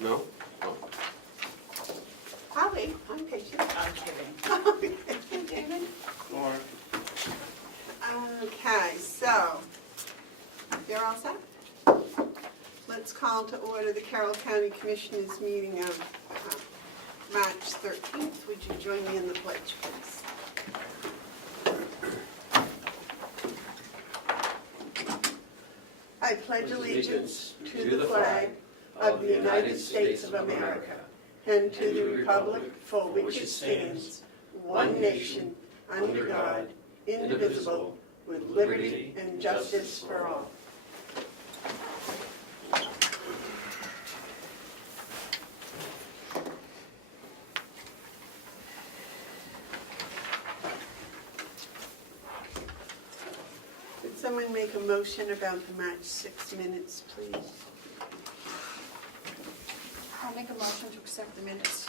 No? Oh. I'll wait, I'm patient. I'm kidding. David? Or, Okay, so, you're all set? Let's call to order the Carroll County Commissioners meeting of March 13th. Would you join me in the pledge, please? I pledge allegiance to the flag of the United States of America and to the republic for which it stands, one nation, under God, indivisible, with liberty and justice for all. Would someone make a motion about the March 6 minutes, please? I'll make a motion to accept the minutes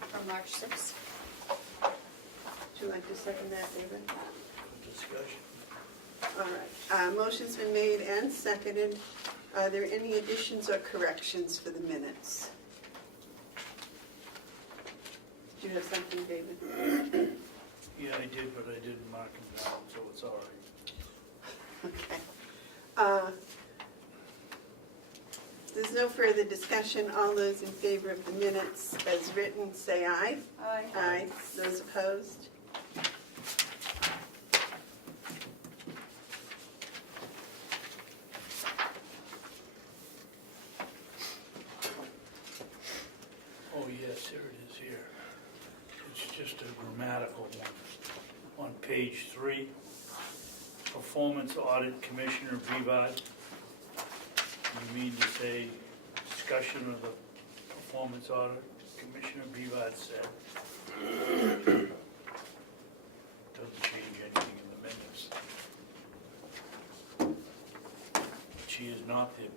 from March 6th. Would you like to second that, David? discussion. All right, motion's been made and seconded. Are there any additions or corrections for the minutes? Do you have something, David? Yeah, I did, but I didn't mark them down, so it's all right. Okay. There's no further discussion. All those in favor of the minutes as written, say aye. Aye. Aye. Those opposed? Oh, yes, here it is here. It's just a grammatical one. On page 3, Performance Audit Commissioner Bevard. You mean to say discussion of the Performance Audit Commissioner Bevard said. Doesn't change anything in the minutes. She is not the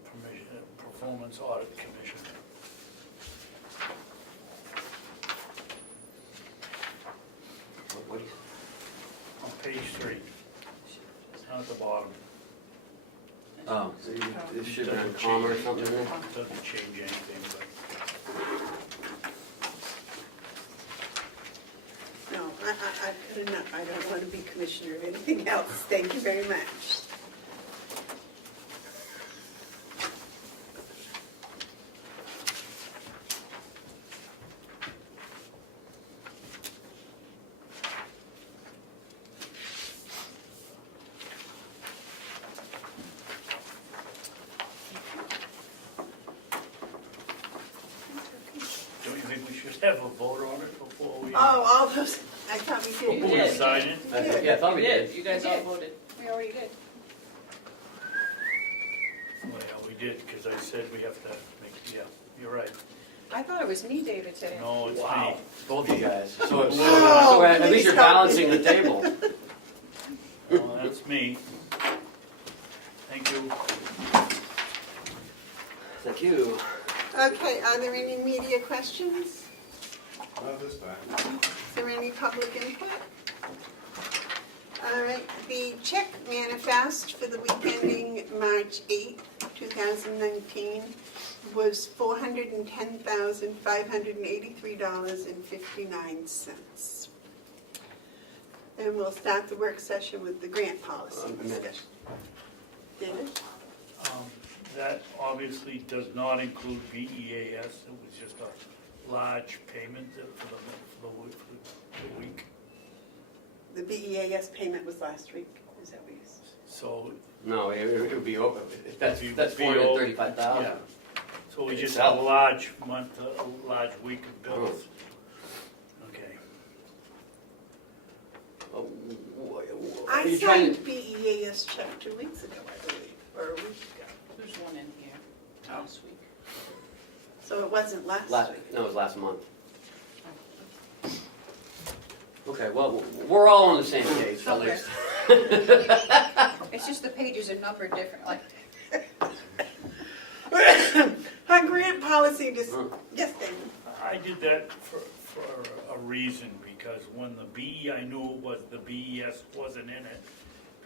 Performance Audit Commissioner. What do you? On page 3, down at the bottom. Oh, so you should have been a comma or something in there? Doesn't change anything, but No, I put enough. I don't want to be commissioner of anything else. Thank you very much. don't you think we should have a vote on it before we? Oh, all those, I thought we did. Before we did. sign it? Yeah, I thought we did. You guys all did. voted. We already did. Well, yeah, we did, because I said we have to make, yeah, you're right. I thought it was me, David, today. No, it's Wow, me. both of you guys. So, Oh, so at least please you're help balancing me. the table. No, that's me. Thank you. Thank you. Okay, are there any media questions? Not this time. Is there any public input? All right, the check manifest for the week ending March 8th, 2019 was $410,583.59. And we'll start the work session with the grant policy discussion. David? That obviously does not include BEAS. It was just a large payment for the week. The BEAS payment was last week, is that what you said? So, No, it would be over. That's It'd that's be over. 435,000. yeah. So we just Itself. have a large month, a large week of bills. Okay. Oh, I are you trying signed BEAS check 2 weeks ago, I believe, or a week ago. There's one in here last week. So it wasn't last last week. no, it was last month. Okay, well, we're all on the same page, at Okay. least. It's just the pages are numbered different, like, Our grant policy just, Mm. yes, David. I did that for a reason, because when the B, I knew it was, the BES wasn't in it,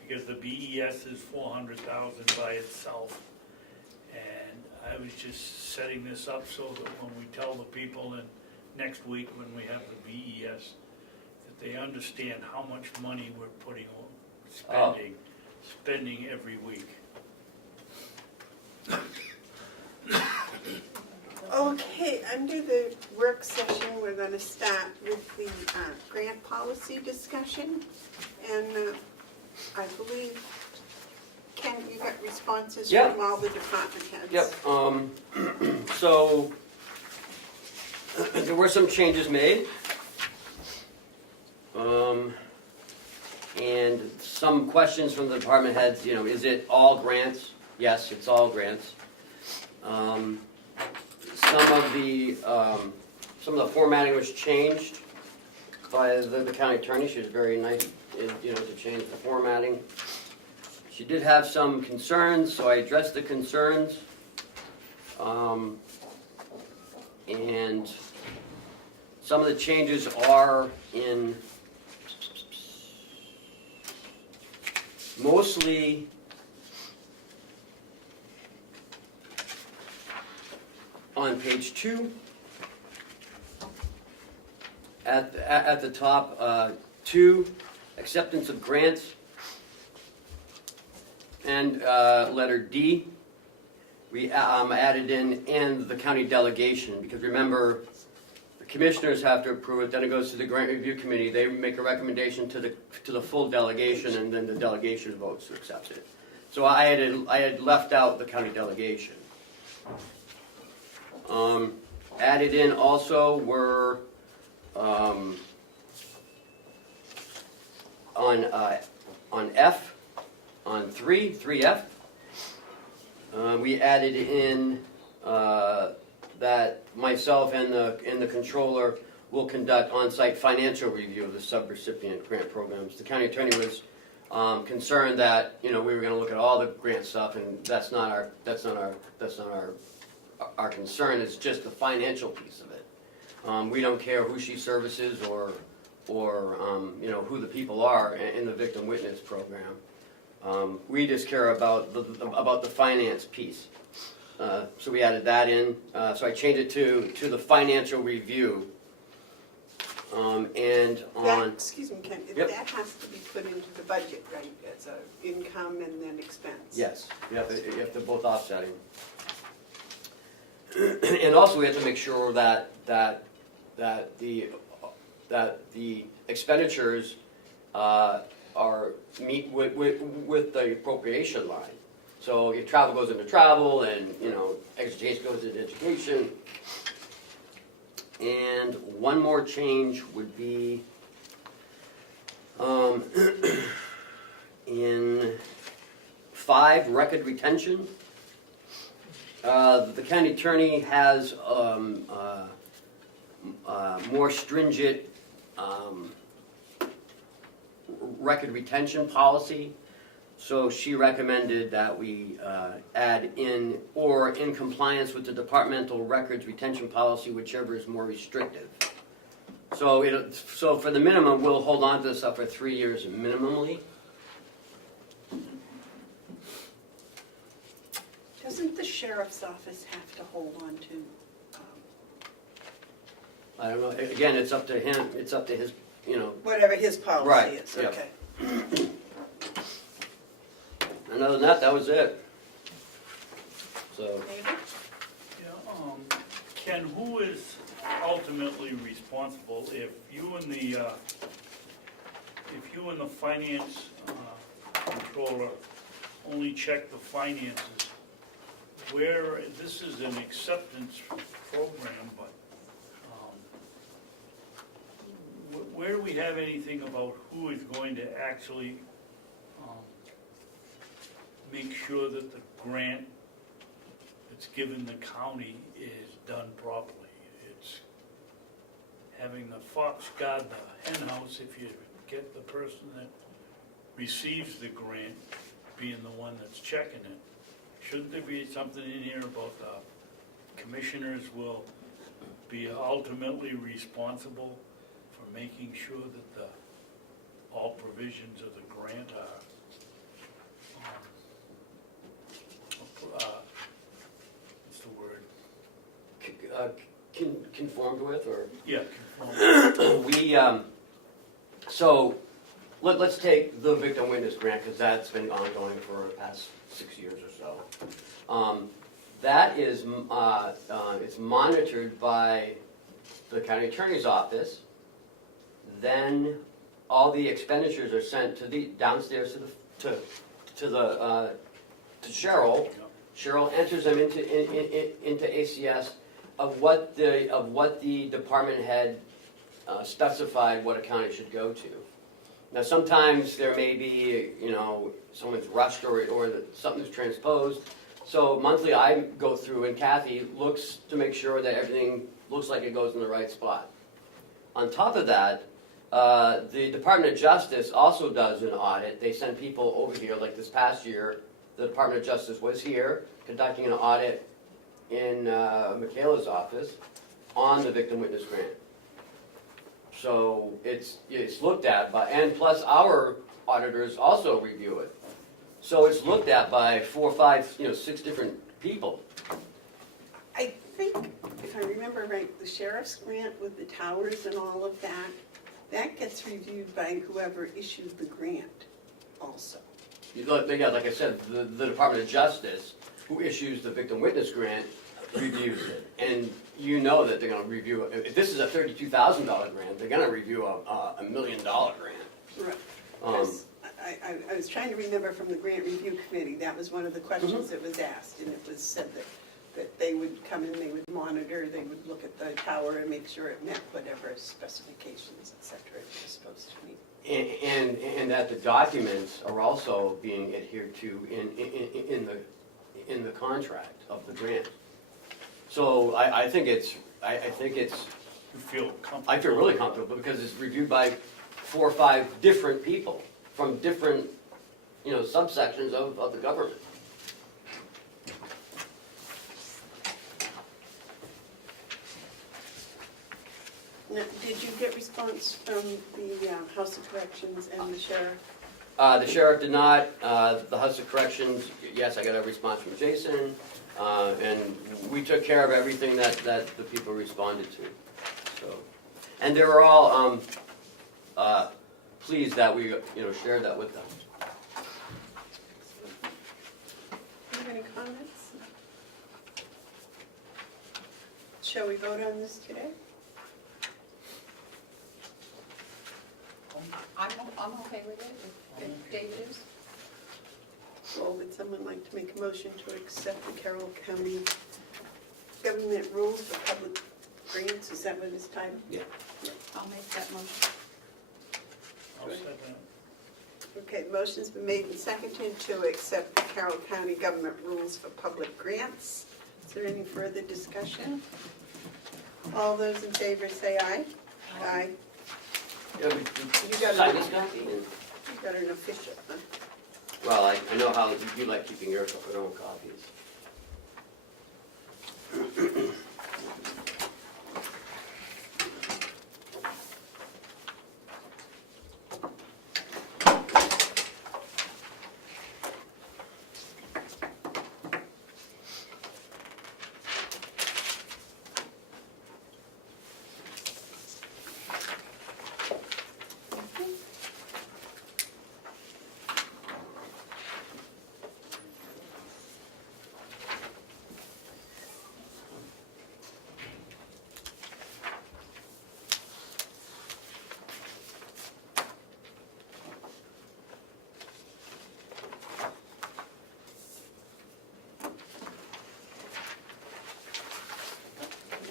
because the BES is 400,000 by itself. And I was just setting this up so that when we tell the people in next week when we have the BES, that they understand how much money we're putting on, spending every week. Okay, under the work session, we're going to start with the grant policy discussion. And I believe, Ken, you got responses Yep. from all the department heads. Yep, so there were some changes made. And some questions from the department heads, you know, is it all grants? Yes, it's all grants. Some of the formatting was changed by the county attorney. She was very nice, you know, to change the formatting. She did have some concerns, so I addressed the concerns. And some of the changes are in mostly on page 2 at the top, 2, acceptance of grants, and letter D, we added in and the county delegation, because remember, the commissioners have to approve it, then it goes to the grant review committee, they make a recommendation to the full delegation, and then the delegation votes to accept it. So I had left out the county delegation. Added in also were on F, on 3F, we added in that myself and the controller will conduct on-site financial review of the sub-recipient grant programs. The county attorney was concerned that, you know, we were going to look at all the grant stuff, and that's not our concern. It's just the financial piece of it. We don't care who she services or you know, who the people are in the victim witness program. We just care about the finance piece. So we added that in. So I changed it to the financial review. And on. That, excuse me, Ken, Yep. that has to be put into the budget, right, as a income and then expense? Yes, you have to both offsetting. And also we have to make sure that the expenditures are meet with the appropriation line. So your travel goes into travel, and you know, education goes into education. And one more change would be in 5, record retention. The county attorney has more stringent record retention policy, so she recommended that we add in or in compliance with the departmental records retention policy, whichever is more restrictive. So for the minimum, we'll hold on to this stuff for 3 years minimally. Doesn't the sheriff's office have to hold on to? I don't know, again, it's up to him, it's up to his, you know. Whatever his policy Right, is, yeah. okay. And other than that, that was it. So, David? Yeah, Ken, who is ultimately responsible if you and the finance controller only check the finances? Where, this is an acceptance program, but where do we have anything about who is going to actually make sure that the grant that's given the county is done properly? It's having the fox guard the hen house if you get the person that receives the grant being the one that's checking it. Shouldn't there be something in here about the commissioners will be ultimately responsible for making sure that all provisions of the grant are conformed with, or? Yeah, conform. We, so, let's take the victim witness grant, because that's been ongoing for the past 6 years or so. That is, it's monitored by the county attorney's office. Then all the expenditures are sent to the, downstairs to Cheryl. Cheryl enters them into ACS of what the department had specified what account it should go to. Now, sometimes there may be, someone's rushed or something's transposed. So monthly I go through and Kathy looks to make sure that everything looks like it goes in the right spot. On top of that, the Department of Justice also does an audit. They send people over here, like this past year, the Department of Justice was here conducting an audit in Michaela's office on the victim witness grant. So it's looked at by, and plus our auditors also review it. So it's looked at by 4, 5, 6 different people. I think, if I remember right, the sheriff's grant with the towers and all of that, that gets reviewed by whoever issued the grant also. Yeah, like I said, the Department of Justice, who issues the victim witness grant, reviews it. And you know that they're going to review it. If this is a $32,000 grant, they're going to review a $1 million grant. Right. Because I was trying to remember from the grant review committee, that was one of the questions that was asked, and it was said that they would come in, they would monitor, they would look at the tower and make sure it met whatever specifications, et cetera, it was supposed to meet. And that the documents are also being adhered to in the contract of the grant. So I think it's You feel comfortable? I feel really comfortable because it's reviewed by 4 or 5 different people from different subsections of the government. Now, did you get response from the House of Corrections and the sheriff? The sheriff did not. The House of Corrections, yes, I got a response from Jason, and we took care of everything that the people responded to. So, and they were all pleased that we shared that with them. Do you have any comments? Shall we vote on this today? I'm okay with it, if David is. Well, would someone like to make a motion to accept the Carroll County Government Rules for Public Grants? Is that what it's titled? Yeah. I'll make that motion. I'll second. Okay, motion's been made and seconded to accept the Carroll County Government Rules for Public Grants. Is there any further discussion? All those in favor say aye. Aye. Yeah, we You got sign it. this copy. And, You got an official, huh? well, I know how you like keeping your own copies.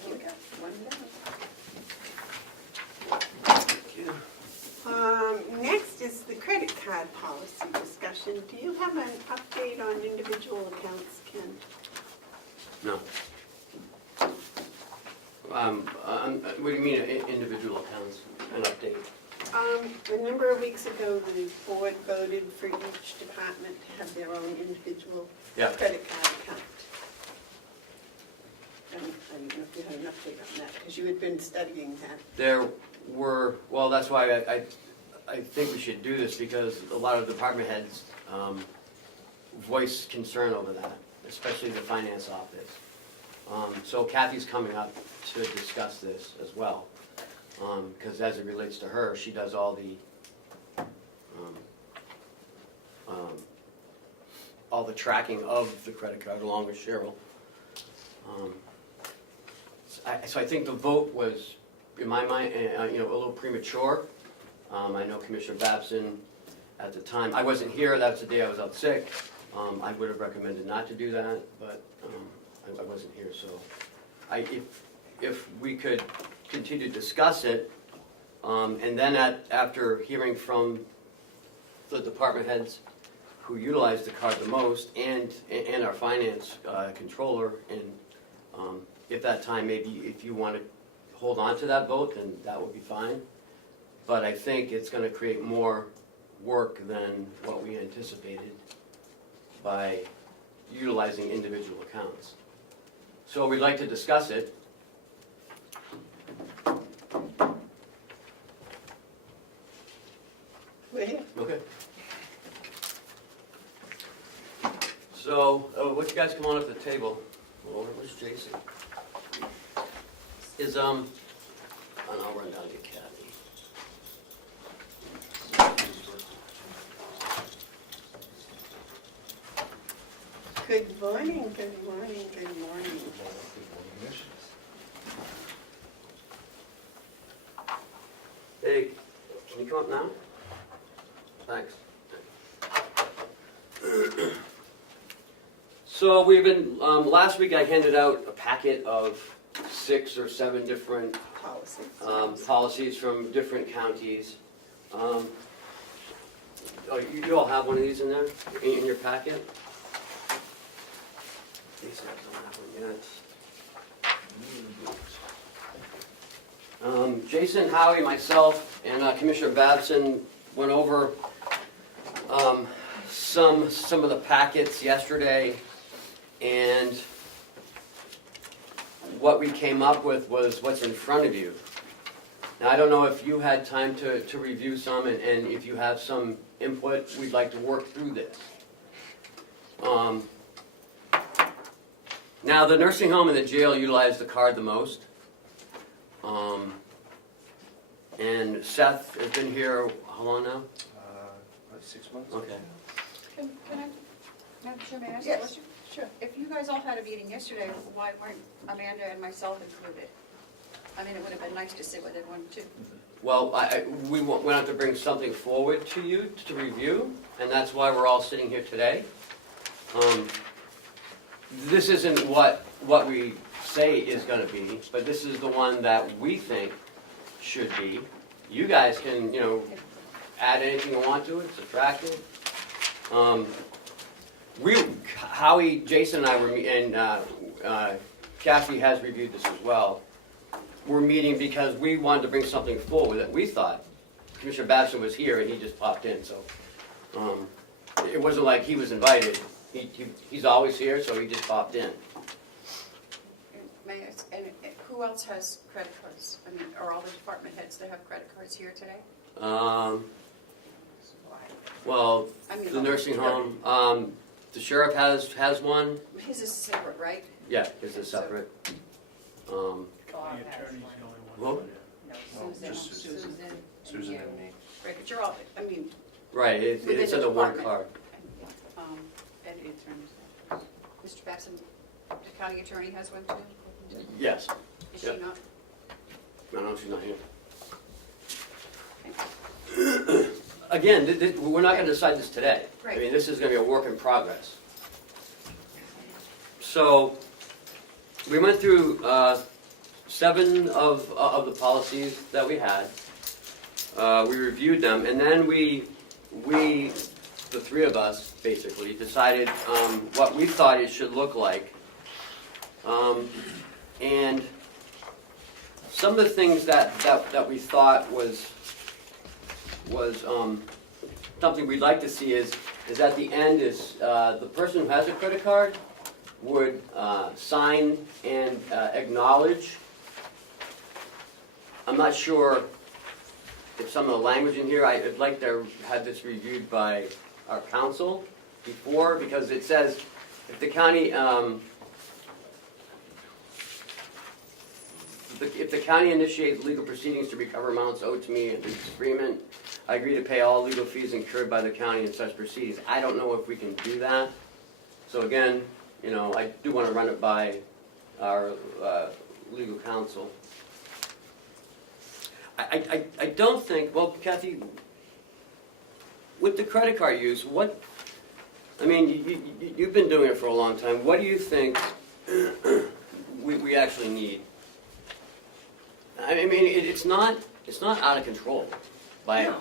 There we go, one down. Next is the credit card policy discussion. Do you have an update on individual accounts, Ken? No. What do you mean, individual accounts, an update? A number of weeks ago, the board voted for each department to have their own individual Yeah. credit card account. I don't know if you had an update on that, because you had been studying that. There were, well, that's why I think we should do this, because a lot of department heads voiced concern over that, especially the finance office. So Kathy's coming up to discuss this as well, because as it relates to her, she does all the tracking of the credit card along with Cheryl. So I think the vote was, in my mind, a little premature. I know Commissioner Babson at the time, I wasn't here, that's the day I was out sick. I would have recommended not to do that, but I wasn't here, so if we could continue to discuss it, and then after hearing from the department heads who utilize the card the most, and our finance controller, and if that time, maybe if you want to hold on to that vote, then that would be fine. But I think it's going to create more work than what we anticipated by utilizing individual accounts. So we'd like to discuss it. We're here. Okay. So, would you guys come on up to the table? Well, where's Jason? And I'll run down to Kathy. Good morning, good morning, good morning. Hey, can you come up now? Thanks. So we've been, last week I handed out a packet of 6 or 7 different policies from different counties. You all have one of these in there, in your packet? Lisa doesn't have one yet. Jason, Howie, myself, and Commissioner Babson went over some of the packets yesterday, and what we came up with was what's in front of you. Now, I don't know if you had time to review some, and if you have some input, we'd like to work through this. Now, the nursing home and the jail utilize the card the most. And Seth has been here, how long now? About 6 months. Okay. Can I, Madam Chair, may I ask a Yes. question? Sure. If you guys all had a meeting yesterday, why weren't Amanda and myself included? I mean, it would have been nice to sit with everyone too. Well, we wanted to bring something forward to you to review, and that's why we're all sitting here today. This isn't what we say is going to be, but this is the one that we think should be. You guys can, add anything you want to it, subtract it. Howie, Jason, and I were, and Kathy has reviewed this as well. We're meeting because we wanted to bring something forward that we thought. Commissioner Babson was here and he just popped in, so it wasn't like he was invited. He's always here, so he just popped in. May I ask, and who else has credit cards? I mean, are all the department heads that have credit cards here today? Well, I mean, the nursing home, the sheriff has one. His is separate, right? Yeah, it's a separate. The attorney's the only one. No, just Susan. Susan and me. Right, but you're all, I mean, Right, Within it's the under one department. card. And the attorney's. Mr. Babson, the county attorney has one too? Yes. Is she Yep. not? No, she's not here. Again, we're not going to decide this today. I Right. mean, this is going to be a work in progress. So, we went through 7 of the policies that we had. We reviewed them, and then we, the 3 of us, basically, decided what we thought it should look like. And some of the things that we thought was something we'd like to see is at the end is the person who has a credit card would sign and acknowledge. I'm not sure if some of the language in here, I'd like to have this reviewed by our counsel before, because it says if the county if the county initiates legal proceedings to recover amounts owed to me in this agreement, I agree to pay all legal fees incurred by the county in such proceedings. I don't know if we can do that. So again, I do want to run it by our legal counsel. I don't think, well, Kathy, with the credit card use, you've been doing it for a long time. What do you think we actually need? I mean, it's not out of control by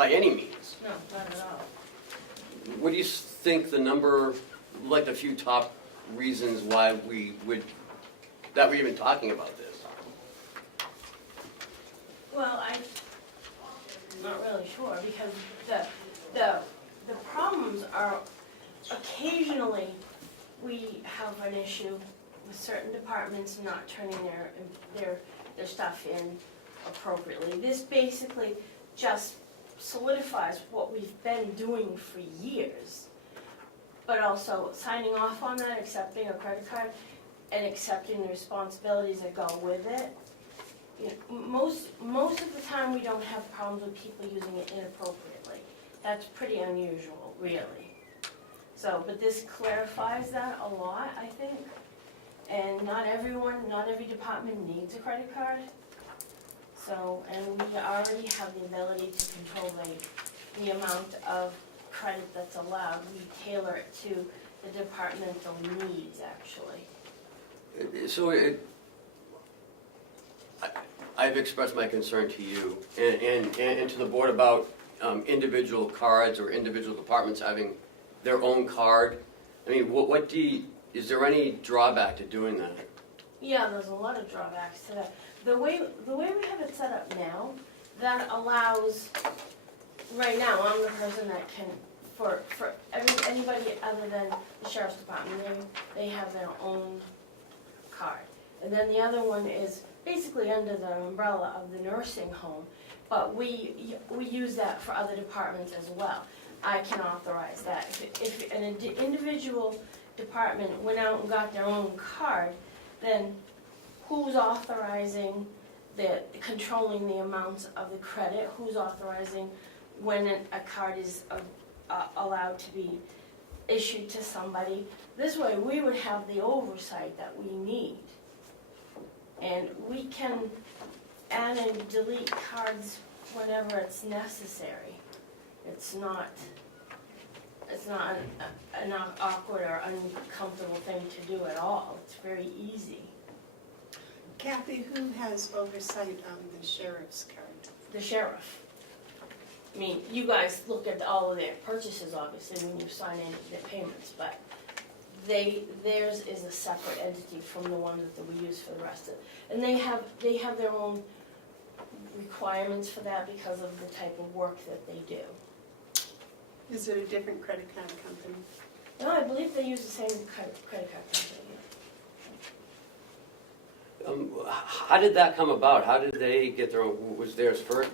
any means. No, not at all. What do you think the number, like the few top reasons why we're even talking about this? Well, I'm not really sure, because the problems are, occasionally we have an issue with certain departments not turning their stuff in appropriately. This basically just solidifies what we've been doing for years, but also signing off on that, accepting a credit card, and accepting the responsibilities that go with it. Most of the time we don't have problems with people using it inappropriately. That's pretty unusual, really. So, but this clarifies that a lot, I think. And not every department needs a credit card. So, and we already have the ability to control the amount of credit that's allowed. We tailor it to the departmental needs, actually. So I've expressed my concern to you and to the board about individual cards or individual departments having their own card. I mean, is there any drawback to doing that? Yeah, there's a lot of drawbacks to that. The way we have it set up now, that allows, right now, I'm the person that can, for anybody other than the sheriff's department, they have their own card. And then the other one is basically under the umbrella of the nursing home, but we use that for other departments as well. I can authorize that. If an individual department went out and got their own card, then who's authorizing controlling the amounts of the credit? Who's authorizing when a card is allowed to be issued to somebody? This way we would have the oversight that we need. And we can add and delete cards whenever it's necessary. It's not an awkward or uncomfortable thing to do at all. It's very easy. Kathy, who has oversight on the sheriff's card? The sheriff. I mean, you guys look at all of their purchases, obviously, when you sign in their payments, but theirs is a separate entity from the one that we use for the rest of it. And they have their own requirements for that because of the type of work that they do. Is it a different credit card company? No, I believe they use the same credit card company. How did that come about? How did they get their own? Was theirs first?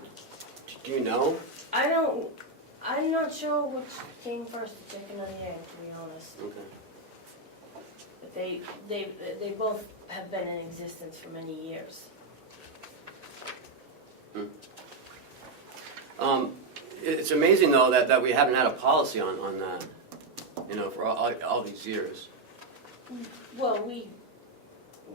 Do you know? I'm not sure which came first, the chicken or the egg, to be honest. Okay. But they both have been in existence for many years. It's amazing though that we haven't had a policy on that, for all these years. Well,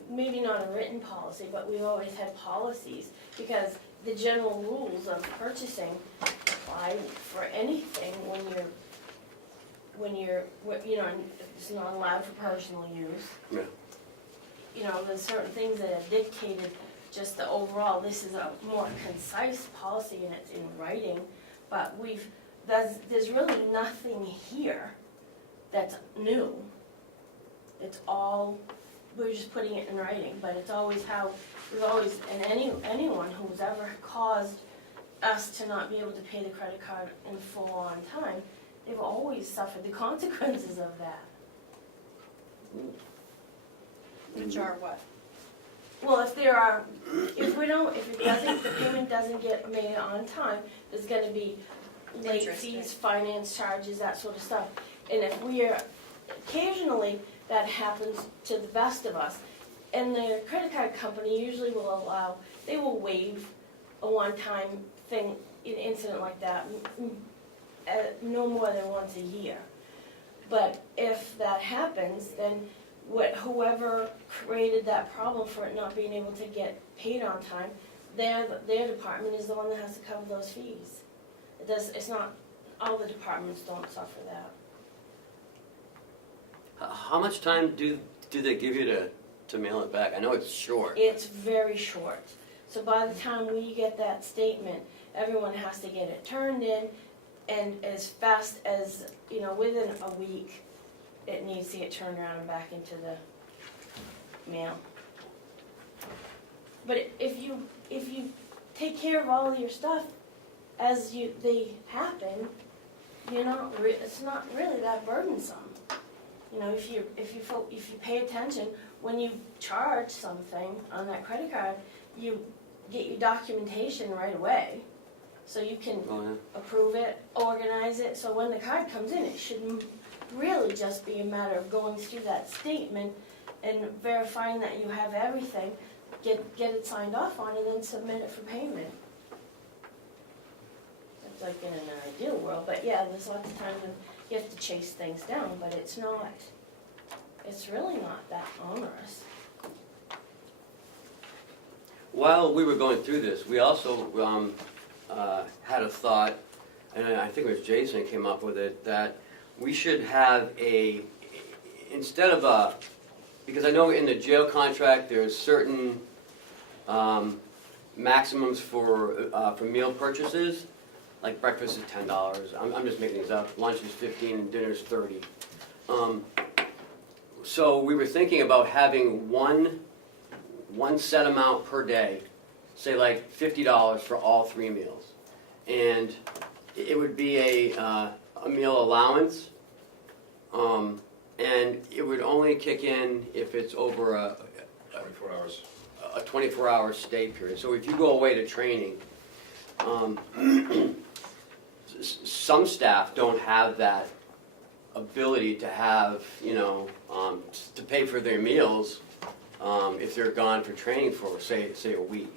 maybe not a written policy, but we've always had policies because the general rules of purchasing apply for anything when you're it's not allowed for personal use. Yeah. There's certain things that are dictated, just the overall, this is a more concise policy and it's in writing, but there's really nothing here that's new. It's all, we're just putting it in writing, but it's always how, and anyone who's ever caused us to not be able to pay the credit card in full on time, they've always suffered the consequences of that. Which are what? Well, if the payment doesn't get made on time, there's gonna be late Interest, fees, right. finance charges, that sort of stuff. And occasionally, that happens to the best of us, and the credit card company usually will allow, they will waive a one-time thing, an incident like that, no more than once a year. But if that happens, then whoever created that problem for it not being able to get paid on time, their department is the one that has to cover those fees. It's not, all the departments don't suffer that. How much time do they give you to mail it back? I know it's short. It's very short. So by the time we get that statement, everyone has to get it turned in, and as fast as, within a week, it needs to get turned around and back into the mail. But if you take care of all of your stuff as they happen, it's not really that burdensome. If you pay attention, when you charge something on that credit card, you get your documentation right away. So you can approve it, organize it, so when the card comes in, it should really just be a matter of going through that statement and verifying that you have everything, get it signed off on, and then submit it for payment. It's like in an ideal world, but yeah, there's lots of times when you have to chase things down, but it's really not that onerous. While we were going through this, we also had a thought, and I think it was Jason who came up with it, that we should have instead of because I know in the jail contract there's certain maximums for meal purchases, like breakfast is $10. I'm just making these up. Lunch is $15 and dinner is $30. So we were thinking about having one set amount per day, say like $50 for all 3 meals, and it would be a meal allowance, and it would only kick in if it's over a 24 hours. A 24-hour stay period. So if you go away to training, some staff don't have that ability to have, to pay for their meals if they're gone for training for, say a week.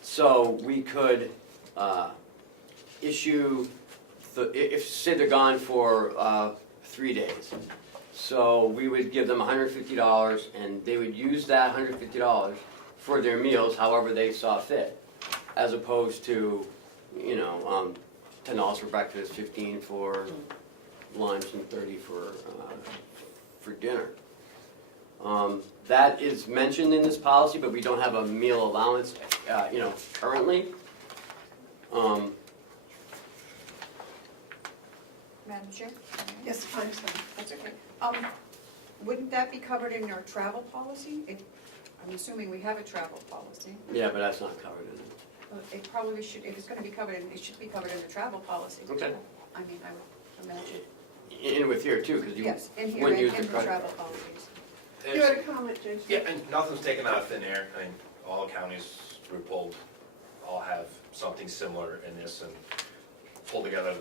So we could issue, if say they're gone for 3 days, so we would give them $150, and they would use that $150 for their meals however they saw fit, as opposed to, $10 for breakfast, $15 for lunch, and $30 for dinner. That is mentioned in this policy, but we don't have a meal allowance, currently. Madam Chair? Yes, I'm sorry. That's okay. Wouldn't that be covered in our travel policy? I'm assuming we have a travel policy. Yeah, but that's not covered in it. It probably should, if it's going to be covered, it should be covered in the travel policy. Okay. I mean, I would imagine. In with here too, because you Yes, in here wouldn't and use the in the credit travel card. policies. You had a comment, Jason? Yeah, and nothing's taken out of thin air. I mean, all counties we're pulled all have something similar in this, and pull together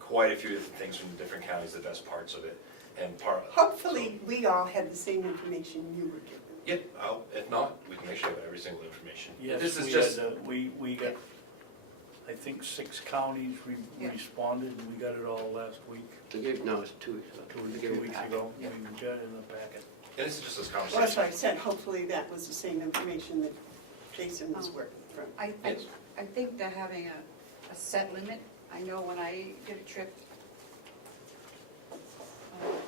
quite a few different things from different counties, the best parts of it. And Hopefully, we all had the same information you were given. Yeah, if not, we can make sure we have every single information. Yes, This is we just, had, we got, I think 6 counties Yeah. responded, and we got it all last week, No, it's 2 weeks ago. They gave 2 it weeks back. ago. Yeah. We got it in the packet. and this is just this Well, that's conversation. why I said, hopefully that was the same information that Jason was working from. Yes. I think that having a set limit, I know when I did a trip,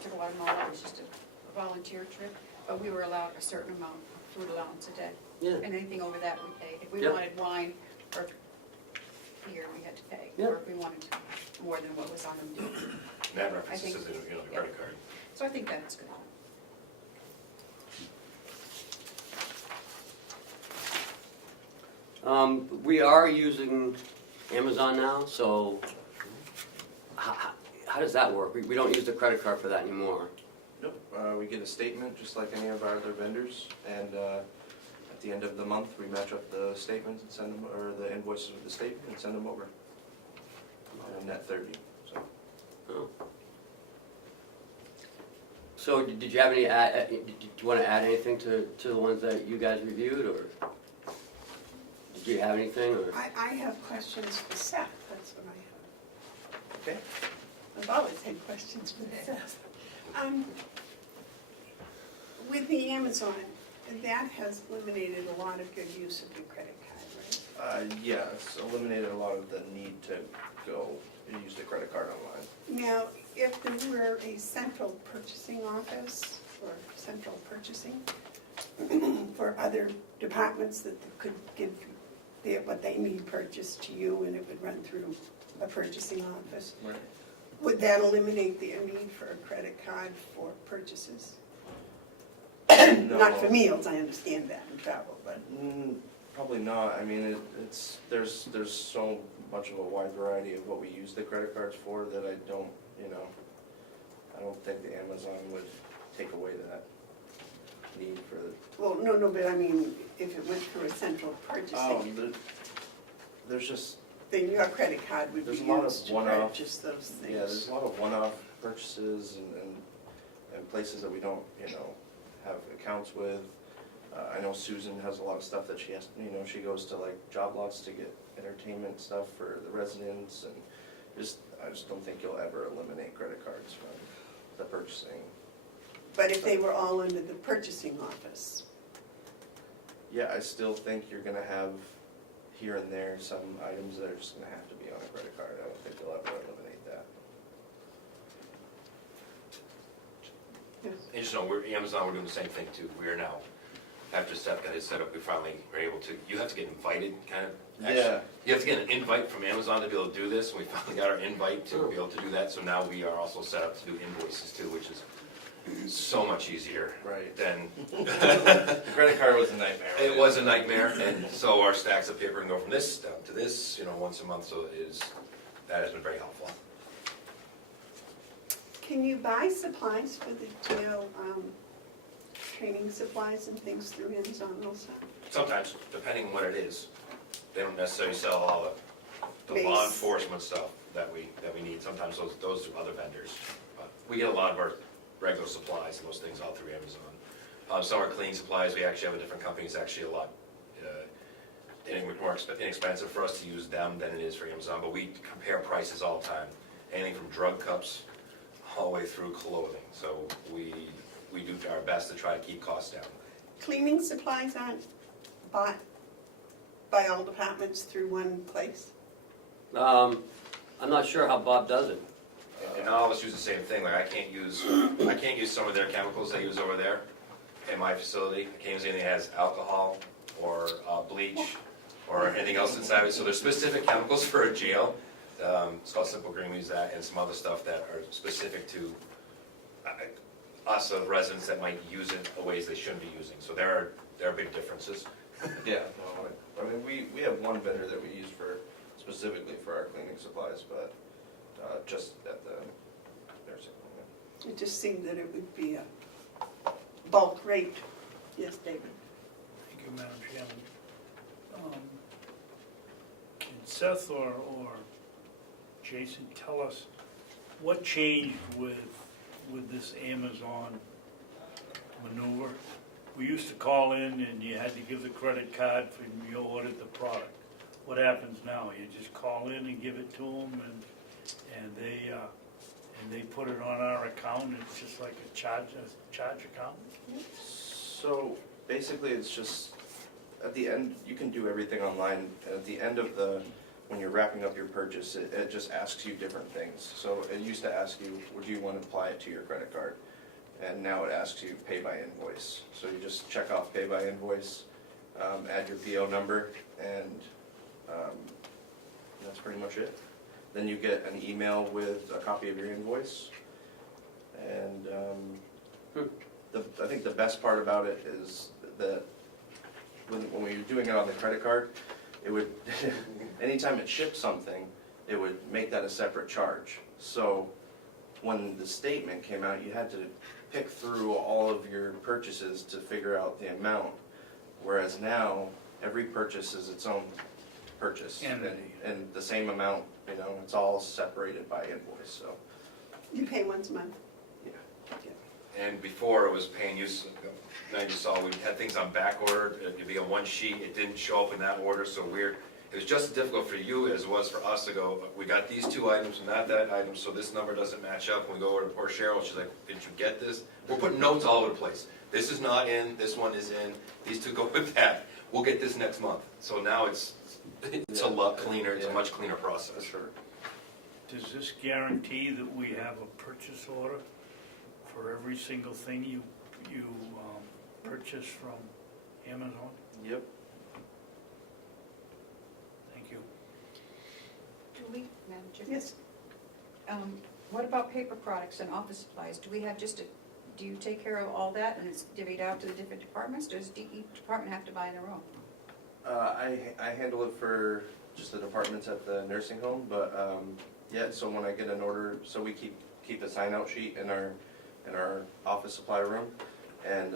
to Guatemala, it was just a volunteer trip, but we were allowed a certain amount of food allowance a day. Yeah. And anything over that we paid. If we Yep. wanted wine or beer, we had to pay. Yep. Or if we wanted more than what was on the deal. That I references think- to the credit card. So I think that's good. We are using Amazon now, so how does that work? We don't use the credit card for that anymore. Nope, we get a statement just like any of our other vendors, and at the end of the month, we match up the statements and send them, or the invoices with the statement and send them over. Net 30, so. Oh. So did you have any, did you want to add anything to the ones that you guys reviewed, or did you have anything, or? I have questions for Seth, that's what I have. Okay. I've always had questions for Seth. With the Amazon, that has eliminated a lot of good use of your credit card, right? Yeah, it's eliminated a lot of the need to go and use the credit card online. Now, if there were a central purchasing office or central purchasing for other departments that could give what they need purchased to you and it would run through a purchasing office, Right. would that eliminate the need for a credit card for purchases? No. Not for meals, I understand that, and travel, but Probably not. I mean, there's so much of a wide variety of what we use the credit cards for that I don't think the Amazon would take away that need for the. well, no, but I mean, if it went through a central purchasing, There's just, then your credit card would be there's a lot of used to one-off- purchase those things. yeah, there's a lot of one-off purchases and places that we don't, have accounts with. I know Susan has a lot of stuff that she has, she goes to like job lots to get entertainment stuff for the residents, and I just don't think you'll ever eliminate credit cards from the purchasing. But if they were all under the purchasing office, Yeah, I still think you're gonna have here and there some items that are just gonna have to be on a credit card. I don't think you'll ever eliminate that. yes. And just know, Amazon, we're doing the same thing too. We are now, after Seth got his set up, we finally were able to, you have to get invited, kind of. Actually, Yeah. you have to get an invite from Amazon to be able to do this, and we finally got our invite to be able to do that, so now we are also set up to do invoices too, which is so much easier Right. than, The credit card was a nightmare. it was a nightmare, and so our stacks of paper can go from this down to this, once a month, so that has been very helpful. Can you buy supplies for the jail, training supplies and things through Amazon also? Sometimes, depending on what it is, they don't necessarily sell all the law Base. enforcement stuff that we need. Sometimes those do other vendors. But we get a lot of our regular supplies and those things all through Amazon. Some are cleaning supplies. We actually have a different company. It's actually a lot more inexpensive for us to use them than it is for Amazon. But we compare prices all the time. Anything from drug cups all the way through clothing. So we do our best to try to keep costs down. Cleaning supplies aren't bought by all departments through one place? I'm not sure how Bob does it. And all of us use the same thing, like I can't use some of their chemicals they use over there in my facility. I can't use anything that has alcohol or bleach or anything else inside of it. So there's specific chemicals for a jail. It's called Simple Green, we use that, and some other stuff that are specific to us, the residents that might use it in ways they shouldn't be using. So there are big differences. Yeah, no, I mean, we have one vendor that we use specifically for our cleaning supplies, but just at the nursing home. It just seemed that it would be a bulk rate. Yes, David? Thank you, Madam Chairman. Can Seth or Jason tell us what changed with this Amazon maneuver? We used to call in and you had to give the credit card for you ordered the product. What happens now? You just call in and give it to them and they put it on our account. It's just like a charge account? So basically, it's just, at the end, you can do everything online, and at the end of when you're wrapping up your purchase, it just asks you different things. So it used to ask you, would you want to apply it to your credit card? And now it asks you pay by invoice. So you just check off pay by invoice, add your PO number, and that's pretty much it. Then you get an email with a copy of your invoice. And I think the best part about it is that when we were doing it on the credit card, it would, anytime it shipped something, it would make that a separate charge. So when the statement came out, you had to pick through all of your purchases to figure out the amount. Whereas now, every purchase is its own purchase. And the same amount, it's all separated by invoice, so. You pay once a month? Yeah. And before it was paying use, now you saw we had things on back order, it'd be on one sheet, it didn't show up in that order, so it was just as difficult for you as it was for us to go, we got these two items, not that item, so this number doesn't match up. When we go over to poor Cheryl, she's like, did you get this? We're putting notes all over the place. This is not in, this one is in, these two go with that. We'll get this next month. So now it's a lot cleaner, it's a much cleaner process. For sure. Does this guarantee that we have a purchase order for every single thing you purchase from Amazon? Yep. Thank you. Do we, Madam Chair? Yes. What about paper products and office supplies? Do we have do you take care of all that and it's divvied out to the different departments? Does each department have to buy their own? I handle it for just the departments at the nursing home, but yeah, so when I get an order, so we keep a sign-out sheet in our office supply room, and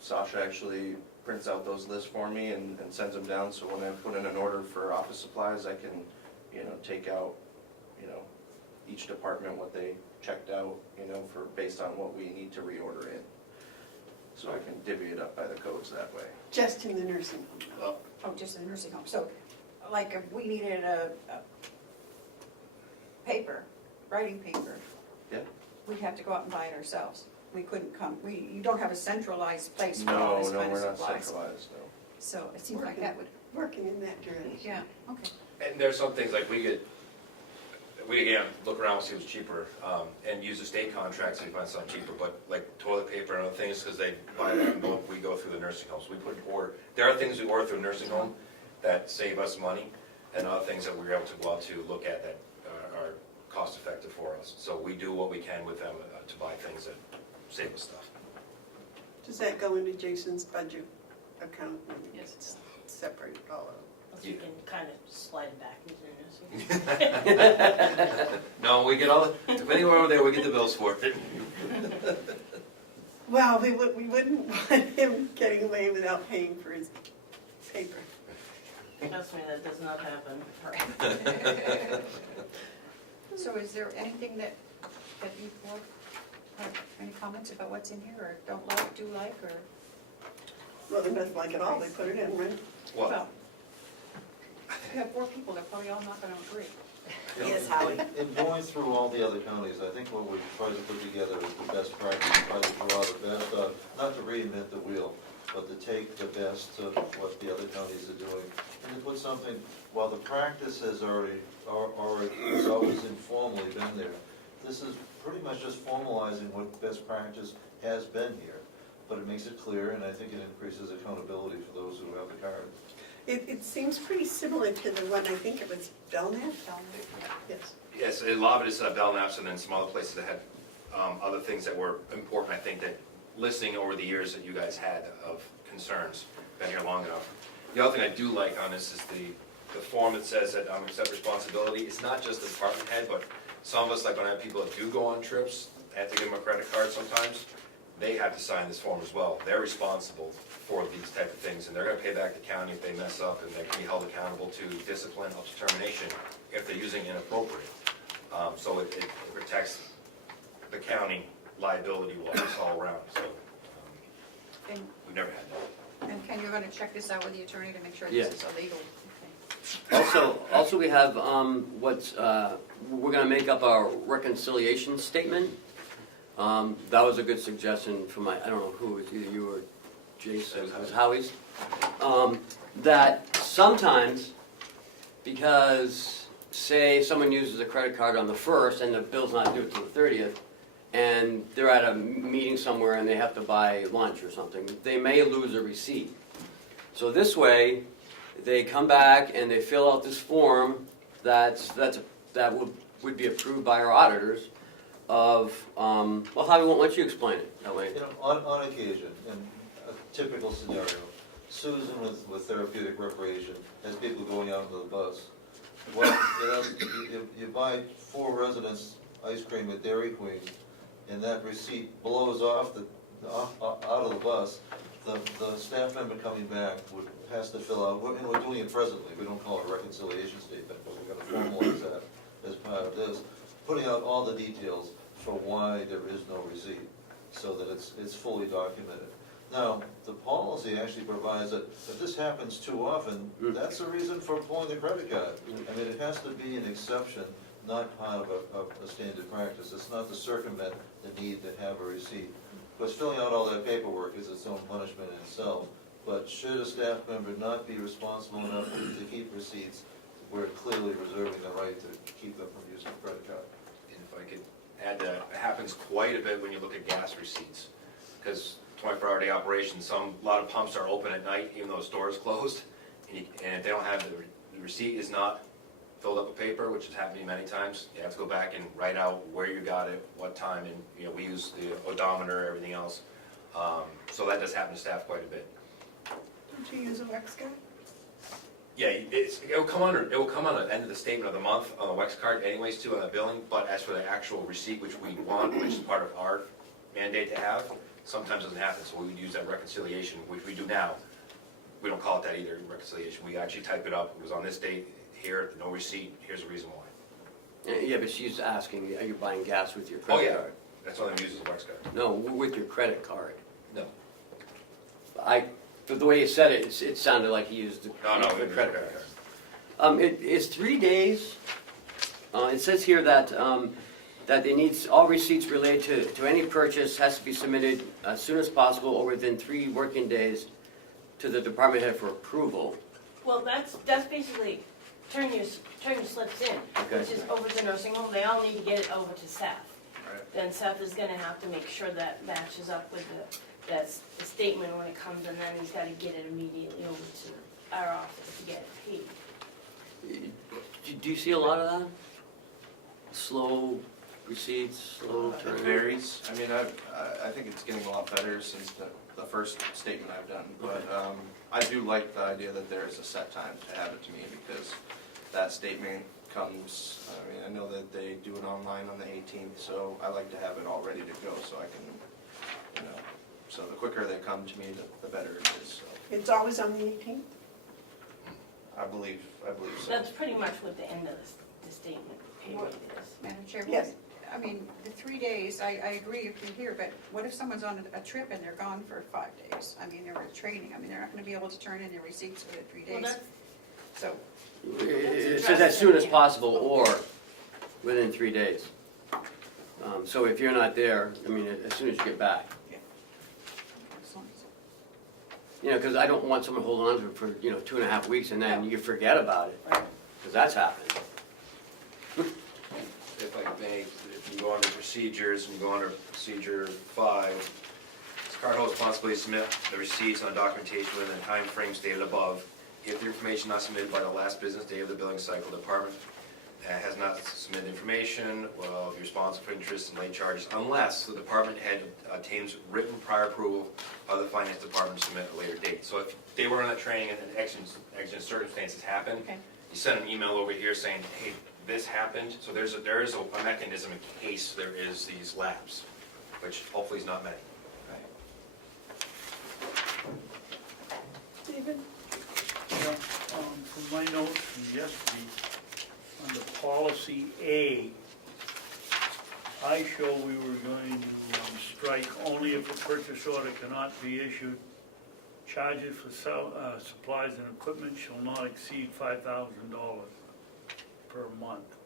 Sasha actually prints out those lists for me and sends them down, so when I put in an order for office supplies, I can, take out, each department what they checked out, for based on what we need to reorder in. So I can divvy it up by the codes that way. Just in the nursing home. Oh, just in the nursing home. So, like, if we needed a paper, writing paper, Yeah. we'd have to go out and buy it ourselves. We couldn't come, you don't have a centralized place for all No, this kind of we're not supplies. centralized, no. So it seems like that would, Working in that direction. yeah, okay. And there's some things like we again, look around and see what's cheaper, and use the state contracts if you find something cheaper, but like toilet paper and other things, because they buy that and we go through the nursing homes. We put an order, there are things we order through a nursing home that save us money, and other things that we're able to go out to look at that are cost effective for us. So we do what we can with them to buy things that save us stuff. Does that go into Jason's budget account? Yes. It's separated all out. So you can kind of slide it back into the nursing. No, we get all, depending on where there, we get the bills for it. Well, we wouldn't want him getting away without paying for his paper. Trust me, that does not happen. So is there anything that you have any comments about what's in here, or don't like, do like, or? Well, they doesn't like it all, they put it in, right? Well, You have 4 people, they're probably all not gonna agree. Yes, Howie. In going through all the other counties, I think what we try to put together is the best practice, try to draw the best, not to reinvent the wheel, but to take the best of what the other counties are doing, and to put something, while the practice has has always informally been there, this is pretty much just formalizing what best practice has been here, but it makes it clear, and I think it increases accountability for those who have the card. It seems pretty similar to the one, I think it was Belknap? Yes. yes, a lot of it is Belknap's, and then some other places that had other things that were important, I think, that listening over the years that you guys had of concerns, been here long enough. The other thing I do like on this is the form that says that accept responsibility. It's not just the department head, but some of us, like when I have people that do go on trips, I have to give them a credit card sometimes, they have to sign this form as well. They're responsible for these type of things, and they're gonna pay back the county if they mess up, and they can be held accountable to discipline up to termination if they're using inappropriate. So it protects the county liability-wise all around, so And, we've never had that. and Ken, you're gonna check this out with the attorney to make sure Yeah. this is illegal? Okay. Also we have, we're gonna make up our reconciliation statement. That was a good suggestion from I don't know who, it was either you or Jason, it was Howie's. That sometimes, because say someone uses a credit card on the 1st and the bill's not due till the 30th, and they're at a meeting somewhere and they have to buy lunch or something, they may lose a receipt. So this way, they come back and they fill out this form that would be approved by our auditors of, well, Howie, why don't you explain it that way? On occasion, in a typical scenario, Susan with therapeutic recreation has people going out to the bus. Well, you buy 4 residents ice cream at Dairy Queen, and that receipt blows off out of the bus. The staff member coming back has to fill out, and we're doing it presently, we don't call it a reconciliation statement, but we're gonna formalize that as part of this, putting out all the details for why there is no receipt. so that it's fully documented. Now, the policy actually provides that if this happens too often, that's a reason for pulling the credit card. I mean, it has to be an exception, not part of a standard practice. It's not to circumvent the need to have a receipt. Because filling out all that paperwork is its own punishment in itself. But should a staff member not be responsible enough to keep receipts, we're clearly reserving the right to keep them from using a credit card. And if I could add that, it happens quite a bit when you look at gas receipts. Because 24-hour day operation, a lot of pumps are open at night, even though the store is closed. And if they don't have, the receipt is not filled up with paper, which has happened to me many times, you have to go back and write out where you got it, what time, and we use the odometer, everything else. So that does happen to staff quite a bit. Don't you use a Wex card? Yeah, it will come on the end of the statement of the month on the Wex card anyways too, on the billing, but as for the actual receipt, which we want, which is part of our mandate to have, sometimes doesn't happen, so we would use that reconciliation, which we do now. We don't call it that either, reconciliation, we actually type it up, it was on this date, here, no receipt, here's the reason why. Yeah, but she's asking, are you buying gas with your Oh, credit yeah, card? that's why they use the Wex card. No, with your credit card. No. The way you said it, it sounded like you used the No, the we credit use card. It is 3 days. It says here that, that they need, all receipts related to any purchase has to be submitted as soon as possible or within 3 working days to the department head for approval. Well, that's basically turn your slips in, Okay. which is over to nursing home, they all need to get it over to Seth. Right. Then Seth is gonna have to make sure that matches up with the statement when it comes, and then he's gotta get it immediately over to our office to get it paid. Do you see a lot of that? Slow receipts, slow It turn? varies. I mean, I think it's getting a lot better since the first statement I've done. But I do like the idea that there is a set time to have it to me because that statement comes, I mean, I know that they do it online on the 18th, so I like to have it all ready to go so I can, so the quicker they come to me, the better it is. So It's always on the 18th? I believe so. That's pretty much what the end of the statement period is. Madam Chair? Yes. I mean, the 3 days, I agree if you're here, but what if someone's on a trip and they're gone for 5 days? I mean, they're at training, I mean, they're not gonna be able to turn in their receipts within 3 Well, days. that's, So, It says as soon as possible or within 3 days. So if you're not there, I mean, as soon as you get back. excellent. Because I don't want someone to hold on to it for, 2.5 weeks and then you forget about it, because that's happened. If I may, if you go under procedures and you go under procedure 5, it's card holder's responsibility to submit the receipts on documentation within the time frame stated above. If the information not submitted by the last business day of the billing cycle, the department has not submitted information, will be responsible for interest and late charges unless the department head obtains written prior approval of the finance department to submit a later date. So if they were in that training and exigent circumstances happen, Okay. you send an email over here saying, hey, this happened, so there is a mechanism in case there is these lapses, which hopefully is not many. Stephen? Yeah, from my notes from yesterday, under policy A, I show we were going to strike only if a purchase order cannot be issued. Charges for supplies and equipment shall not exceed $5,000 per month.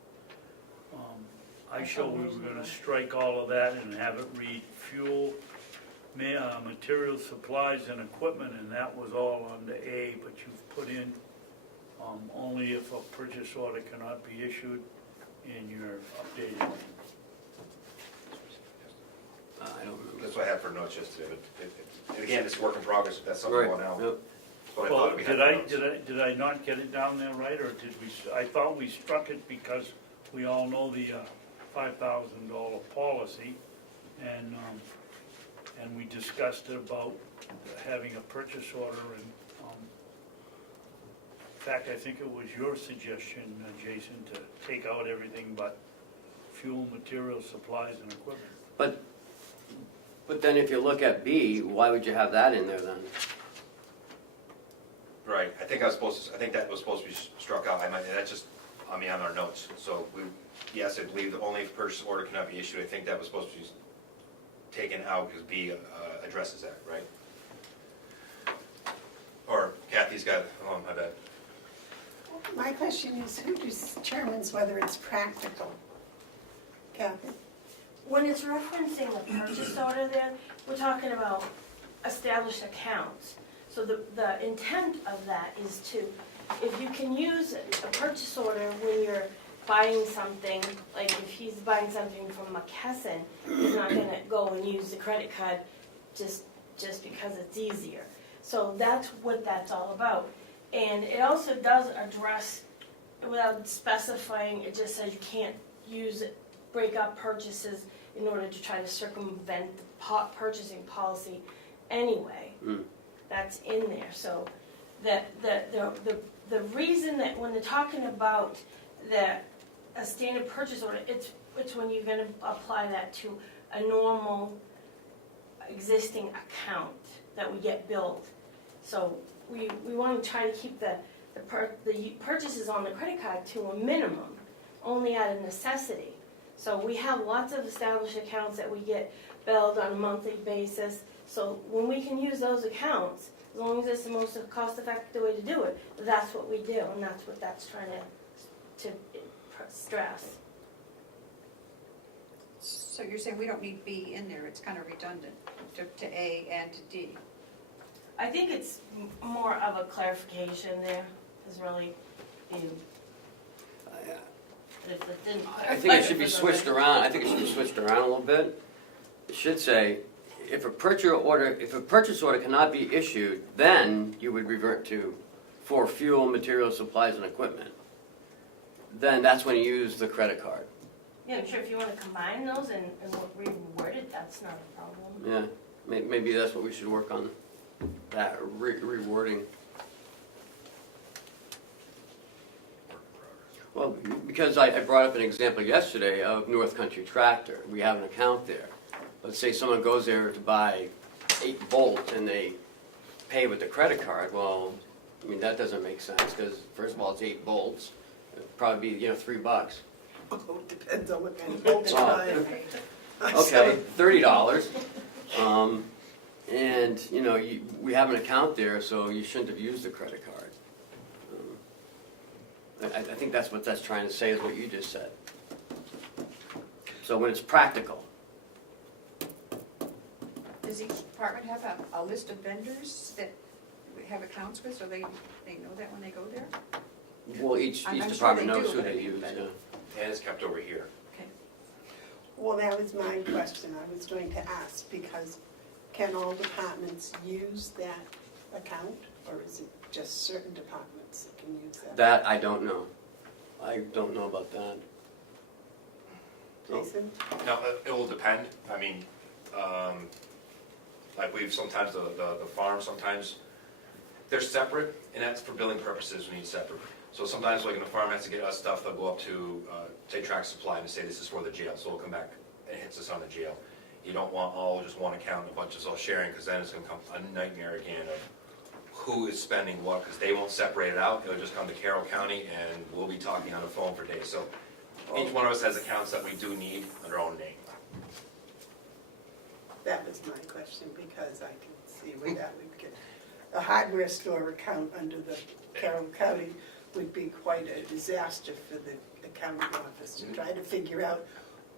I show we were gonna strike all of that and have it read fuel, material, supplies, and equipment, and that was all under A, but you've put in only if a purchase order cannot be issued in your updated. I don't remember. That's what I had for notes yesterday, but and again, it's work in progress, if that's something Right, going out. yep. That's what I Well, thought we had for notes. did I not get it down there right, or did we, I thought we struck it because we all know the $5,000 policy, and we discussed it about having a purchase order, and in fact, I think it was your suggestion, Jason, to take out everything but fuel, materials, supplies, and equipment. But then if you look at B, why would you have that in there then? Right, I think that was supposed to be struck out, that's just, on our notes. So yes, I believe that only if purchase order cannot be issued, I think that was supposed to be taken out because B addresses that, right? Or Kathy's got, oh, my bad. My question is, who determines whether it's practical? Kathy? When it's referencing a purchase order there, we're talking about established accounts. So the intent of that is to, if you can use a purchase order when you're buying something, like if he's buying something from McKesson, he's not gonna go and use the credit card just because it's easier. So that's what that's all about. And it also does address, without specifying, it just says you can't break up purchases in order to try to circumvent the purchasing policy anyway. That's in there. So that the reason that when they're talking about a standard purchase order, it's when you're gonna apply that to a normal existing account that we get billed. So we want to try to keep the purchases on the credit card to a minimum, only out of necessity. So we have lots of established accounts that we get billed on a monthly basis. So when we can use those accounts, as long as it's the most cost-effective way to do it, that's what we do, and that's what that's trying to stress. So you're saying we don't need B in there, it's kind of redundant to A and to D? I think it's more of a clarification there, is really the. If it didn't I think it should be switched around. I think it should be switched around a little bit. It should say, if a purchase order cannot be issued, then you would revert to for fuel, materials, supplies, and equipment. Then that's when you use the credit card. Yeah, I'm sure if you want to combine those and reword it, that's not a problem. Yeah, maybe that's what we should work on, that rewording. Well, because I brought up an example yesterday of North Country Tractor. We have an account there. Let's say someone goes there to buy 8 bolts and they pay with the credit card. Well, I mean, that doesn't make sense because, first of all, it's 8 bolts. It'd probably be, $3. Oh, depends on what kind of bolts you're buying. Okay, $30. And, we have an account there, so you shouldn't have used the credit card. I think that's what that's trying to say, is what you just said. So when it's practical. Does each department have a list of vendors that we have accounts with, so they know that when they go there? Well, each I'm sure department they knows do, who but they I mean, use, but- yeah. And it's kept over here. Okay. Well, that was my question I was going to ask, because can all departments use that account, or is it just certain departments that can use that? That I don't know. I don't know about that. Jason? No, it will depend. I mean, like sometimes the farm, sometimes they're separate, and that's for billing purposes, we need separate. So sometimes like when the farm has to get us stuff, they'll go up to, say, Track Supply and say this is for the jail, so it'll come back and hits us on the jail. You don't want all just one account and a bunch of us all sharing, because then it's gonna come a nightmare again of who is spending what, because they won't separate it out. It'll just come to Carroll County and we'll be talking on the phone for days. So each one of us has accounts that we do need under our own name. That was my question, because I can see where that would get, a hardware store account under the Carroll County would be quite a disaster for the accounting office to try to figure out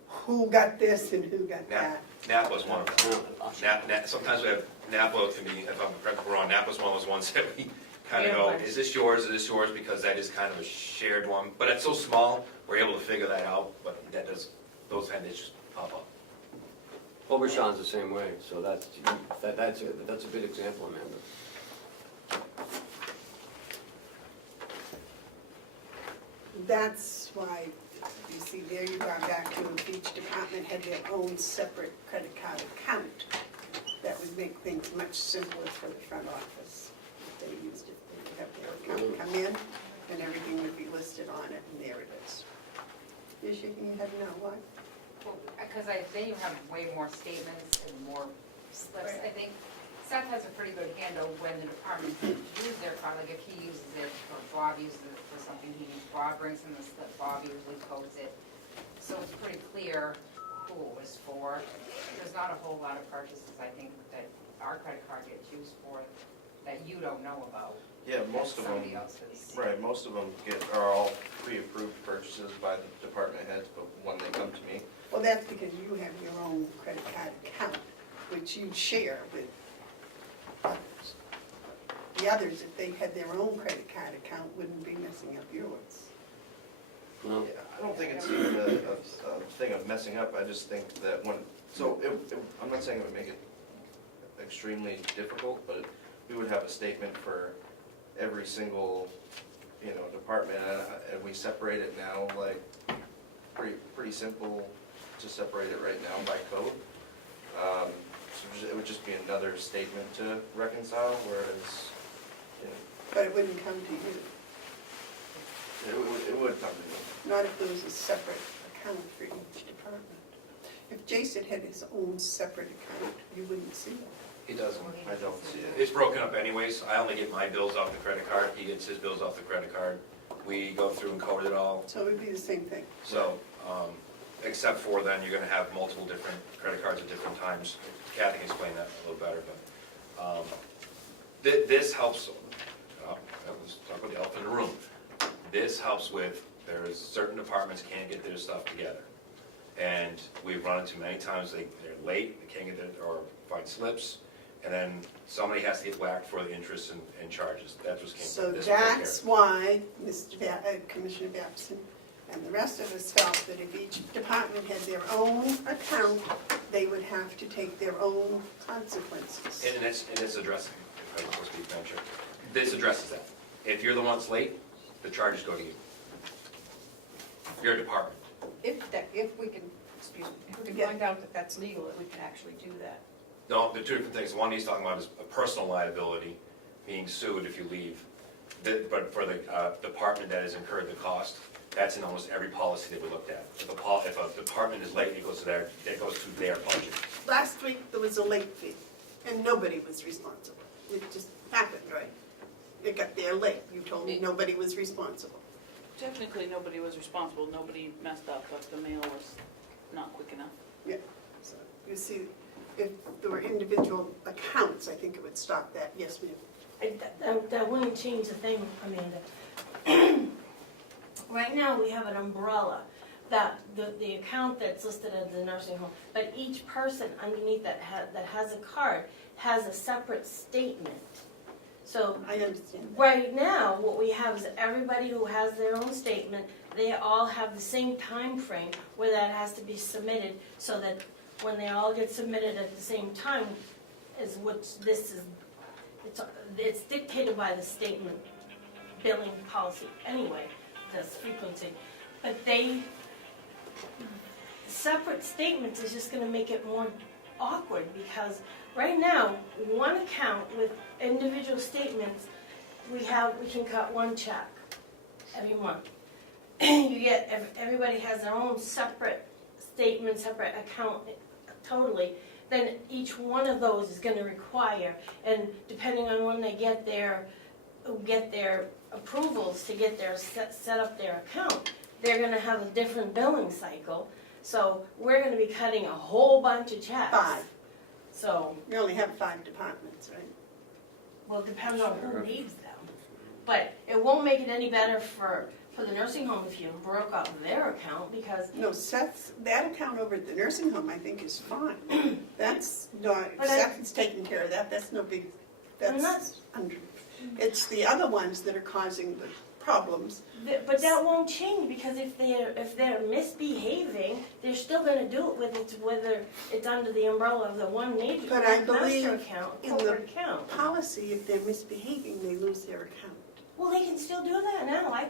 who got this and who got that. Napa's one of them. Sometimes we have Napa, can be, if I'm correct or wrong, Napa's one of those ones that we kind of go, is this yours, is this yours? Because that is kind of a shared one. But it's so small, we're able to figure that out, but those kind of issues pop up. Well, Rashawn's the same way, so that's a good example, Amanda. That's why, you see, there you go back to if each department had their own separate credit card account. That would make things much simpler for the front office if they used it. They would have their account come in and everything would be listed on it, and there it is. You're shaking your head no, why? Well, because then you have way more statements and more slips. Right. I think Seth has a pretty good handle when the department uses their card, like if he uses it or Bob uses it for something he needs, Bob brings in the slip, Bob usually codes it. So it's pretty clear who tool is for. There's not a whole lot of purchases, I think, that our credit card gets used for that you don't know about. Yeah, most of them, Somebody else's. right, most of them are all pre-approved purchases by the department heads, but when they come to me, Well, that's because you have your own credit card account, which you share with others. The others, if they had their own credit card account, wouldn't be messing up yours. No. yeah, I don't think it's even a thing of messing up, I just think that when, so I'm not saying it would make it extremely difficult, but we would have a statement for every single, department, and we separate it now, like, pretty simple to separate it right now by code. So it would just be another statement to reconcile, whereas, But it wouldn't come to you, it would come to me. not if there was a separate account for each department. If Jason had his own separate account, you wouldn't see it. He doesn't. I don't see it. It's broken up anyways. I only get my bills off the credit card. He gets his bills off the credit card. We go through and code it all. So it would be the same thing. So, except for then you're gonna have multiple different credit cards at different times. Kathy can explain that a little better, but, this helps, let's talk about the elephant in the room. This helps with, there's certain departments can't get their stuff together. And we've run into many times, they're late, they can't get their, or find slips, and then somebody has to get whacked for the interest and charges. That's what's came So from this. will take care of that's it. why Commissioner Babson and the rest of us felt that if each department had their own account, they would have to take their own consequences. And it's addressing, if I'm supposed to be venture, this addresses that. If you're the one that's late, the charges go to you. Your department. If we can, excuse me, if we can Yeah. find out that that's legal, that we can actually do that. No, the two different things. One he's talking about is a personal liability, being sued if you leave. But for the department that has incurred the cost, that's in almost every policy that we looked at. If a department is late, it goes to their budget. Last week, there was a late fee, and nobody was responsible. It just happened, right? It got there late. You told me nobody was responsible. Technically, nobody was responsible, nobody messed up, but the mail was not quick enough. Yeah, so you see, if there were individual accounts, I think it would stop that. Yes, ma'am. That wouldn't change the thing, Amanda. Right now, we have an umbrella, that the account that's listed as the nursing home, but each person underneath that has a card has a separate statement. So I understand that. right now, what we have is everybody who has their own statement, they all have the same time frame where that has to be submitted, so that when they all get submitted at the same time, is what this is, it's dictated by the statement billing policy anyway, this frequency. But separate statements is just gonna make it more awkward, because right now, one account with individual statements, we can cut one check every month. You get, everybody has their own separate statement, separate account totally, then each one of those is gonna require, and depending on when they get their approvals to get their, set up their account, they're gonna have a different billing cycle. So we're gonna be cutting a whole bunch of checks. 5. So, You only have 5 departments, right? well, it depends on who needs them. But it won't make it any better for the nursing home if you broke out their account, because No, that account over at the nursing home, I think, is fine. That's not, But Seth's taking care of that, that's no big, I'm not- that's under, it's the other ones that are causing the problems. But that won't change, because if they're misbehaving, they're still gonna do it whether it's under the umbrella of the one major But I master believe account, in the corporate account. Policy, if they're misbehaving, they lose their account. Well, they can still do that now. I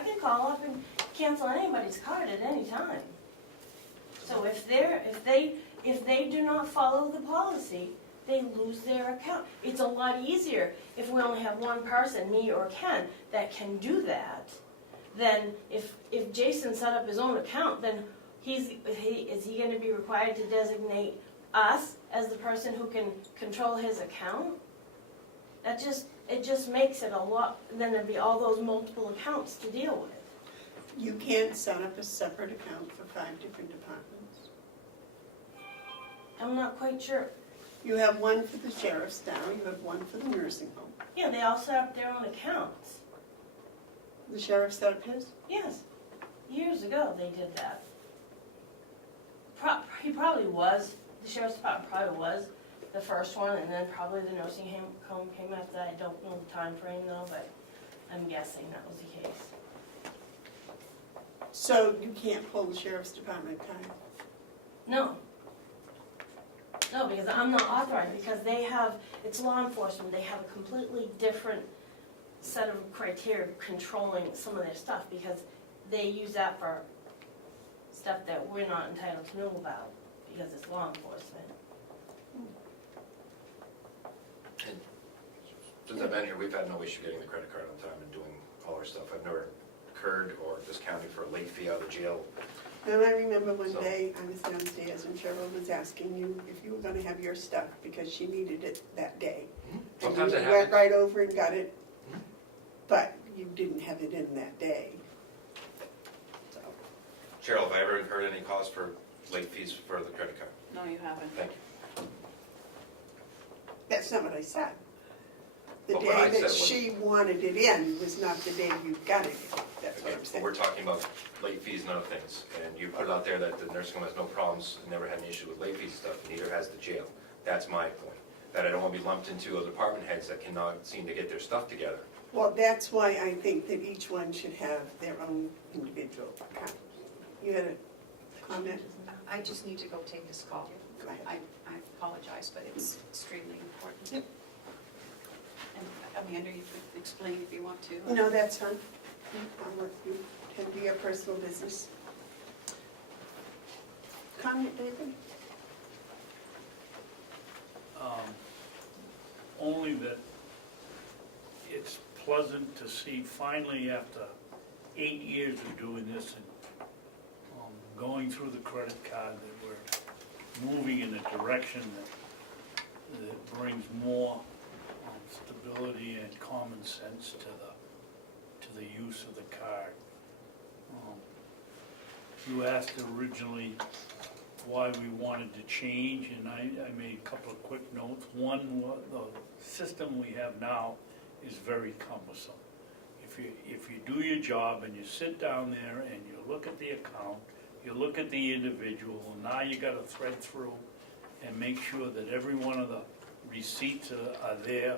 could call up and cancel anybody's card at any time. So if they do not follow the policy, they lose their account. It's a lot easier if we only have one person, me or Ken, that can do that. Then if Jason set up his own account, then is he gonna be required to designate us as the person who can control his account? It just makes it a lot, then there'd be all those multiple accounts to deal with. You can't set up a separate account for 5 different departments. I'm not quite sure. You have one for the sheriff's town, you have one for the nursing home. Yeah, they all set up their own accounts. The sheriff set up his? Yes, years ago they did that. He probably was, the sheriff's department probably was the first one, and then probably the nursing home came after that. I don't know the time frame though, but I'm guessing that was the case. So you can't pull the sheriff's department time? No. No, because I'm not authorized, because they have, it's law enforcement, they have a completely different set of criteria controlling some of their stuff, because they use that for stuff that we're not entitled to know about, because it's law enforcement. And since I've been here, we've had no issue getting the credit card on time and doing all our stuff. I've never incurred or discounted for a late fee out of jail. And I remember one day, I was downstairs and Cheryl was asking you if you were gonna have your stuff because she needed it that day. Sometimes it And you went happens. right over and got it, Mhm. but you didn't have it in that day. So, Cheryl, have I ever incurred any cost for late fees for the credit card? No, you haven't. Thank you. that's not what I said. The But what I day that said was- she wanted it in was not the day you got it in. That's what Okay, I'm but saying. we're talking about late fees and other things, and you put it out there that the nursing home has no problems, never had an issue with late fees and stuff, neither has the jail. That's my point, that I don't want to be lumped into other department heads that cannot seem to get their stuff together. Well, that's why I think that each one should have their own individual account. You had a comment? I just need to go take this call. Go ahead. I apologize, but it's extremely important. And Amanda, you could explain if you want to. No, that's fine. I'll let you tend to your personal business. Comment, David? Only that it's pleasant to see finally after 8 years of doing this and going through the credit card that we're moving in a direction that brings more stability and common sense to the use of the card. You asked originally why we wanted to change, and I made a couple of quick notes. One, the system we have now is very cumbersome. If you do your job and you sit down there and you look at the account, you look at the individual, and now you gotta thread through and make sure that every one of the receipts are there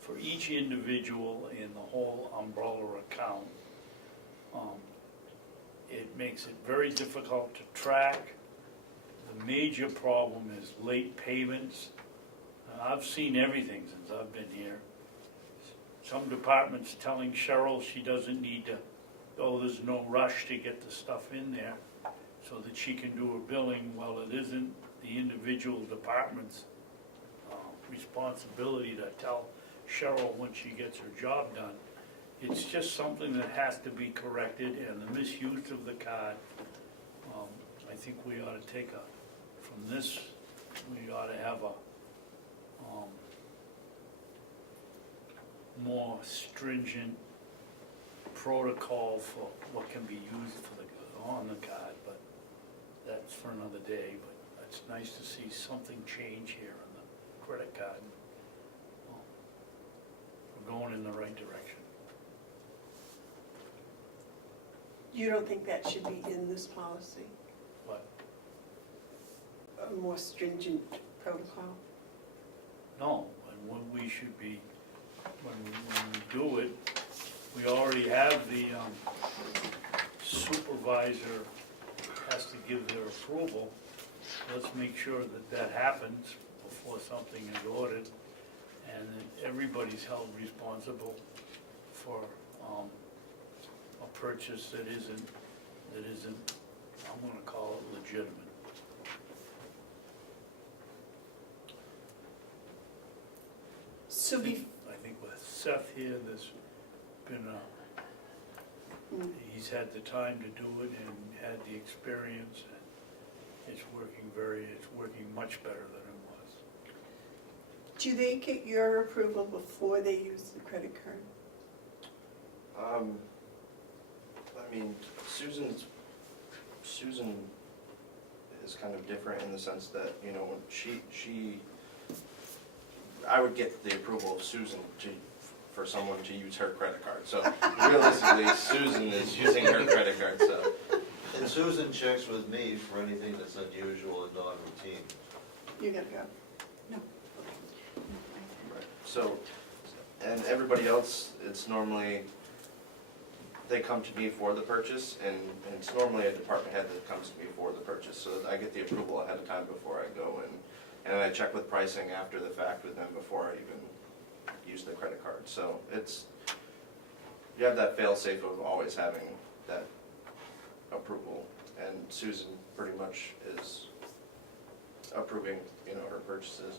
for each individual in the whole umbrella account. It makes it very difficult to track. The major problem is late payments. I've seen everything since I've been here. Some departments telling Cheryl she doesn't need to, there's no rush to get the stuff in there so that she can do her billing. Well, it isn't the individual department's responsibility to tell Cheryl when she gets her job done. It's just something that has to be corrected, and the misuse of the card, I think we ought to take from this, we ought to have a more stringent protocol for what can be used on the card, but that's for another day. But it's nice to see something change here on the credit card. We're going in the right direction. You don't think that should be in this policy? But A more stringent protocol? no, and what we should be, when we do it, we already have the supervisor has to give their approval. Let's make sure that that happens before something is ordered, and that everybody's held responsible for a purchase that isn't, I'm gonna call it legitimate. So I think with Seth here, there's been he's had the time to do it and had the experience, and it's working much better than it was. do they get your approval before they use the credit card? I mean, Susan is kind of different in the sense that, you know, when I would get the approval of Susan for someone to use her credit card. So realistically, Susan is using her credit card, so. And Susan checks with me for anything that's unusual and non-routine. You gotta go. Right. So, and everybody else, it's normally, they come to me for the purchase, and it's normally a department head that comes to me for the purchase. So I get the approval ahead of time before I go, and I check with pricing after the fact with them before I even use the credit card. So it's, you have that fail-safe of always having that approval, and Susan pretty much is approving, you know, her purchases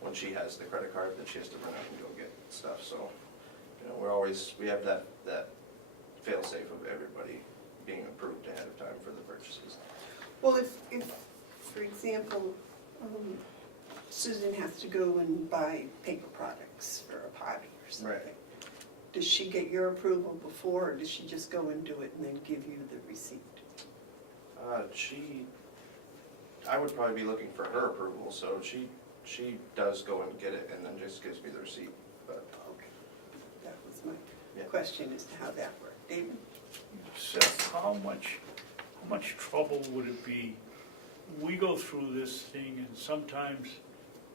when she has the credit card that she has to run out and go get stuff. So, you know, we have that fail-safe of everybody being approved ahead of time for the purchases. Well, if for example, Susan has to go and buy paper products for a party or something. Right. Does she get your approval before, or does she just go and do it and then give you the receipt? I would probably be looking for her approval, so she does go and get it and then just gives me the receipt, but. Okay, that was my Yeah. question as to how that worked. David? Seth, how much trouble would it be? We go through this thing, and sometimes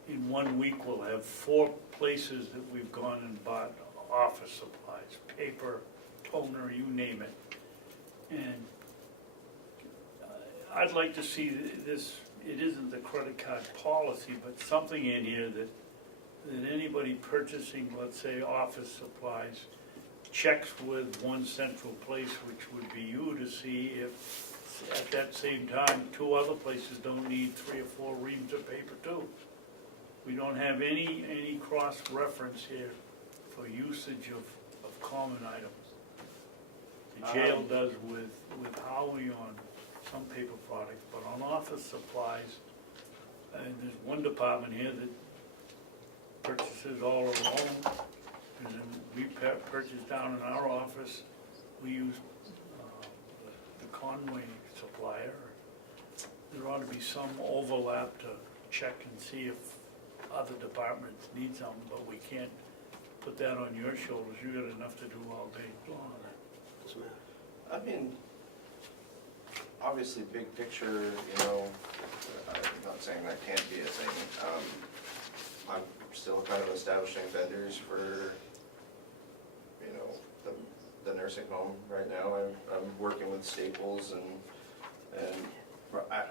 in 1 week we'll have 4 places that we've gone and bought office supplies, paper, toner, you name it. And I'd like to see this, it isn't the credit card policy, but something in here that anybody purchasing, let's say, office supplies, checks with one central place, which would be you, to see if at that same time 2 other places don't need 3 or 4 reams of paper too. We don't have any cross-reference here for usage of common items. The jail does with Howie on some paper products, but on office supplies, and there's one department here that purchases all of their own. And then we purchase down in our office, we use the Conway supplier. There ought to be some overlap to check and see if other departments need something, but we can't put that on your shoulders. You got enough to do all day long. Doesn't matter. I mean, obviously, big picture, you know, I'm not saying that can't be a thing. I'm still kind of establishing vendors for, you know, the nursing home right now. I'm working with Staples, and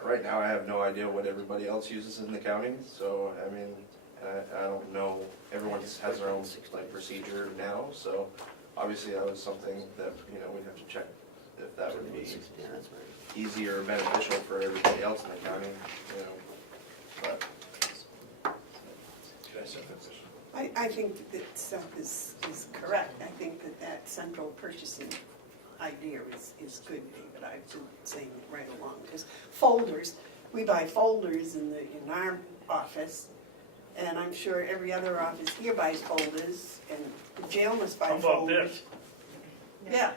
right now I have no idea what everybody else uses in the county. So I mean, I don't know. Everyone has their own like procedure now. So obviously that was something that, you know, we'd have to check if that would be Yeah, that's right. easier or beneficial for everybody else in the county, you know, but. Should I say that? I think that Seth is correct. I think that central purchasing idea is good, David. I've been saying it right along. Because folders, we buy folders in our office, and I'm sure every other office here buys folders, and the jail must buy How folders. about this? Yeah.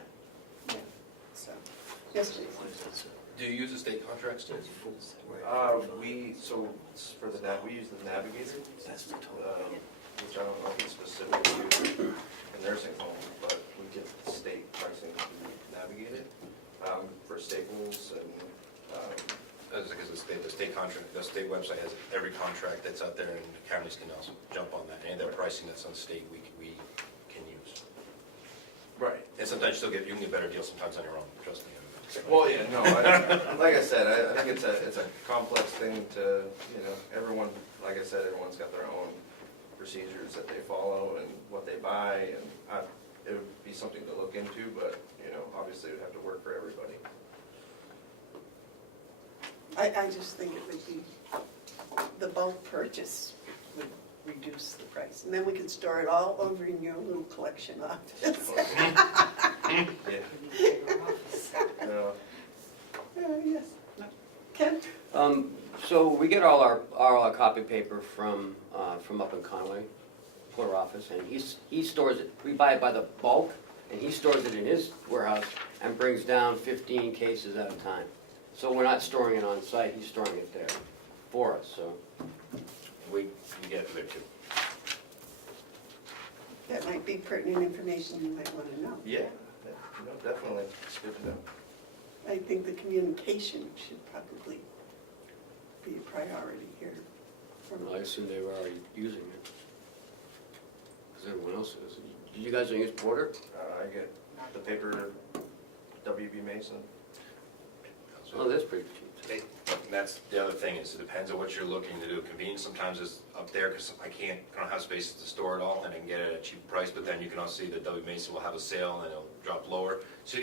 So, yes, please. Do you use the state contracts too? We use the Navigator, which I don't know if it's specific to a nursing home, but we get the state pricing through Navigator, for Staples and, Because the state contract, the state website has every contract that's out there, and the counties can also jump on that. Any of that pricing that's on state, we can use. right. And sometimes you can get better deals sometimes on your own, trust me. Well, yeah, no, like I said, I think it's a complex thing to, you know, everyone, like I said, everyone's got their own procedures that they follow and what they buy, and it would be something to look into, but, you know, obviously it would have to work for everybody. I just think it would be, the bulk purchase would reduce the price. And then we could store it all over in your little collection office. Yeah. No. Yes. Ken? So we get all our copy paper from up in Conway, Porter office, and he stores it. We buy it by the bulk, and he stores it in his warehouse and brings down 15 cases at a time. So we're not storing it on site, he's storing it there for us, so. We get it there too. That might be pertinent information you might want to know. Yeah, no, definitely, it's good to know. I think the communication should probably be a priority here. I assume they were already using it. Because everyone else is. Did you guys use Porter? I get the paper, WB Mason. Oh, that's pretty cheap. And that's the other thing, is it depends on what you're looking to do. Convenience sometimes is up there, because I don't have spaces to store it all, and I can get it at a cheap price, but then you can also see that W. Mason will have a sale, and it'll drop lower. So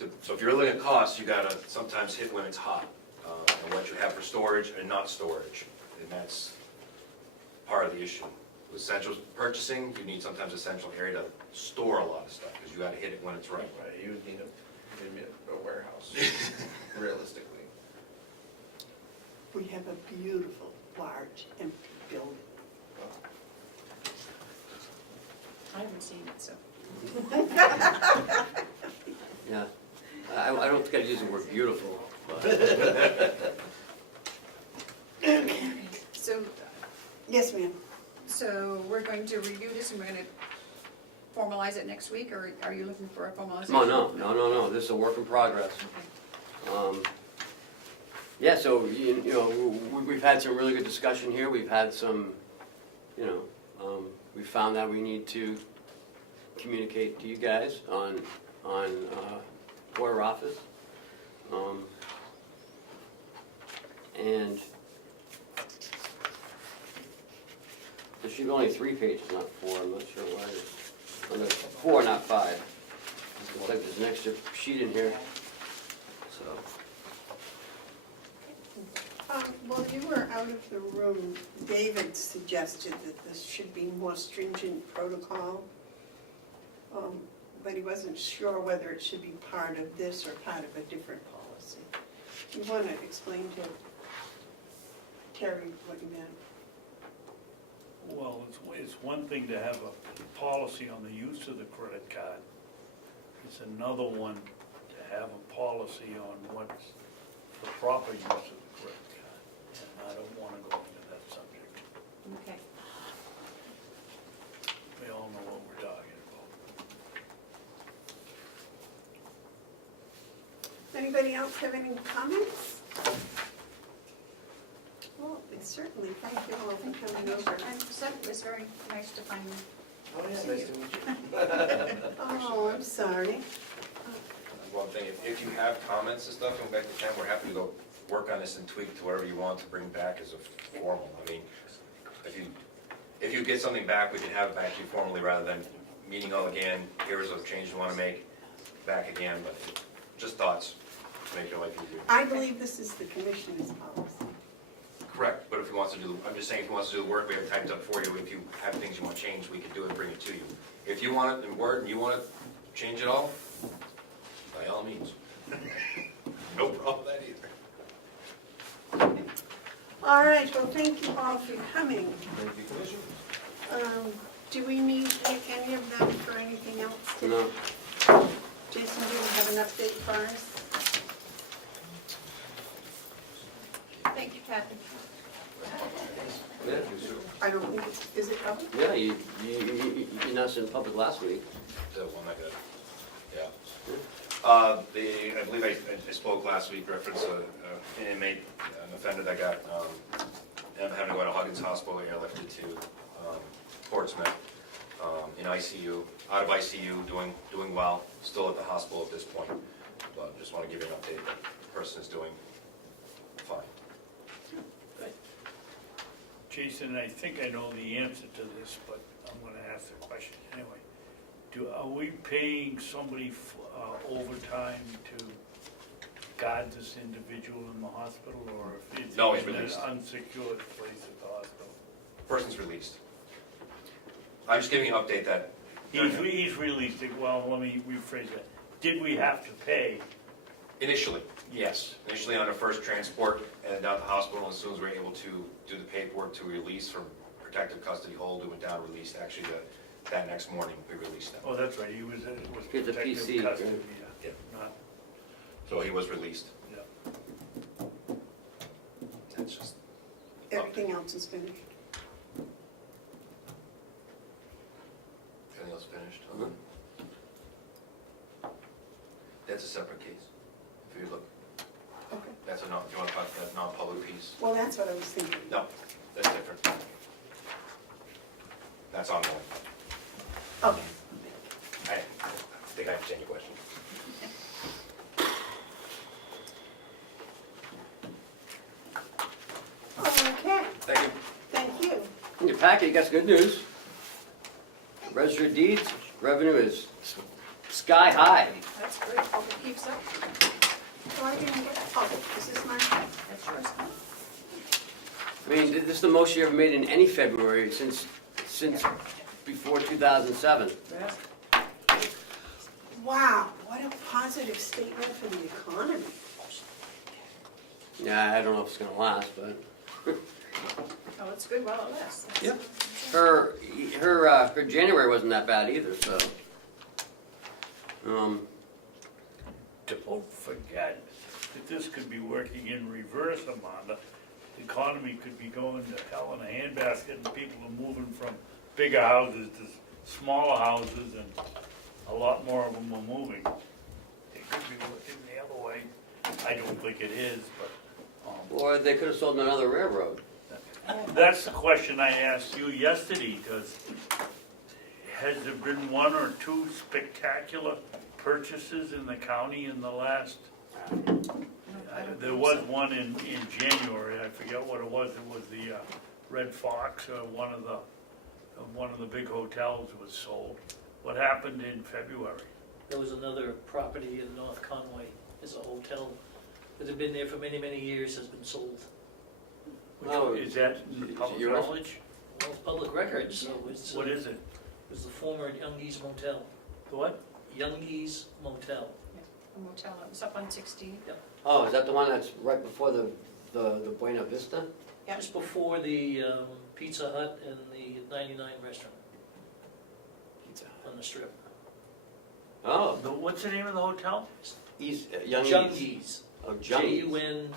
if you're looking at costs, you gotta sometimes hit when it's hot, and what you have for storage and not storage, and that's part of the issue. With essential purchasing, you need sometimes a central area to store a lot of stuff, because you gotta hit it when it's right. Right, you would need a warehouse, realistically. We have a beautiful, large, empty building. I haven't seen it, so. Yeah. I don't think I'd use the word beautiful, but. So, Yes, ma'am. so we're going to review this and we're gonna formalize it next week, or are you looking for a formalization? No, this is a work in progress. Okay. Yeah, so, you know, we've had some really good discussion here, we've had some, you know, we found that we need to communicate to you guys on Porter office. And there should be only 3 pages, not 4, I'm not sure why there's 4, not 5. Looks like there's an extra sheet in here, so. While you were out of the room, David suggested that this should be more stringent protocol, but he wasn't sure whether it should be part of this or part of a different policy. You want to explain to Terry what you meant? Well, it's one thing to have a policy on the use of the credit card. It's another one to have a policy on what's the proper use of the credit card. And I don't want to go into that subject. Okay. We all know what we're talking about. Anybody else have any comments? Well, certainly, thank you all for coming over. And so it was very nice to finally Oh, yeah, nice to meet you. Oh, I'm sorry. One thing, if you have comments and stuff, going back to Ken, we're happy to go work on this and tweak to whatever you want to bring back as a formal. I mean, if you get something back, we can have it back to you formally rather than meeting all again, here's a change you want to make, back again, but just thoughts to make your life easier. I believe this is the commissioner's policy. Correct, but if he wants to do, I'm just saying, if he wants to do the work, we have it typed up for you. If you have things you want changed, we can do it and bring it to you. If you want it in Word and you want to change it all, by all means. No problem with that either. All right, well, thank you all for coming. Thank you, Commissioner. Do we need any of them for anything else today? No. Jason, do you have an update for us? thank you, Kathy. Yeah, I don't think it's, is it public? yeah, you announced it in public last week. The one I got, yeah. I believe I spoke last week, reference an inmate, an offender that got, having to go to Huggins Hospital, airlifted to Portsmouth, in ICU, out of ICU, doing well, still at the hospital at this point. But just want to give you an update that the person is doing fine. Jason, I think I know the answer to this, but I'm gonna ask the question anyway. Are we paying somebody overtime to guard this individual in the hospital, or if it's No, he's in an released. unsecured place at the hospital? Person's released. I'm just giving you an update that. He's released, well, let me rephrase that. Did we have to pay? Initially, yes. Initially on the first transport and down to the hospital, as soon as we were able to do the paperwork to release from protective custody hold, we went down, released. Actually, that next morning, we released them. Oh, that's right, he was He's a protective PC, custody, yeah. not, So he was released. yeah. It's just, Everything else is finished. everything else finished. Mhm. That's a separate case, if you look. Okay. That's a non, if you want to talk that non-public piece. Well, that's what I was thinking. No, that's different. That's ongoing. Okay. I think I understand your question. Okay, Thank you. thank you. In your packet, you got some good news. Registered deeds, revenue is sky high. That's great, hope it keeps up. Well, I didn't get, oh, is this mine? That's yours, huh? I mean, this is the most you ever made in any February since before 2007. Wow, what a positive statement for the economy. Yeah, I don't know if it's gonna last, but Oh, it's good while it lasts. Yep. her January wasn't that bad either, so. Don't forget that this could be working in reverse, Amanda. The economy could be going to hell in a handbasket and people are moving from bigger houses to smaller houses and a lot more of them are moving. It could be working the other way. I don't think it is, but, Or they could have sold another railroad. that's the question I asked you yesterday, because has there been one or two spectacular purchases in the county in the last, there was one in January, I forget what it was the Red Fox, one of the big hotels was sold. What happened in February? There was another property in North Conway, it's a hotel that had been there for many, many years, has been sold. Oh, Is that public yours? knowledge? Well, it's public record, so it's. What is it? It was the former Youngie's Motel, The what? Youngie's Motel. A motel, it was up on 16. Oh, is that the one that's right before the Buena Vista? Yep. Just before the Pizza Hut and the 99 restaurant on the strip. Oh, What's the name of the hotel? Young Jungies. Oh, Jungies. J-U-N,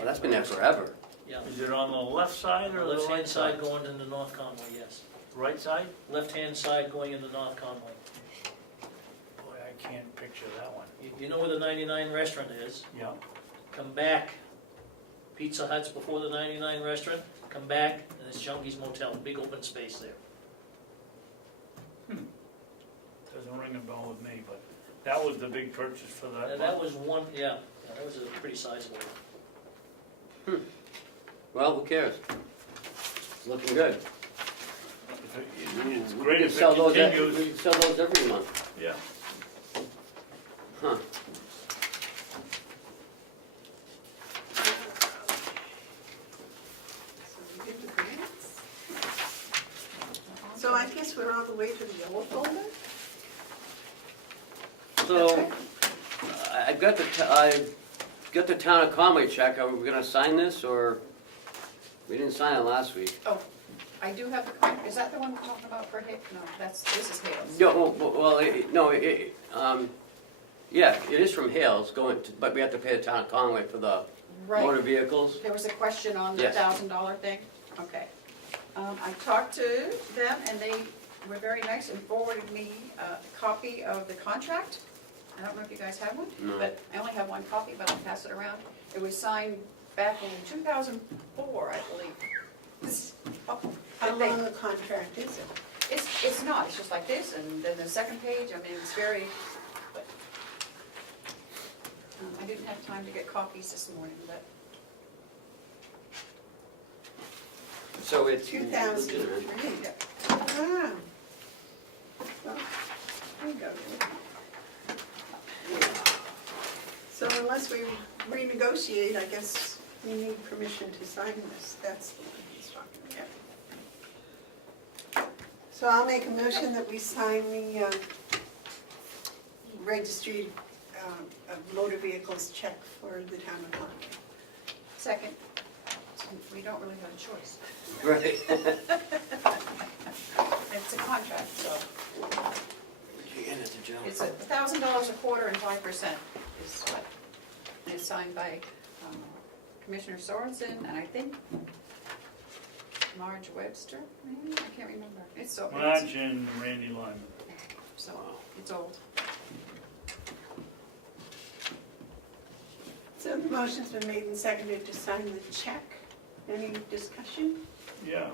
Oh, that's been there forever. yeah. Is it on the left side On or the the left-hand right side side? going into North Conway, yes. Right side? Left-hand side going into North Conway. Boy, I can't picture that one. You know where the 99 restaurant is? Yeah. Come back, Pizza Hut's before the 99 restaurant, come back, and it's Jungies Motel, big open space there. Doesn't ring a bell with me, but that was the big purchase for that. And that was one, yeah, that was a pretty sizable one. Well, who cares? It's looking good. It's We great can if sell it those. continues. We can sell those every month. Yeah. Huh. So we did the grants. So I guess we're all the way to the yellow folder? So, I've got the town of Conway check. Are we gonna sign this, or, we didn't sign it last week? Oh, I do have the, is that the one we're talking about for Hale? No, this is Hale's. No, yeah, it is from Hales going to, but we have to pay the town of Conway for the motor Right, vehicles. there was a question on the Yes. $1,000 thing? Okay. I talked to them and they were very nice and forwarded me a copy of the contract. I don't know if you guys have one, No. but I only have one copy, but I'll pass it around. It was signed back in 2004, I believe. How long the contract is it? It's not, it's just like this, and then the second page, I mean, it's very, but, I didn't have time to get copies this morning, but So it's. 2003. Ah. Well, there you go. So unless we renegotiate, I guess we need permission to sign this. That's the one he's talking about. So I'll make a motion that we sign the registry of motor vehicles check for the town of Conway. second, we don't really have a choice. Right. It's a contract, so Again, it's a joke. it's $1,000 a quarter and 5% is what, and it's signed by Commissioner Sorensen, and I think Marge Webster, maybe, I can't remember. It's Marge and Randy Lyman. so, it's old. So the motion's been made and seconded to sign the check. Any discussion? Yeah,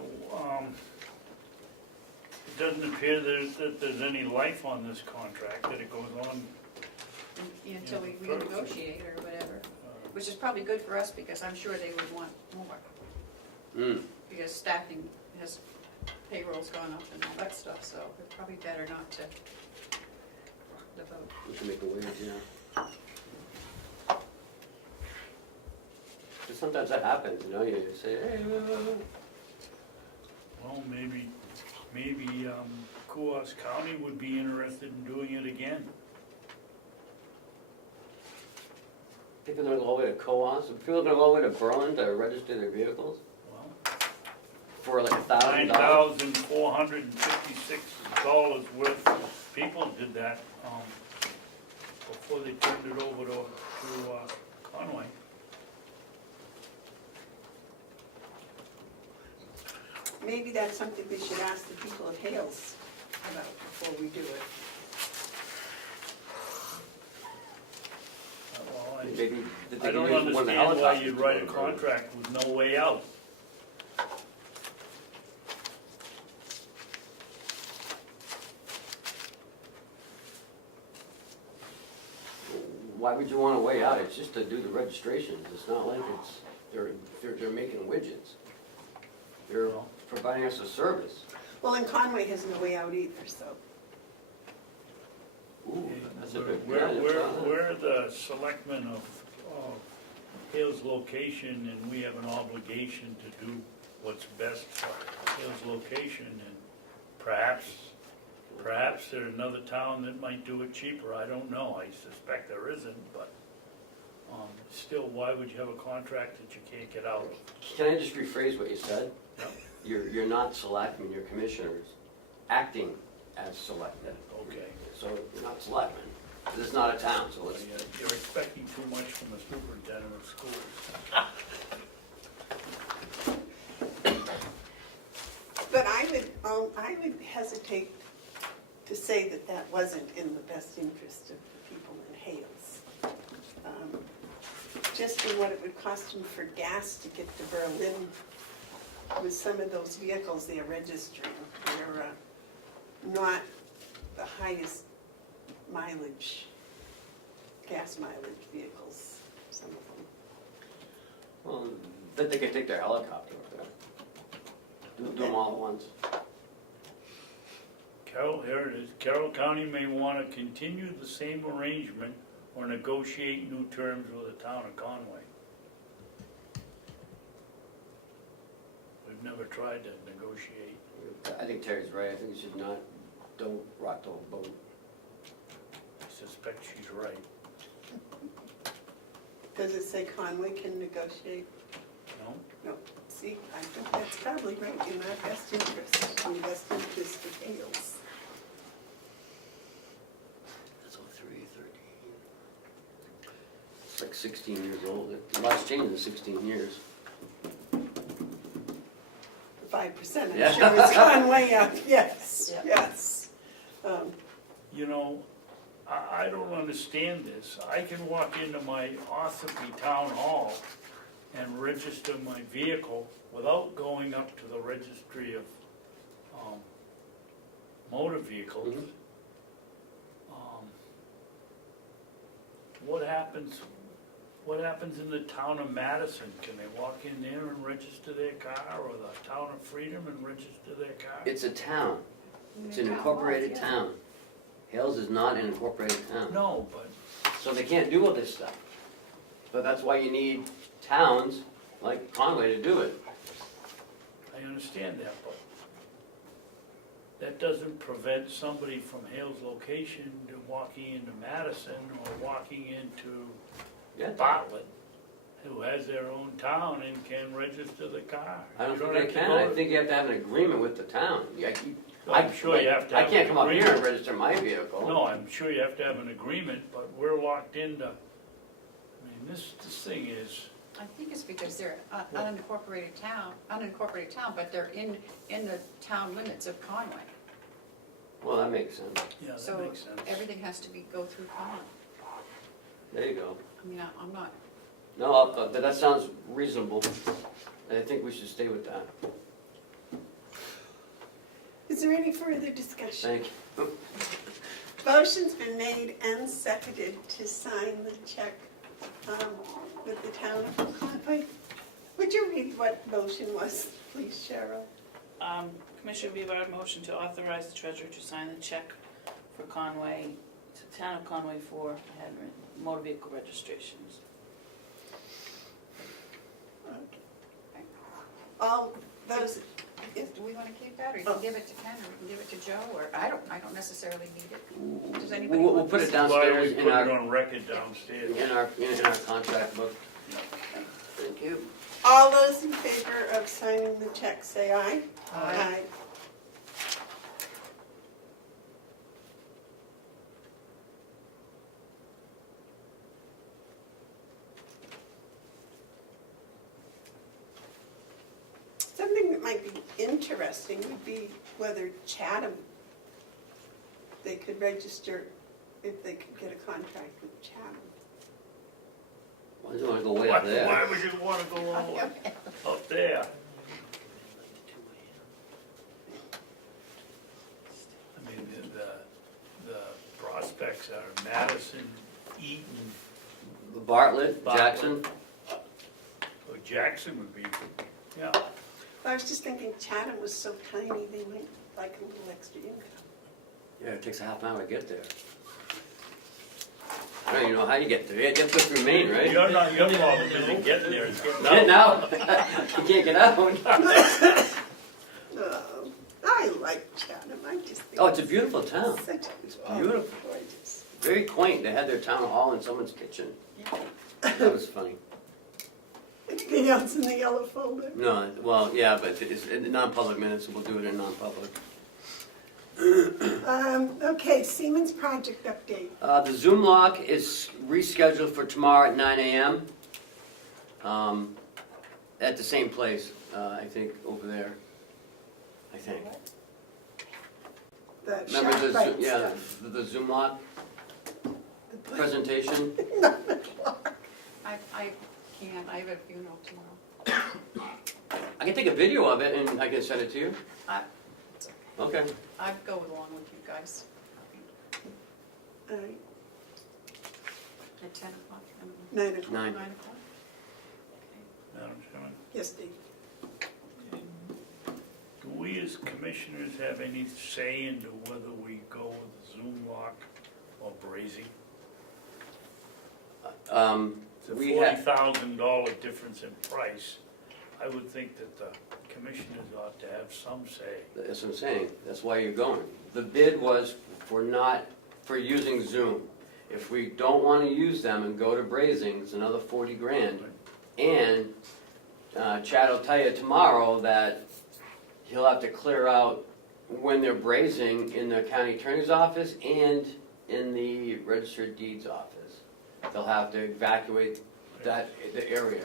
it doesn't appear that there's any life on this contract, that it goes on. Until we Yeah, renegotiate or whatever, which is probably good for us because I'm sure they would want more. Because staffing has, payroll's gone up and all that stuff, so it's probably better not to rock the boat. We can make a wage, yeah. Because sometimes that happens, you know, you say, hey, Well, maybe Coos County would be interested in doing it again. people are gonna go all the way to Coos, people are gonna go all the way to Berlin to register their vehicles Well, for like $1,000. $9,456 worth of people did that, before they turned it over to Conway. Maybe that's something we should ask the people of Hales about before we do it. Well, Maybe that they I can don't use one of the understand why helicopters you'd to write a go to- contract with no way out. Why would you want a way out? It's just to do the registrations. It's not like they're making widgets. They're No. providing us a service. Well, and Conway has no way out either, so. Ooh, that's a big, We're the selectmen of Hales location, and we have an obligation to do what's best for Hales location, and perhaps there's another town that might do it cheaper, I don't know, I suspect there isn't, but still, why would you have a contract that you can't get out of? Can I just rephrase what you said? Yep. You're not selectmen, you're commissioners, acting as selectmen. Okay. So you're not selectmen. This is not a town, so let's, You're expecting too much from the superintendent of schools. But I would hesitate to say that that wasn't in the best interest of the people in Hales. Just in what it would cost them for gas to get to Berlin with some of those vehicles they're registering. They're not the highest mileage, gas mileage vehicles, some of them. well, then they can take their helicopter over there. Do them all at once. Carroll, here it is. Carroll County may want to continue the same arrangement or negotiate new terms with the town of Conway. We've never tried to negotiate. I think Terry's right. I think you should don't rock the whole boat. I suspect she's right. Does it say Conway can negotiate? No? No. See, I think that's probably right in our best interest, in the best interest of Hales. That's 03, 13. It's like 16 years old. A lot's changed in 16 years. 5%, Yeah. I'm sure it's gone way up, yes, Yeah. yes. You know, I don't understand this. I can walk into my Ossipee Town Hall and register my vehicle without going up to the registry of motor vehicles. Mhm. What happens in the town of Madison? Can they walk in there and register their car, or the town of Freedom and register their car? It's a town. It's an incorporated town. Hales is not an incorporated town. No, but So they can't do all this stuff. But that's why you need towns like Conway to do it. I understand that, but that doesn't prevent somebody from Hales location to walking into Madison or walking into Yeah. Bartlett, who has their own town and can register the car. I don't You think they have to can. go I to- think you have to have an agreement with the town. I'm sure you have to I have can't an come up here and agreement. register my vehicle. No, I'm sure you have to have an agreement, but we're locked into, I mean, this thing is, I think it's because they're unincorporated town, but they're in the town limits of Conway. Well, that makes sense. Yeah, that So makes sense. everything has to go through Conway. There you go. I mean, I'm not, No, but that sounds reasonable. And I think we should stay with that. Is there any further discussion? Thank you. Motion's been made and seconded to sign the check with the town of Conway. Would you read what motion was, please, Cheryl? Commissioner Bevard motion to authorize the treasurer to sign the check for Conway, to town of Conway for, I had written, motor vehicle registrations. Okay. All those, do we want to keep that, or you can give it to Ken, or we can give it to Joe, or I don't necessarily need it. Does anybody We'll want put it this? Why don't we downstairs put in it our, on record downstairs? in our contract book. Thank you. all those in favor of signing the check, say aye. Aye. Something that might be interesting would be whether Chatham, they could register, if they could get a contract with Chatham. Why do you want to go way up there? Why would you wanna go all the way up there? I mean, the prospects are Madison, Eaton, Bartlett, Jackson. or Jackson would be, yeah. I was just thinking Chatham was so tiny, they might like a little extra income. Yeah, it takes a half an hour to get there. I don't even know how you get there. You have to go through Maine, right? Your problem isn't getting there, it's getting Get out. out. You can't get out. I like Chatham, I just think. Oh, it's a beautiful town. Such a It's beautiful. gorgeous. Very quaint. They had their town hall in someone's kitchen. That was funny. Anything else in the yellow folder? No, well, yeah, but it's in non-public minutes, so we'll do it in non-public. Okay, Siemens project update. The Zoom lock is rescheduled for tomorrow at 9 a.m. At the same place, I think, over there. I think. The Remember the, ShopRite yeah, stuff. the Zoom lock The pla- presentation? I can't, I have a funeral tomorrow. I can take a video of it and I can send it to you. It's okay. Okay. I'd go along with you guys All right, at 10 o'clock. 9 o'clock. 9. 9 o'clock? Madam Chairman, Yes, Dave. do we as commissioners have any say into whether we go with Zoom lock or brazing? It's a We have, $40,000 difference in price. I would think that the commissioners ought to have some say. that's what I'm saying, that's why you're going. The bid was for using Zoom. If we don't want to use them and go to brazing, it's another 40 grand. And Chad will tell you tomorrow that he'll have to clear out when they're brazing in the county attorney's office and in the registered deeds office. They'll have to evacuate the area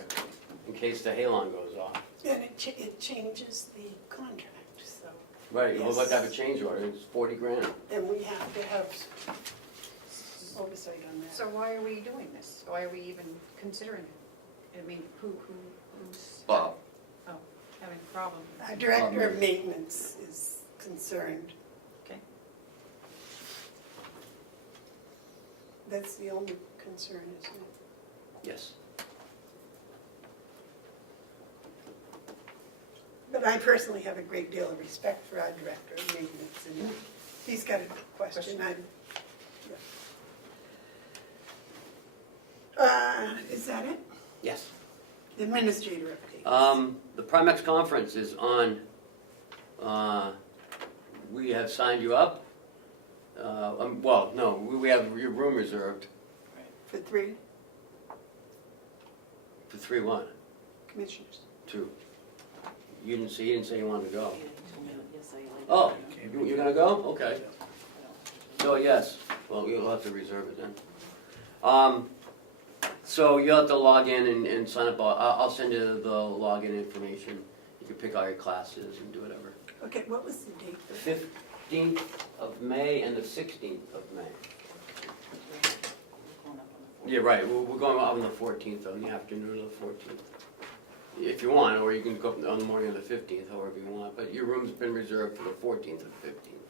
in case the halon goes off. And it changes the contract, so, Right, we'll have to have a Yes. change order, it's 40 grand. and we have to have oversight on that. So why are we doing this? Why are we even considering it? I mean, who's Bob. having a problem? Our director of maintenance is concerned. Okay. That's the only concern, isn't it? Yes. But I personally have a great deal of respect for our director of maintenance, and if he's got a question, is that it? Yes. Administrator update. The Primex conference is on, we have signed you up. Well, no, we have your room reserved For 3 for 3 what? commissioners. 2. You didn't say you wanted to go. Yeah, you told me that, yes, I like Oh, that. you're gonna go? Okay. So yes, well, you'll have to reserve it then. So you'll have to log in and sign up. I'll send you the login information. You can pick all your classes and do whatever. Okay, what was the date? 15th of May and the 16th of May. Going up on the Yeah, right. We're going out on the 14th, on the afternoon of the 14th. If you want, or you can go on the morning of the 15th, however you want. But your room's been reserved for the 14th and 15th.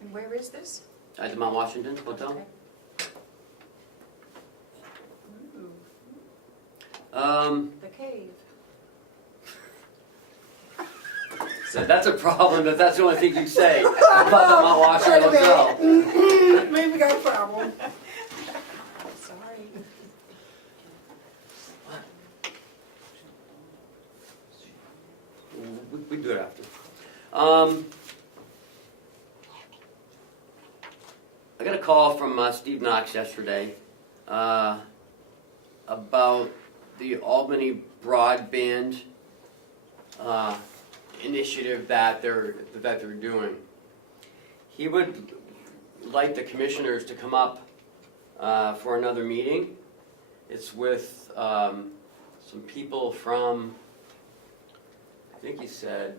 And where is this? At the Mount Washington Hotel. Okay. Ooh, Um, the cave. so that's a problem if that's the only thing you say about the Mount Washington Wait a Hotel. Maybe we got a problem. I'm sorry. We do it after. I got a call from Steve Knox yesterday about the Albany broadband initiative that they're doing. He would like the commissioners to come up for another meeting. It's with some people from, I think he said,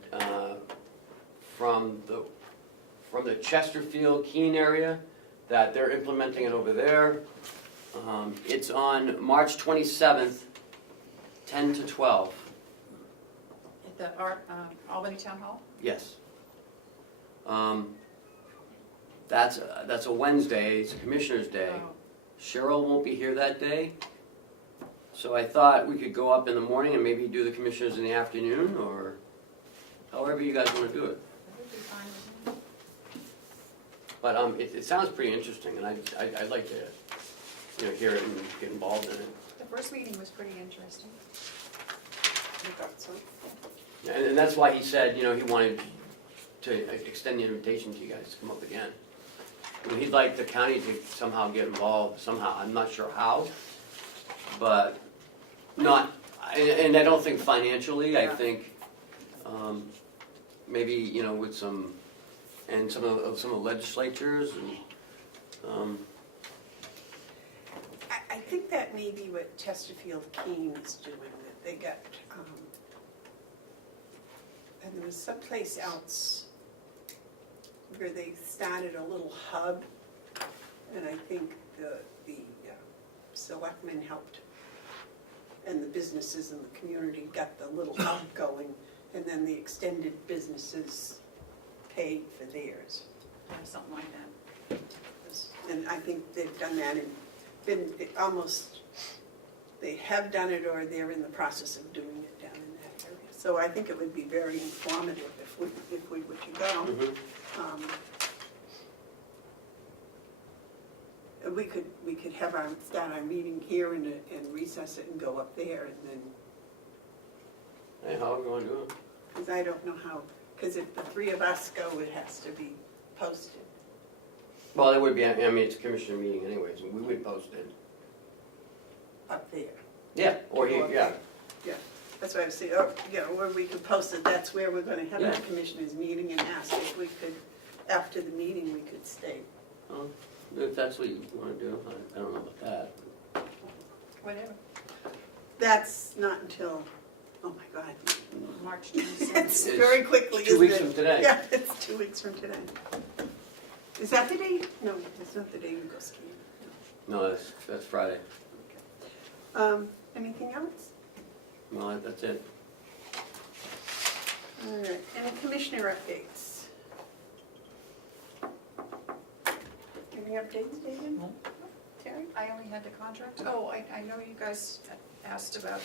from the Chesterfield, Keene area, that they're implementing it over there. It's on March 27th, 10 to 12. At the Albany Town Hall? Yes. That's a Wednesday, it's a Commissioner's Day. Oh. Cheryl won't be here that day, so I thought we could go up in the morning and maybe do the Commissioners in the afternoon, or however you guys want to do it. That would be fine with me. But it sounds pretty interesting, and I'd like to, hear it and get involved in it. The first meeting was pretty interesting. I thought so. And that's why he said, he wanted to extend the invitation to you guys to come up again. He'd like the county to somehow get involved somehow. I'm not sure how, but not, and I don't think financially. I think maybe with some of the legislatures and. I think that may be what Chesterfield Keene is doing, that they got, and there was someplace else where they started a little hub, and I think the selectmen helped, and the businesses in the community got the little hub going, and then the extended businesses paid for theirs. Yeah, something like that. And I think they've done that and been almost, they have done it or they're in the process of doing it down in that area. So I think it would be very informative if we were to go. Mm-hmm. We could have start our meeting here and recess it and go up there and then, Hey, how are we going to do it? because I don't know how, because if the three of us go, it has to be posted. Well, it would be. It's a commissioner meeting anyways, and we would post it. Up there. Yeah, or here. Yeah. Yeah, that's why I say, where we could post it, that's where we're gonna have our commissioners meeting and ask if we could, after the meeting, we could stay. If that's what you want to do, I don't know about that. Whatever. That's not until, oh my God. March 27th. It's very quickly, 2 isn't weeks it? from today. Yeah, it's 2 weeks from today. Is that the day? No, it's not the day you go skiing. No, that's Friday. Anything else? Well, that's it. All right, any commissioner updates? Any updates, David? No. Terry? I only had the contract. Oh, I know you guys asked about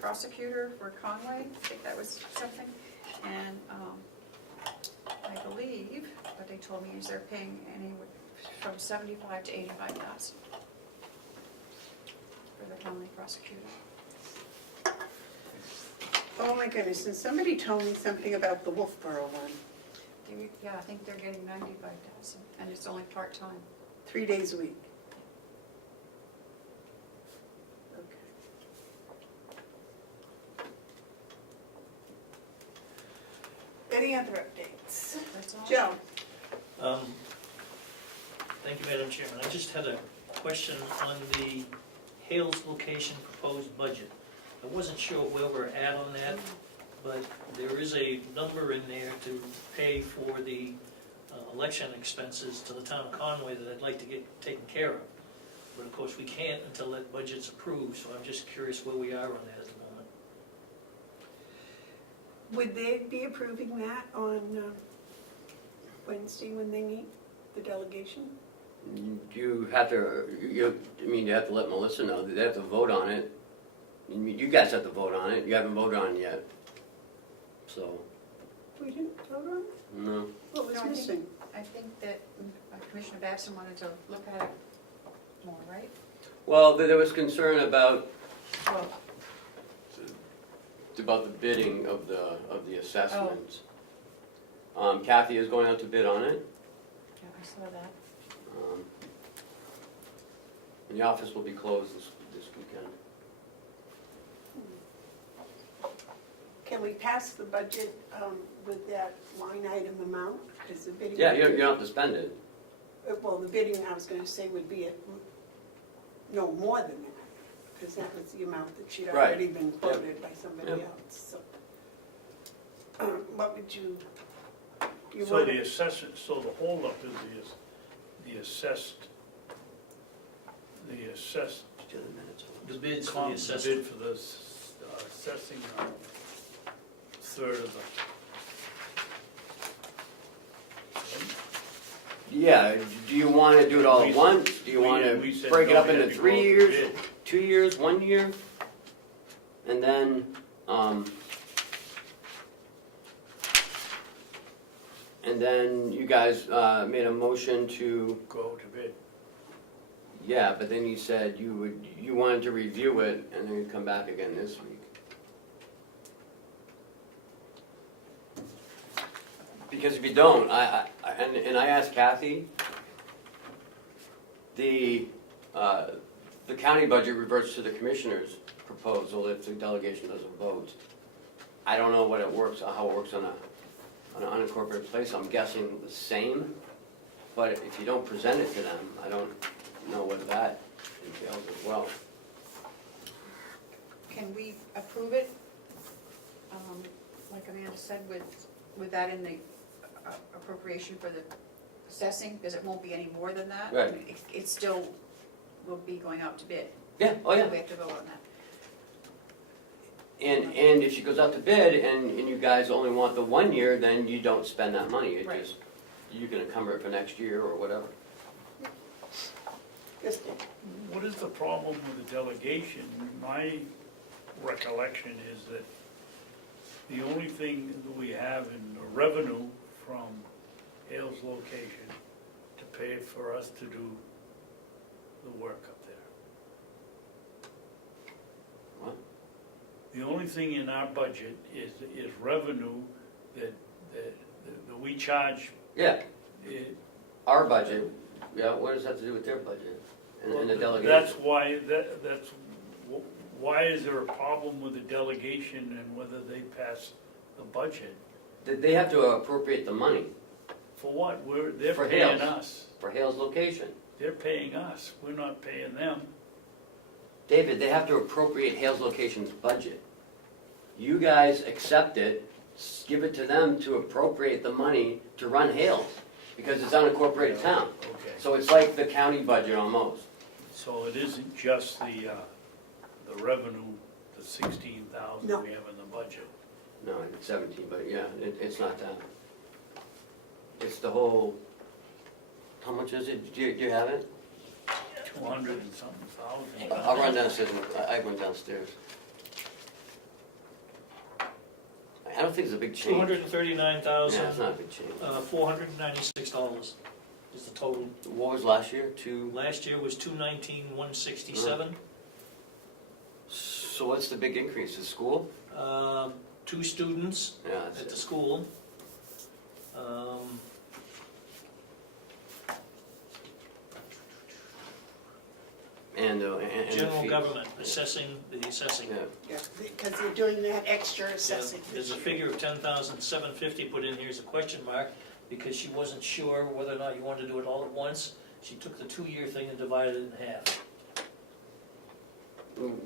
prosecutor for Conway. I think that was something. And I believe what they told me is they're paying anywhere from $75,000 to $85,000 for the county prosecutor. Oh my goodness, and somebody told me something about the Wolfboro one, Yeah, I think they're getting $95,000, and it's only part-time. 3 days a week. Okay. Any other updates? That's all. Joe? Thank you, Madam Chairman. I just had a question on the Hales location proposed budget. I wasn't sure where we're at on that, but there is a number in there to pay for the election expenses to the town of Conway that I'd like to get taken care of. But of course, we can't until that budget's approved, so I'm just curious where we are on that at the moment. Would they be approving that on Wednesday when they meet, the delegation? You have to, you have to let Melissa know, they have to vote on it. You guys have to vote on it, you haven't voted on it yet, so, We didn't vote on it? no. What was No, I think- missing? I think that Commissioner Babson wanted to look at it more, right? Well, there was concern about Well, the bidding of the assessments. Kathy is going out to bid on it, yeah, I saw that. and the office will be closed this weekend. Can we pass the budget with that line item amount? Because the bidding. Yeah, you don't have to spend it. Well, the bidding, I was gonna say, would be at no more than that, because that was the amount that she'd Right. already been quoted by somebody Yep. else, so. What would you So want? the assessment, so the holdup is the assessed, Do the minutes. The bids for the comp assessment. bid for the assessing third of the. Yeah, do you want to do it all at once? Do you want We to said break it no, up we had into to 3 go out to years, bid. 2 years, 1 year? And then, you guys made a motion to, Go to bid. yeah, but then you said you wanted to review it and then you'd come back again this week. Because if you don't, I asked Kathy, the county budget reverts to the commissioner's proposal if the delegation doesn't vote. I don't know what it works, how it works on an unincorporated place, I'm guessing the same, but if you don't present it to them, I don't know what that entails as well. Can we approve it, like Amanda said, with that in the appropriation for the assessing, because it won't be any more than that? Right. I mean, it still will be going out to bid. Yeah, oh yeah. We have to vote on that. And if she goes out to bid and you guys only want the 1 year, then you don't spend that money. It Right. just, you can encumber it for next year or whatever. Yes, What is the problem with the delegation? My recollection is that the only thing that we have in the revenue from Hales location to pay for us to do the work up there. What? The only thing in our budget is revenue that we charge. Yeah, It- our budget, yeah, what does that have to do with their budget and the delegation? That's why, why is there a problem with the delegation and whether they pass the budget? They have to appropriate the money For what? They're For paying Hales. us. for Hales location. They're paying us. We're not paying them. David, they have to appropriate Hales location's budget. You guys accept it, give it to them to appropriate the money to run Hales, because it's unincorporated town. Okay. So it's like the county budget almost. So it isn't just the revenue, the 16,000 No. we have in the budget. No, it's 17, but yeah, it's not that. It's the whole, how much is it? Do you have it? 200 and something thousand. I'll run downstairs, I went downstairs. I don't think it's a big change. $239,000. Yeah, it's not a big change. $496 is the total. What was last year? Last year was $219,167. So what's the big increase? The school? 2 students Yeah, that's at the it. school. And the General fees. government, assessing, the assessing. Yeah. yeah, because they're doing that extra assessing. There's a figure of $10,750 put in here as a question mark, because she wasn't sure whether or not you wanted to do it all at once, She took the 2-year thing and divided it in half.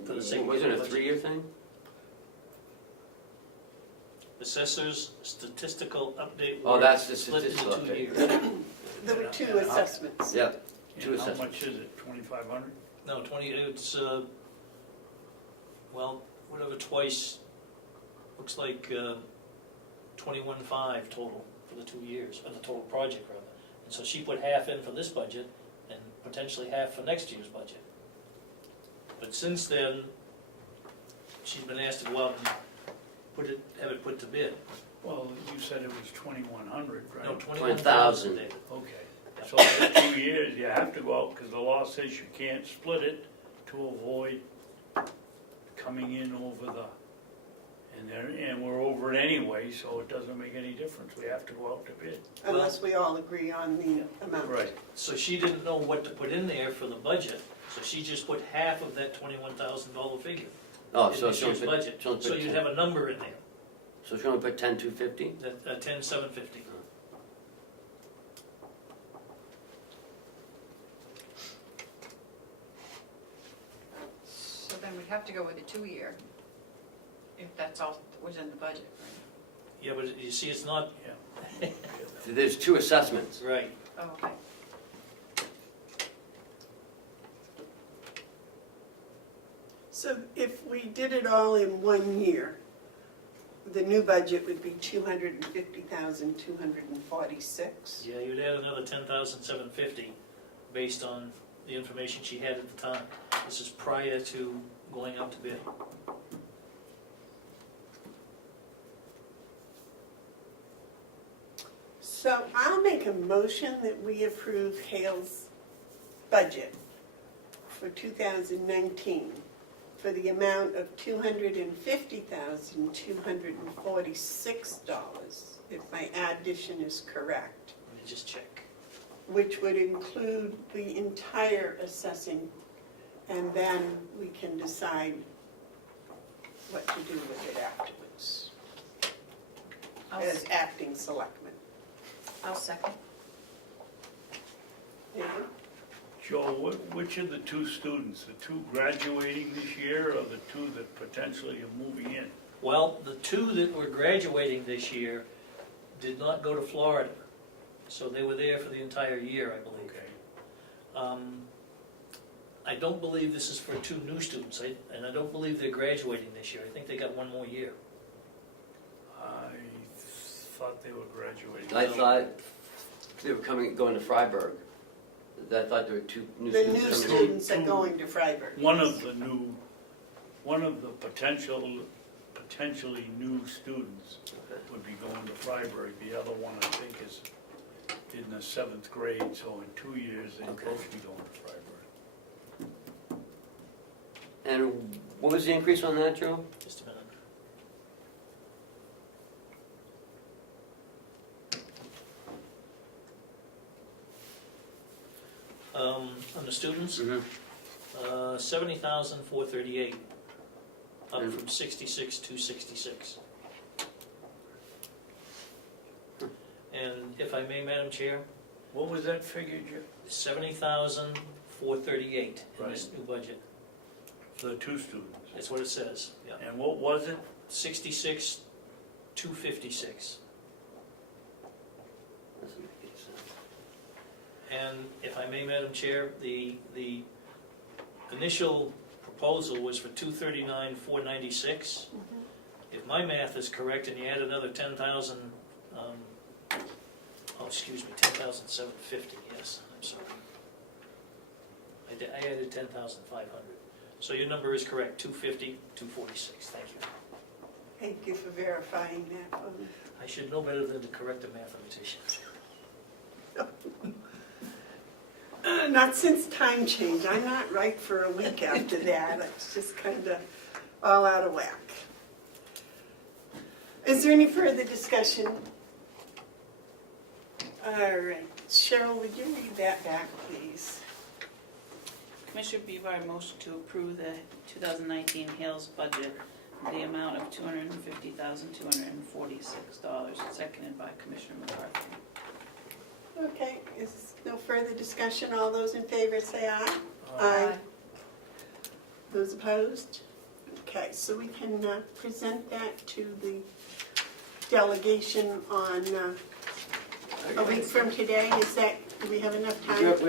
For the sake of Wasn't it a budget. 3-year thing? Assessors statistical update. Oh, were that's the split into statistical 2 update. years. There were two assessments. Yep, two And how assessments. much is it, 2,500? No, 20, it's, well, whatever twice, looks like 21.5 total for the 2 years, for the total project rather. And so she put half in for this budget and potentially half for next year's budget. But since then, she's been asked to go out and have it put to bid. Well, you said it was 2,100, right? No, 20,000. 21,000, David. Okay, so for 2 years, you have to go out, because the law says you can't split it to avoid coming in over the, and we're over it anyway, so it doesn't make any difference, we have to go out to bid. Unless we all agree on the amount. So she didn't know what to put in there for the budget, so she just put half of that $21,000 figure Oh, in so this she only year's put, budget. she only So put you'd 10, have a number in there, so she only put 10,250? that 10,750. So then we'd have to go with a 2-year, if that's all that was in the budget, right? Yeah, but you see, it's not, There's two assessments. right. Oh, okay. So if we did it all in 1 year, the new budget would be 250,246. Yeah, you'd add another 10,750 based on the information she had at the time. This is prior to going out to bid. So I'll make a motion that we approve Hale's budget for 2019 for the amount of $250,246, if my addition is correct, Let me just check. which would include the entire assessing, and then we can decide what to do with it afterwards, as acting selectman. I'll second. David? Joe, which of the two students, the two graduating this year or the two that potentially are moving in? Well, the two that were graduating this year did not go to Florida, so they were there for the entire year, I believe. Okay. I don't believe this is for two new students, and I don't believe they're graduating this year. I think they got one more year. I thought they were graduating. I thought they were going to Freiburg. I thought there were two new The students. new coming in. students are going to Freiburg. One of the potentially new students would be going to Freiburg. The other one, I think, is in the 7th grade, so in 2 years, they'd Okay. both be going to Freiburg. And what was the increase on that, Joe? Just a minute. On the students, Mm-hmm. 70,438, up And- from 66,266. And if I may, Madam Chair, What was that figure, Jim? 70,438 in this new budget. For the two students? That's what it says, yeah. And what was it? 66,256. Doesn't make any sense. And if I may, Madam Chair, the initial proposal was for 239,496. If my math is correct, and you add another 10,000, 10,750, yes, I'm sorry. I added 10,500. So your number is correct, 250, 246, thank you. Thank you for verifying that for me. I should know better than to correct a mathematician. Not since time change. I'm not right for a week after that. It's just kind of all out of whack. Is there any further discussion? All right. Cheryl, would you read that back, please? Commissioner Bevard motion to approve the 2019 Hales budget, the amount of $250,246, seconded by Commissioner McCarthy. Okay, is no further discussion? All those in favor say aye. Aye. Those opposed? Okay, so we can present that to the delegation on a week from today. Is that, do we have enough We time? have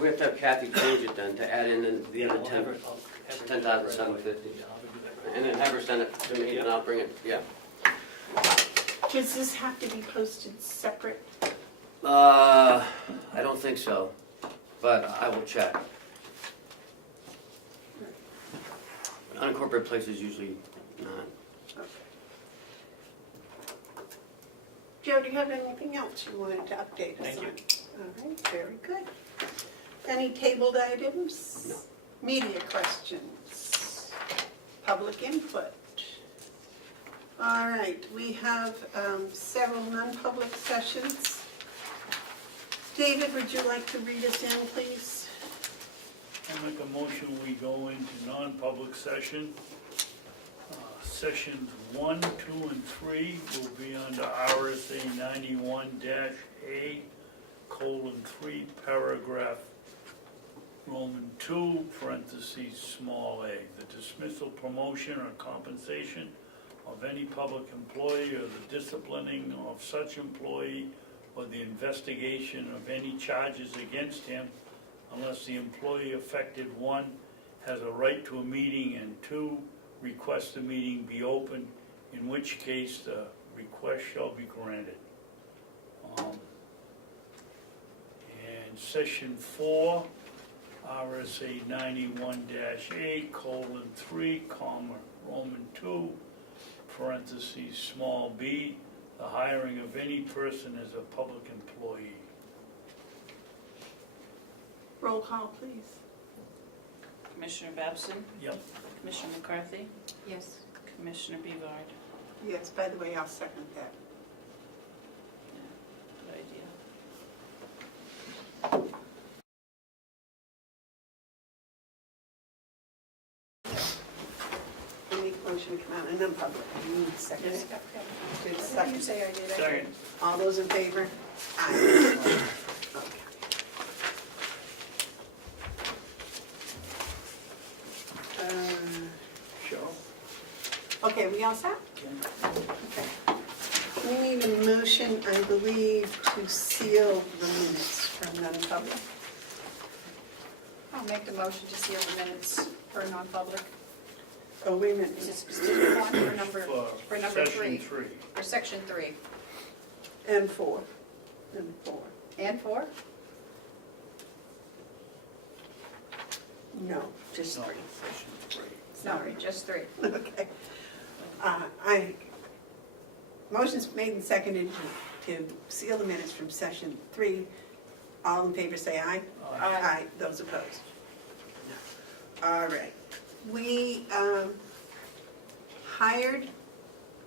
we have to have Kathy change it then, to add in the other I'll 10, have her- I'll have her do that right 10,750. away. Yeah, I'll do that right and then have her send it to me, and I'll bring it, yeah. Does this have to be posted separate? I don't think so, but I will check. Unincorporated places usually not. Okay. Joe, do you have anything else you wanted to update us on? Thank you. All right, very good. Any tabled items? No. Media questions? Public input? All right, we have several non-public sessions. David, would you like to read us in, please? I make a motion, we go into non-public session. Sessions 1, 2, and 3 will be under RSA 91-A, :3, paragraph Roman 2, parentheses, small a. The dismissal, promotion, or compensation of any public employee or the disciplining of such employee or the investigation of any charges against him unless the employee affected, 1, has a right to a meeting, and 2, request the meeting be open, in which case the request shall be granted. And Session 4, RSA 91-A, :3, Roman 2, parentheses, small b, the hiring of any person as a public employee. Roll call, please. Commissioner Babson, Yep. Commissioner McCarthy, Yes. Commissioner Bevard. Yes, by the way, I'll second that. Good idea. I make a motion to come out in non-public. You need a second. Yes. Do the What did you second. say I did? Second. All those in favor? Aye. Okay. Cheryl? Okay, we all set? Okay. We need a motion, I believe, to seal the minutes from non-public. I'll make the motion to seal the minutes for non-public. Oh, wait a minute. Is it specific one or number, for number Session 3? 3. For section 3? And 4. And 4. And 4? No, just No, 3. Session 3. Sorry, just 3. Okay. Motion's made and seconded to seal the minutes from session 3. All in favor say aye. Aye. Those opposed? No. All right. We hired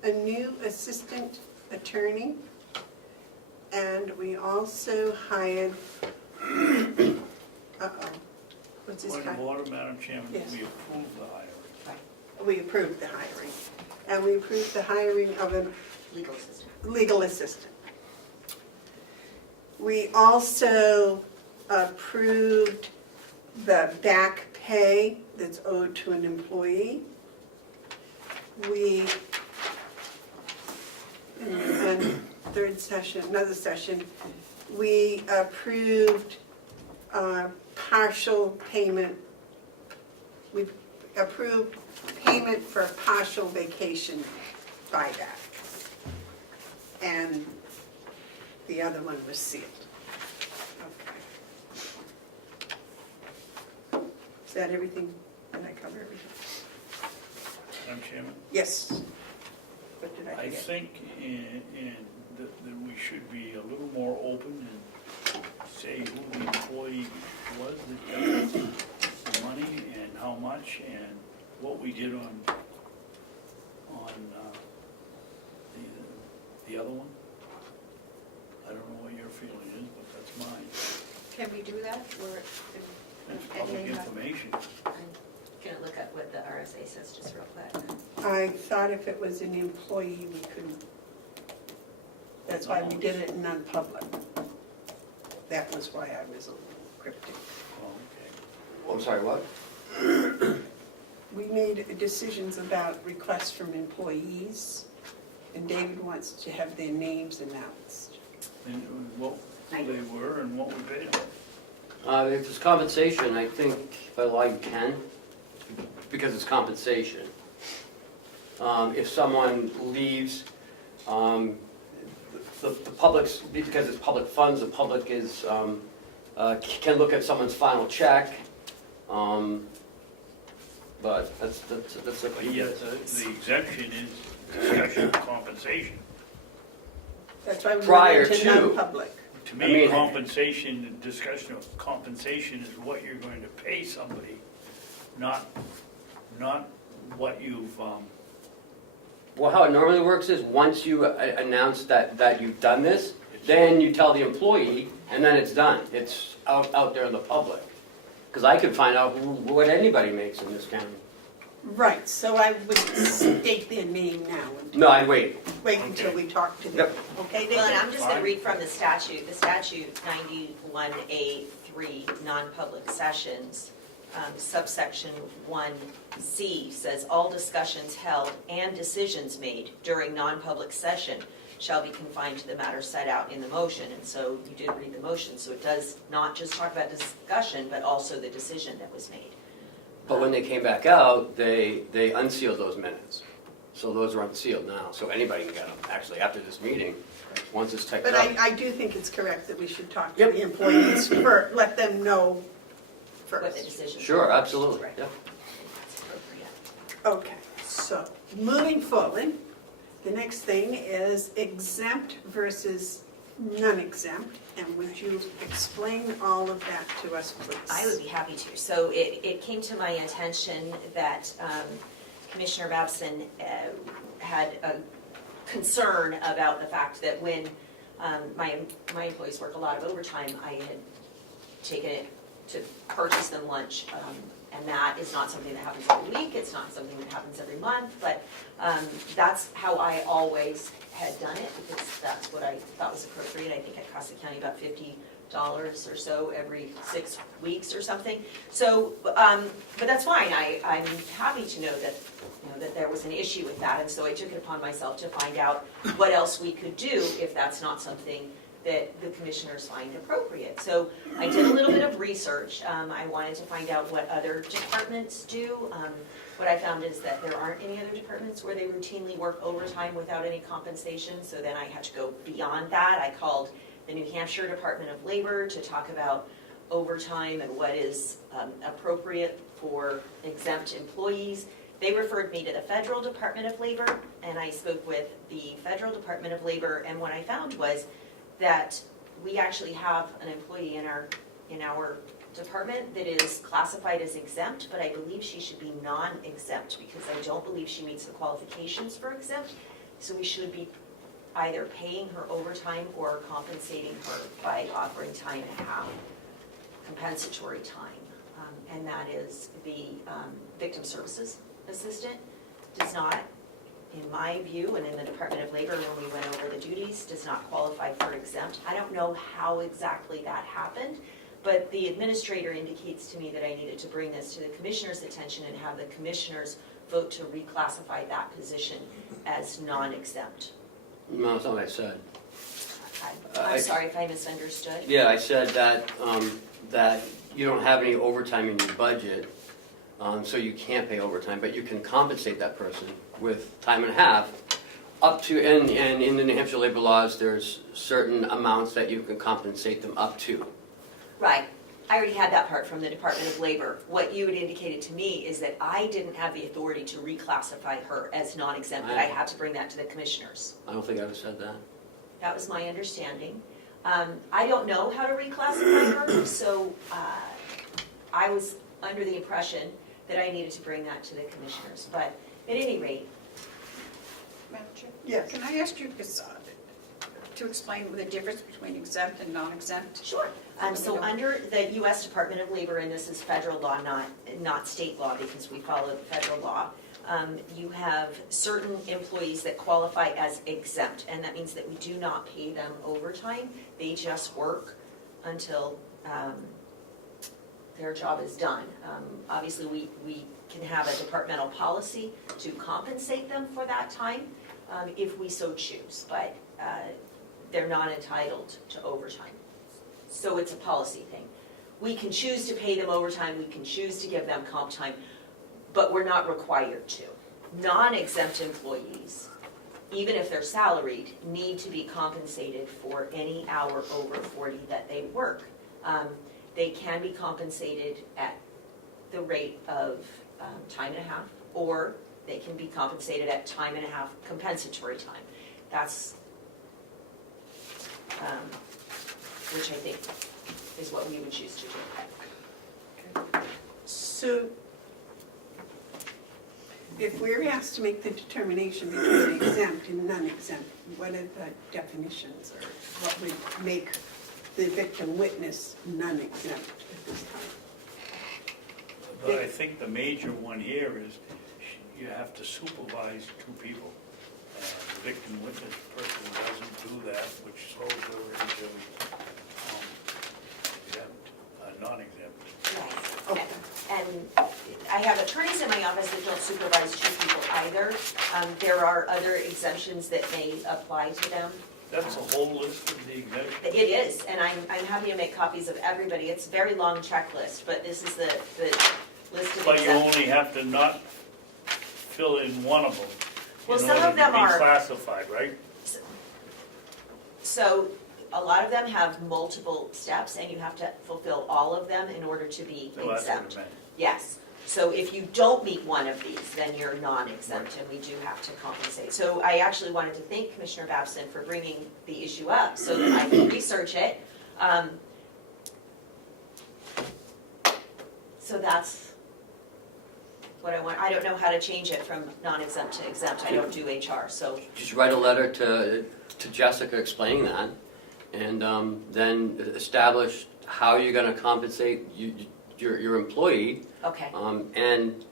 a new assistant attorney, and we also hired, what's his Point name? of order, Madam Chairman, Yes. we approve the hiring. We approved the hiring. And we approved the hiring of a legal assistant. We also approved the back pay that's owed to an employee. And third session, another session, we approved partial payment. We approved payment for partial vacation buyback. And the other one was sealed. Okay. Is that everything? Did I cover everything? Madam Chairman? Yes. What did I I forget? think that we should be a little more open and say who the employee was that got the money and how much and what we did on the other one. I don't know what your feeling is, but that's mine. Can we do that? It's public information. I'm gonna look up what the RSA says just real quick. I thought if it was an employee, we couldn't. That's why we did it in non-public. that was why I was a little cryptic. Oh, I'm sorry, what? We made decisions about requests from employees, and David wants to have their names announced. okay. And what they were and what we paid them. If it's compensation, I think by law you can, because it's compensation. If someone leaves, the public's, because it's public funds, the public is, can look at someone's final check. But that's like. But yet, the exemption is discussion of compensation. That's why we Prior went into to. non-public. To I me, mean- compensation, the discussion of compensation is what you're going to pay somebody, not what you've, Well, how it normally works is, once you announce that you've done this, then you tell the employee, and then it's done. It's out there in the public. Because I could find out what anybody makes in this county. Right, so I would state their name now and No, I'd wait. wait until we talk to them. Yep. Okay, Well, and David? I'm just gonna read from the statute 91A3, non-public sessions, subsection 1C says, all discussions held and decisions made during non-public session shall be confined to the matter set out in the motion. And so you did read the motion, so it does not just talk about discussion, but also the decision that was made. But when they came back out, they unsealed those minutes. So those are unsealed now, so anybody can get them, actually, after this meeting, once it's typed But up. I do think it's correct that we should talk to Yep. the employees first, let them know What the first. decision. Sure, absolutely, Right. yeah. That's appropriate. Okay, so, moving forward, the next thing is exempt versus non-exempt, and would you explain all of that to us, please? I would be happy to. So it came to my attention that Commissioner Babson had a concern about the fact that when my employees work a lot of overtime, I had taken it to purchase them lunch. And that is not something that happens every week, it's not something that happens every month, but that's how I always had done it, because that's what I thought was appropriate. I think it cost the county about $50 or so every 6 weeks or something. So, but that's fine, I'm happy to know that, that there was an issue with that, and so I took it upon myself to find out what else we could do if that's not something that the commissioners find appropriate. So I did a little bit of research. I wanted to find out what other departments do. What I found is that there aren't any other departments where they routinely work overtime without any compensation, so then I had to go beyond that. I called the New Hampshire Department of Labor to talk about overtime and what is appropriate for exempt employees. They referred me to the Federal Department of Labor, and I spoke with the Federal Department of Labor, and what I found was that we actually have an employee in our department that is classified as exempt, but I believe she should be non-exempt because I don't believe she meets the qualifications for exempt. So we should be either paying her overtime or compensating her by offering time and a half compensatory time. And that is the victim services assistant does not, in my view, and in the Department of Labor when we went over the duties, does not qualify for exempt. I don't know how exactly that happened, but the administrator indicates to me that I needed to bring this to the commissioner's attention and have the commissioners vote to reclassify that position as non-exempt. No, that's not what I said. I'm sorry if I misunderstood. Yeah, I said that, that you don't have any overtime in your budget, so you can't pay overtime, but you can compensate that person with time and a half, up to, and in the New Hampshire labor laws, there's certain amounts that you can compensate them up to. Right. I already had that part from the Department of Labor. What you had indicated to me is that I didn't have the authority to reclassify her as non-exempt, but I had to bring that to the commissioners. I don't think I ever said that. That was my understanding. I don't know how to reclassify her, so I was under the impression that I needed to bring that to the commissioners. But at any rate, Madam Chair? Yes. Can I ask you to explain the difference between exempt and non-exempt? sure. So under the U.S. Department of Labor, and this is federal law, not state law, because we follow the federal law, you have certain employees that qualify as exempt, and that means that we do not pay them overtime. They just work until their job is done. Obviously, we can have a departmental policy to compensate them for that time if we so choose, but they're not entitled to overtime. So it's a policy thing. We can choose to pay them overtime, we can choose to give them comp time, but we're not required to. Non-exempt employees, even if they're salaried, need to be compensated for any hour over 40 that they work. They can be compensated at the rate of time and a half, or they can be compensated at time and a half compensatory time. That's, which I think is what we would choose to do. So if we're asked to make the determination between exempt and non-exempt, what are the definitions, or what would make the victim witness non-exempt at this time? But I think the major one here is you have to supervise two people. The victim witness person doesn't do that, which shows they're usually exempt, non-exempt. Right. Okay. And I have attorneys in my office that don't supervise two people either. There are other exemptions that may apply to them. That's a whole list of the exemptions. It is, and I'm happy to make copies of everybody. It's a very long checklist, but this is the list of But you exemptions. only have to not fill in one of them. Well, in some order of them to be are- classified, right? So a lot of them have multiple steps, and you have to fulfill all of them in order to be So that's what exempt. it meant. Yes, so if you don't meet one of these, then you're non-exempt, and we do have to compensate. So I actually wanted to thank Commissioner Babson for bringing the issue up, so that I can research it. So that's what I want. I don't know how to change it from non-exempt to exempt. I don't do HR, so. Just write a letter to Jessica explaining that, and then establish how you're gonna compensate your employee. Okay, And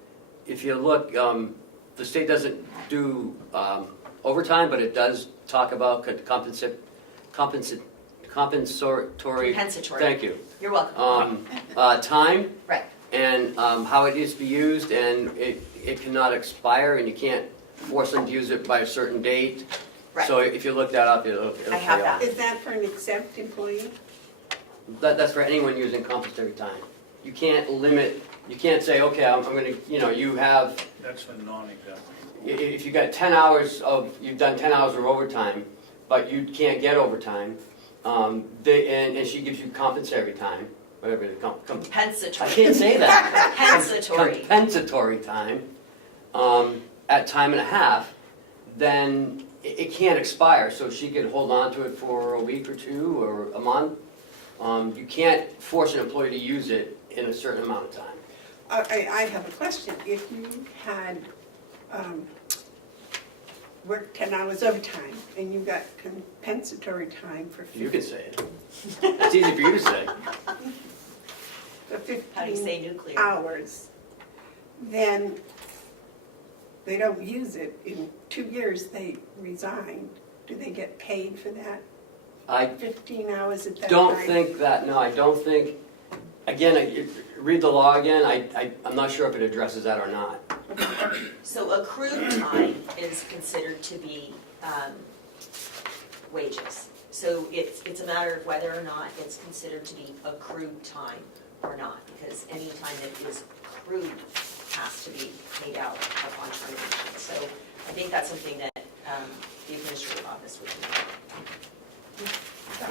if you look, the state doesn't do overtime, but it does talk about compensatory. compensatory. Thank you. You're welcome. Time Right, and how it is to be used, and it cannot expire, and you can't force them to use it by a certain date. right. So if you look that up, it'll I have pay off. that. Is that for an exempt employee? That's for anyone using compensatory time. You can't limit, you can't say, okay, I'm gonna, you have, That's for non-exempt. if you got 10 hours you've done 10 hours of overtime, but you can't get overtime, and she gives you compensatory time, whatever it is, I Compensatory. can't say that. Compensatory. Compensatory time, at time and a half, then it can't expire, so she could hold on to it for a week or two or a month. You can't force an employee to use it in a certain amount of time. I have a question. If you had worked 10 hours overtime and you got compensatory time for You can say it. That's easy for you to say. How do you say 15 nuclear? hours, then they don't use it. In 2 years, they resign. Do they get paid for that? I 15 hours at that don't time? think that, no, I don't think, again, read the law again, I'm not sure if it addresses that or not. So accrued time is considered to be wages. So it's a matter of whether or not it's considered to be accrued time or not, because any time that is accrued has to be paid out upon termination. So I think that's something that the administrative office would do.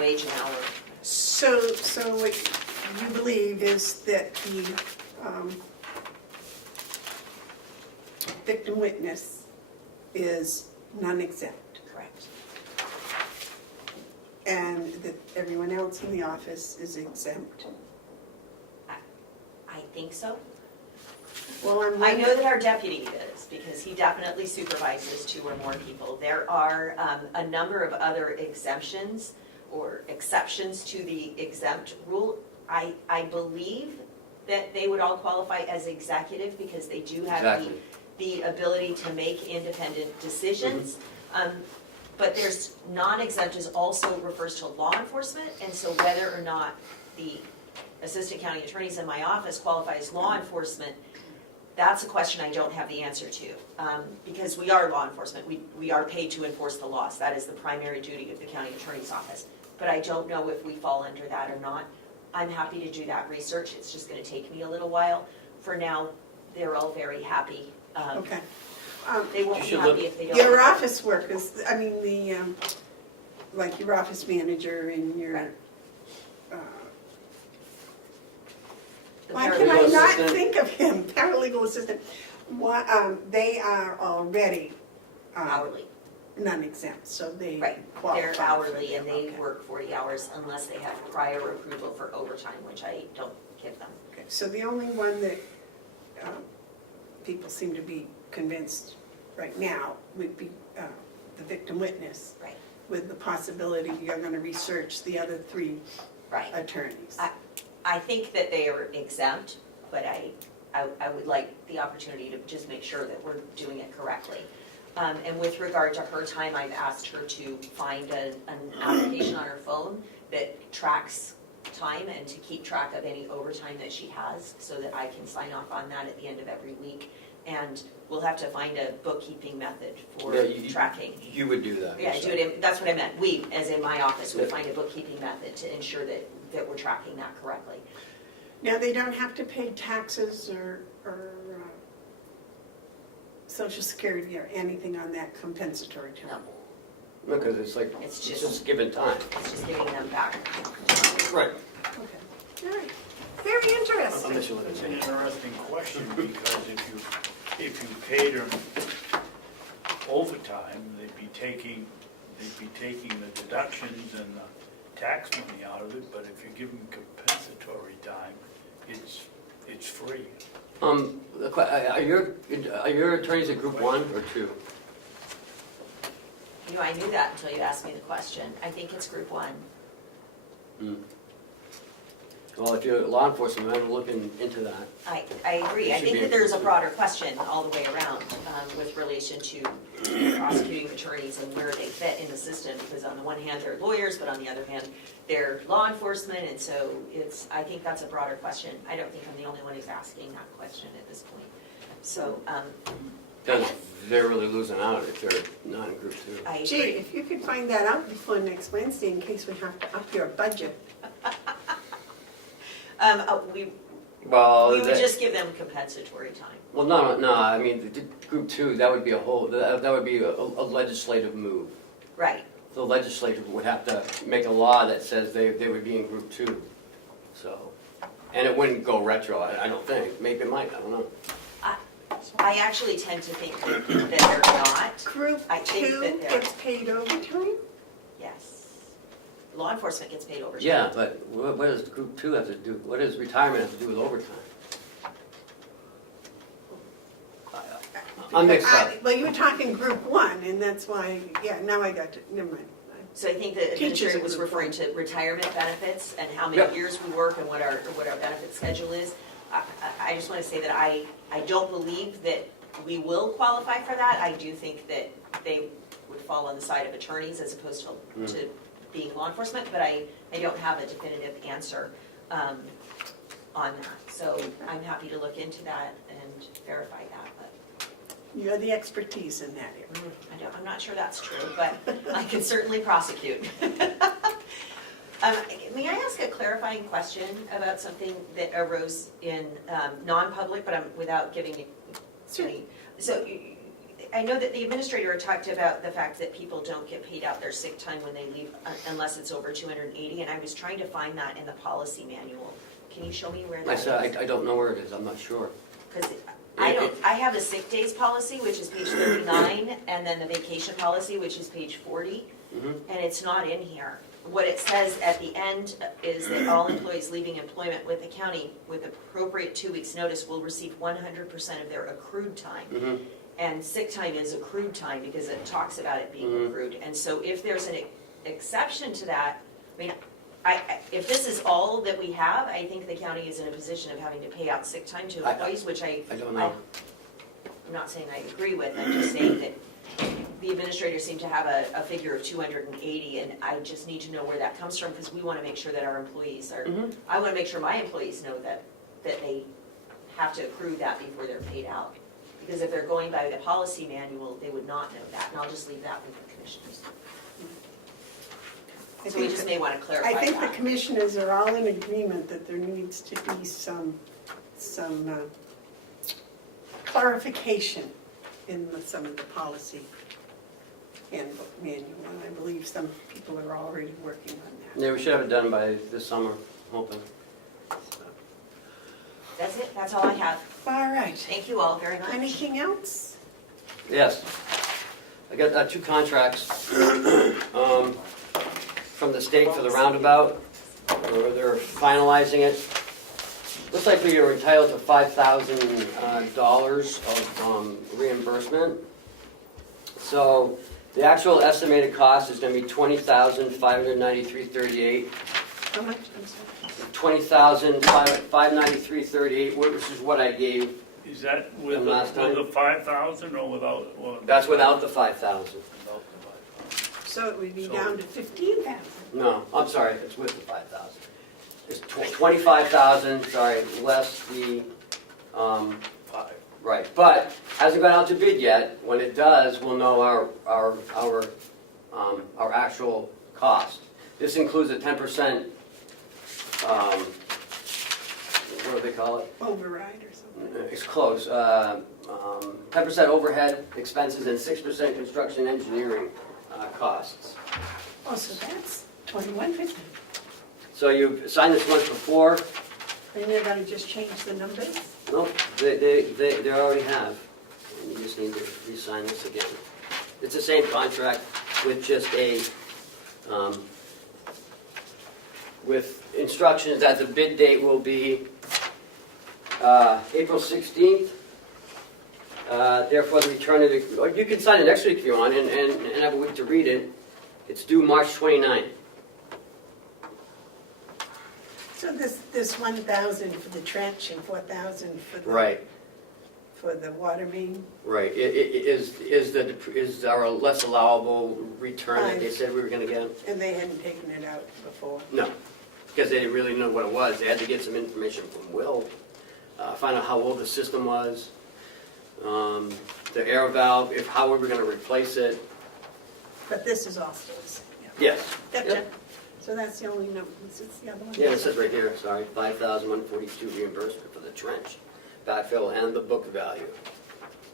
Wage and hour. So what you believe is that the victim witness is non-exempt, Correct. and that everyone else in the office is exempt? I think so. Well, I know that our deputy is, because he definitely supervises 2 or more people. There are a number of other exemptions or exceptions to the exempt rule. I believe that they would all qualify as executive because they do have Exactly. the ability to make independent decisions. But there's non-exempt is also refers to law enforcement, and so whether or not the assistant county attorneys in my office qualify as law enforcement, that's a question I don't have the answer to. Because we are law enforcement, we are paid to enforce the laws. That is the primary duty of the county attorney's office. But I don't know if we fall under that or not. I'm happy to do that research, it's just gonna take me a little while. For now, they're all very happy. Okay. They won't You be should happy look- if they don't. Your office workers, I mean, like your office manager and your, Right. The why paralegal can I not assistant. think of him, paralegal assistant? They are already Hourly, non-exempt, so they right. qualify. They're for hourly and them. they Okay. work 40 hours unless they have prior approval for overtime, which I don't give them. Okay, so the only one that people seem to be convinced right now would be the victim witness, Right, with the possibility you're going to research the other three right. attorneys. I think that they are exempt, but I would like the opportunity to just make sure that we're doing it correctly. And with regard to her time, I've asked her to find an application on her phone that tracks time and to keep track of any overtime that she has so that I can sign off on that at the end of every week. And we'll have to find a bookkeeping method for Yeah, tracking. You would do that. Yeah, do it in, that's what I meant. We, as in my office, would Yeah. find a bookkeeping method to ensure that we're tracking that correctly. Now, they don't have to pay taxes or Social Security or anything on that compensatory time? No, Because it's like, It's it's just- just given time. it's just giving them back. Right. Okay, all right. Very I'm interesting. just looking It's at an it. interesting question, because if you paid them overtime, they'd be taking the deductions and the tax money out of it, but if you give them compensatory time, it's free. Are your attorneys at group 1 or 2? You know, I knew that until you asked me the question. I think it's group 1. Well, if you're law enforcement, I'm looking into that. I agree. It I should think be that there's a inclusive. broader question all the way around with relation to prosecuting attorneys and where they fit in the system, because on the one hand, they're lawyers, but on the other hand, they're law enforcement, and so I think that's a broader question. I don't think I'm the only one who's asking that question at this point. So, Because they're really losing out if they're not in group 2. I Gee, agree. if you could find that out before next Wednesday in case we have to up your budget. Well, We would just give them compensatory time. well, no, I mean, group 2, that would be that would be a legislative move. Right. The legislature would have to make a law that says they would be in group 2, so. And it wouldn't go retro, I don't think. Maybe it might, I don't know. I actually tend to think that they're not. Group I think 2 that they're- gets paid overtime? Yes. Law enforcement gets paid overtime. Yeah, but what does group 2 have to do, what does retirement have to do with overtime? I'm mixed up. Well, you were talking group 1, and that's why, yeah, now I got it, never mind. So I think the Teachers administrator was in group referring to retirement benefits and how many Yep. years we work and what our benefit schedule is. I just want to say that I don't believe that we will qualify for that. I do think that they would fall on the side of attorneys as opposed to being law enforcement, but I don't have a definitive answer on that. So I'm happy to look into that and verify that, but You have the expertise in that area. I'm not sure that's true, but I can certainly prosecute. May I ask a clarifying question about something that arose in non-public, but without giving any? So I know that the administrator talked about the fact that people don't get paid out their sick time when they leave unless it's over 280, and I was trying to find that in the policy manual. Can you show me where that I is? said, I don't know where it is, I'm not sure. Because I have the sick days policy, which is page 39, and then the vacation policy, which is page 40, and it's not in here. What it says at the end is that all employees leaving employment with the county with appropriate 2 weeks' notice will receive 100% of their accrued time. And sick time is accrued time because it talks about it being accrued. And so if there's an exception to that, I mean, if this is all that we have, I think the county is in a position of having to pay out sick time to employees, which I don't know. I'm not saying I agree with, I'm just saying that the administrators seem to have a figure of 280, and I just need to know where that comes from, because we want to make sure that our employees are, I want to make sure my employees know that they have to accrue that before they're paid out. Because if they're going by the policy manual, they would not know that, and I'll just leave that with the commissioners. So we just may want to clarify I that. think the commissioners are all in agreement that there needs to be some clarification in some of the policy handbook manual, and I believe some people are already working on that. Yeah, we should have it done by this summer, hoping. That's it, that's all I have. All right. Thank you all very much. Anything else? Yes. I got 2 contracts from the state for the roundabout. They're finalizing it. Looks like we are entitled to $5,000 of reimbursement. So the actual estimated cost is going to be $20,593.38. How much? I'm sorry. $20,593.38, which is what I gave. Is that with And last time? the 5,000 or without? That's without the 5,000. Without the 5,000. So it would be So- down to 15,000. No, I'm sorry, it's with the 5,000. It's 25,000, sorry, less the, 5. right. But hasn't gone out to bid yet. When it does, we'll know our actual cost. This includes a 10%, what do they call it? Override or something. It's close. 10% overhead expenses and 6% construction engineering costs. Oh, so that's 2150. So you've signed this once before. And they're gonna just change the numbers? Nope, they already have. And you just need to re-sign this again. It's the same contract with just with instructions that the bid date will be April 16th. Therefore, the return of the, or you can sign it next week if you want and have a week to read it. It's due March 29th. So this 1,000 for the trench and 4,000 for the. Right. For the water main? Right, is our less allowable return that they said we were gonna get? And they hadn't taken it out before? No, because they didn't really know what it was. They had to get some information from Will, find out how old the system was, the air valve, how we were gonna replace it. But this is all still the same, yeah. Yes. Gotcha. Yep. So that's the only number, this is the other one? Yeah, it says right here, sorry, 5,142 reimbursement for the trench, backfill, and the book value.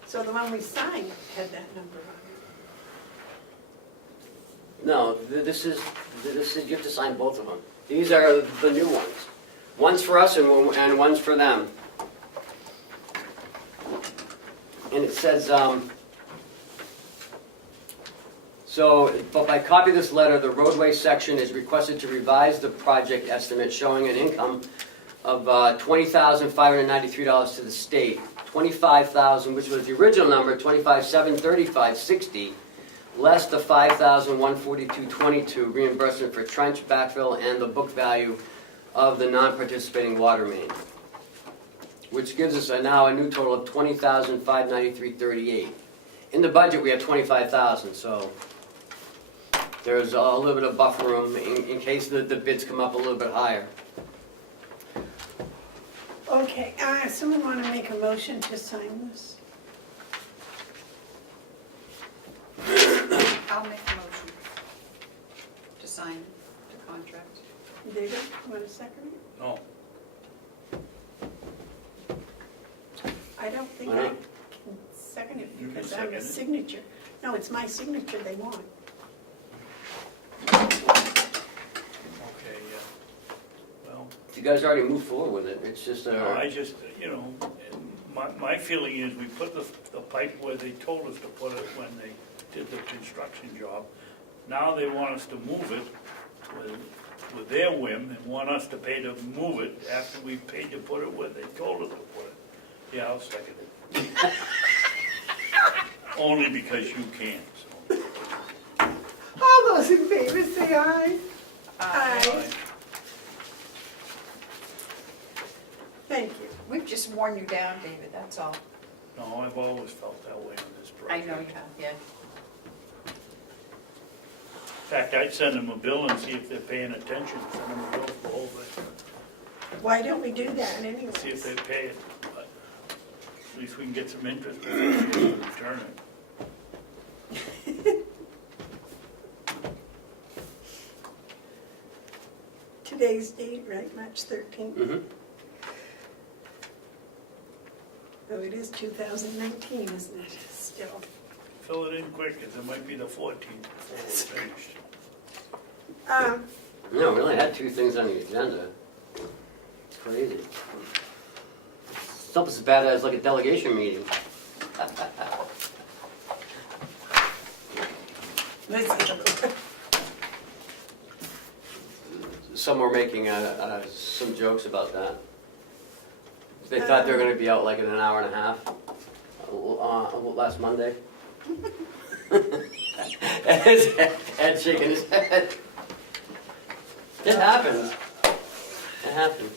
So the one we signed had that number on No, this is, you have to sign both of them. These are the new ones. One's for us and one's for them. And it says, but by copy of this letter, the roadway section is requested to revise the project estimate showing an income of $20,593 to the state. $25,000, which was the original number, $25,735.60, less the $5,142.22 reimbursement for trench, backfill, and the book value of the non-participating water main, which gives us now a new total of $20,593.38. In the budget, we have $25,000, so there's a little bit of buffer room in case the bids come up a little bit higher. Okay, someone want to make a motion to sign this? I'll make a motion to sign the contract. David, want a second? No. I don't think Why I not? can second it You can because I'm second a it. signature. No, it's my signature they want. Okay, yeah. Well, You guys already moved forward with it, it's just no, I just, my feeling is we put the pipe where they told us to put it when they did the construction job. Now they want us to move it with their whim and want us to pay to move it after we paid to put it where they told us to put it. Yeah, I'll second it. Only because you can, so. All those in favor say aye. Aye. Thank you. We've just worn you down, David, that's all. No, I've always felt that way on this I project. know you have, yeah. fact, I'd send them a bill and see if they're paying attention, send them a bill for the whole thing, Why don't we do that anyway? see if they pay it. But at least we can get some interest before we have to return it. Today's date, right, March 13th? Mm-hmm. Oh, it is 2019, isn't it, still? Fill it in quick, 'cause it might be the 14th before it's finished. No, we only had 2 things on the agenda. It's crazy. It's almost as bad as like a delegation meeting. Some were making some jokes about that. They thought they were gonna be out like in an hour and a half last Monday. Ed shaking his head. It happens. It happens.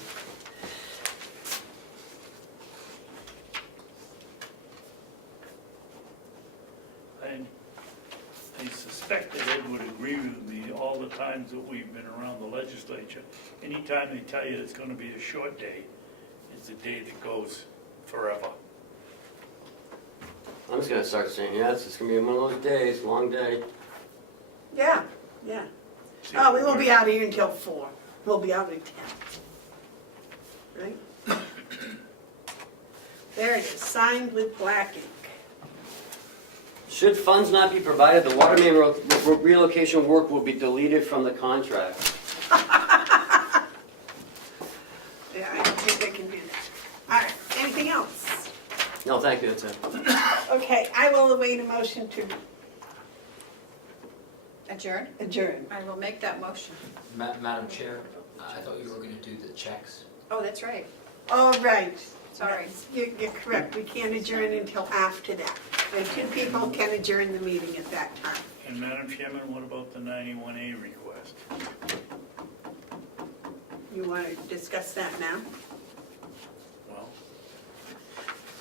I suspect that Ed would agree with me all the times that we've been around the legislature. Anytime they tell you it's gonna be a short day, it's a day that goes forever. I'm just gonna start saying, yes, it's gonna be one of those days, long day. Yeah, yeah. See Oh, we if won't be out here until 4. We'll be out at 10. Right? There it is, signed with black ink. Should funds not be provided, the water main relocation work will be deleted from the contract. Yeah, I don't think they can do that. All right, anything else? No, thank you, that's it. Okay, I will await a motion to Adjourn? adjourn. I will make that motion. Madam Chair, I thought you were going to do the checks. Oh, that's right. All right. Sorry. You're correct, we can't adjourn until after that. And 2 people can adjourn the meeting at that time. And Madam Chairman, what about the 91A request? You want to discuss that now? Well,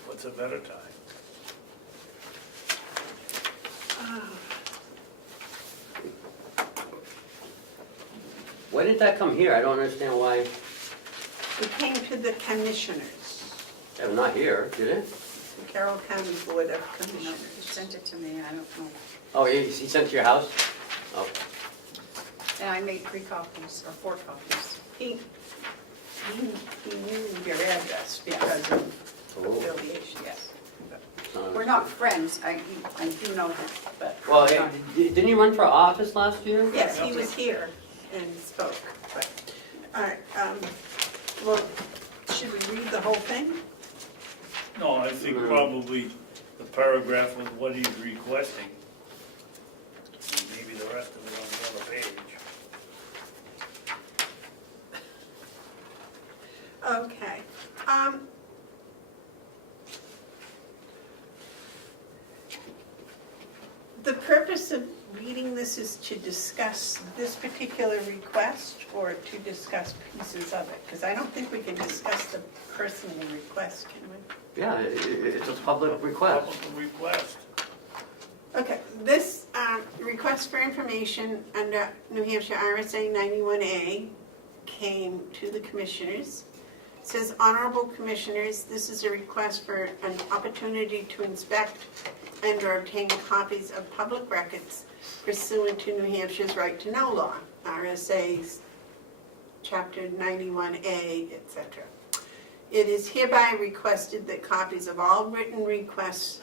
what's a better time? Why did that come here? I don't understand why. It came to the commissioners, Yeah, not here, did it? the Carroll County Board of No, he Commissioners. sent it to me, I don't know. Oh, he sent it to your house? Oh, And I made 3 copies, or 4 copies. He knew your address because of Oh. affiliation. Yes. uh, We're not friends, I do know him, but. Well, didn't you run for office last year? Yes, he was here and spoke, but, all right, well, should we read the whole thing? No, I think probably the paragraph with what he's requesting. And maybe the rest of it on the other page. Okay. The purpose of reading this is to discuss this particular request or to discuss pieces of it? Because I don't think we can discuss the personal request, can we? Yeah, it's a public request. Public request. Okay, this request for information under New Hampshire RSA 91A came to the commissioners. It says, Honorable Commissioners, this is a request for an opportunity to inspect and or obtain copies of public records pursuant to New Hampshire's right to know law, RSA's Chapter 91A, etc. It is hereby requested that copies of all written requests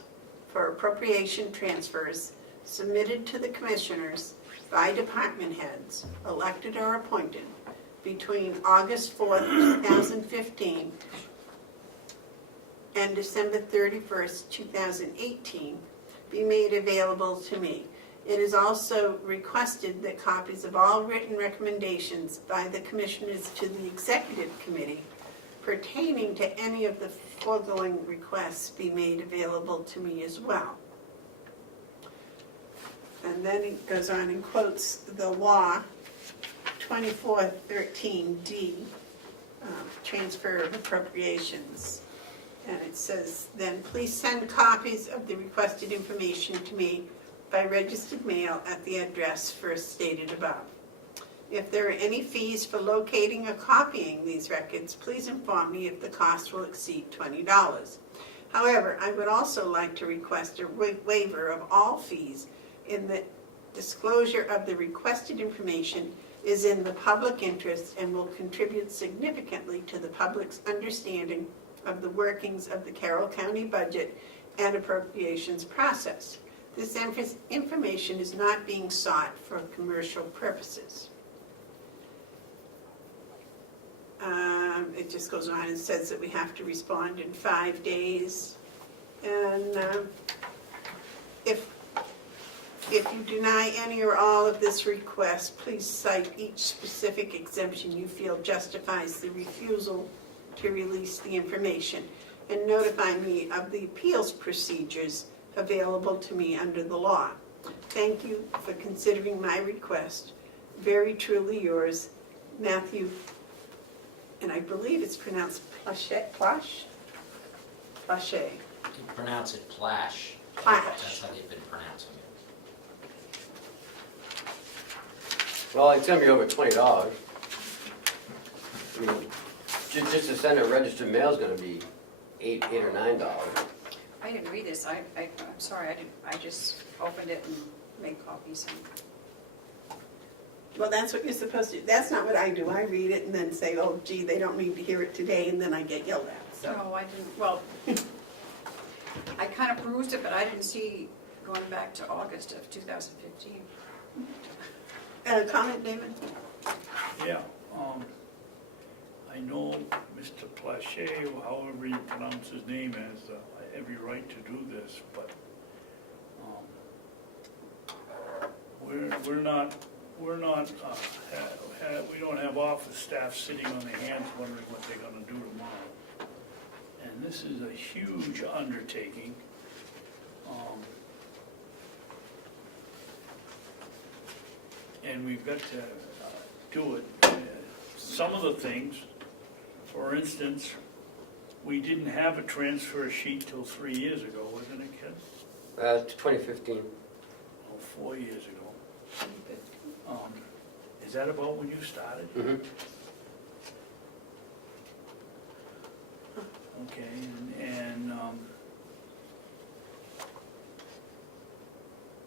for appropriation transfers submitted to the commissioners by department heads, elected or appointed, between August 4th, 2015 and December 31st, 2018 be made available to me. It is also requested that copies of all written recommendations by the commissioners to the executive committee pertaining to any of the foregoing requests be made available to me as well. And then it goes on and quotes the law 2413D, transfer of appropriations. And it says, then please send copies of the requested information to me by registered mail at the address first stated above. If there are any fees for locating or copying these records, please inform me if the cost will exceed $20. However, I would also like to request a waiver of all fees in the disclosure of the requested information is in the public interest and will contribute significantly to the public's understanding of the workings of the Carroll County budget and appropriations process. This information is not being sought for commercial purposes. It just goes on and says that we have to respond in 5 days. And if you deny any or all of this request, please cite each specific exemption you feel justifies the refusal to release the information, and notify me of the appeals procedures available to me under the law. Thank you for considering my request. Very truly yours, Matthew, and I believe it's pronounced Plache? Plache. You pronounce it Plash. Plash. That's how they've been pronouncing it. Well, it's gonna be over $20. I mean, just to send a registered mail is gonna be $8 or $9. I didn't read this, I'm sorry, I just opened it and made copies. Well, that's what you're supposed to do. That's not what I do. I read it and then say, oh gee, they don't need to hear it today, and then I get yelled at, so. No, I didn't, well, I kind of perused it, but I didn't see going back to August of 2015. Comment, David? Yeah, I know Mr. Plache, however you pronounce his name, has every right to do this, but we don't have office staff sitting on their hands wondering what they're gonna do tomorrow. And this is a huge undertaking. And we've got to do it. Some of the things, for instance, we didn't have a transfer sheet till 3 years ago, wasn't it, Ken? 2015. Oh, 4 years ago. Is that about when you started? Mm-hmm. Okay, and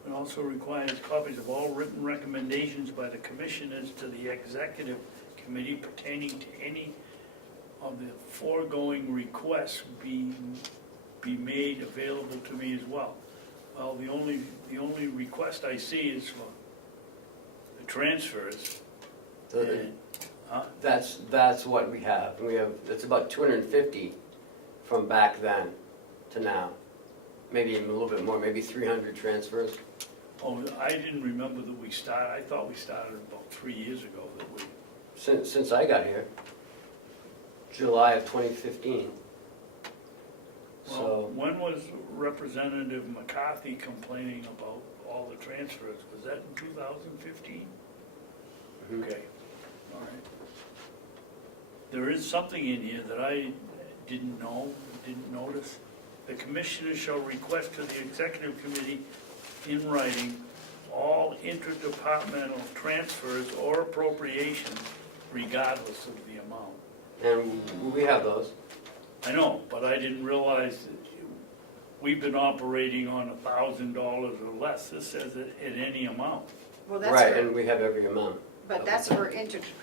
it also requires copies of all written recommendations by the commissioners to the executive committee pertaining to any of the foregoing requests be made available to me as well. Well, the only request I see is for the transfers. And, That's what we have. We have, it's about 250 from back then to now. Maybe even a little bit more, maybe 300 transfers. oh, I didn't remember that we started, I thought we started about 3 years ago that we, Since I got here, July of 2015. well, So, when was Representative McCarthy complaining about all the transfers? Was that in 2015? mhm. Okay, all right. There is something in here that I didn't notice. The commissioners shall request to the executive committee in writing all interdepartmental transfers or appropriations regardless of the amount. And we have those. I know, but I didn't realize that we've been operating on $1,000 or less. This says it at any amount. Well, that's Right, for, and we have every amount. but that's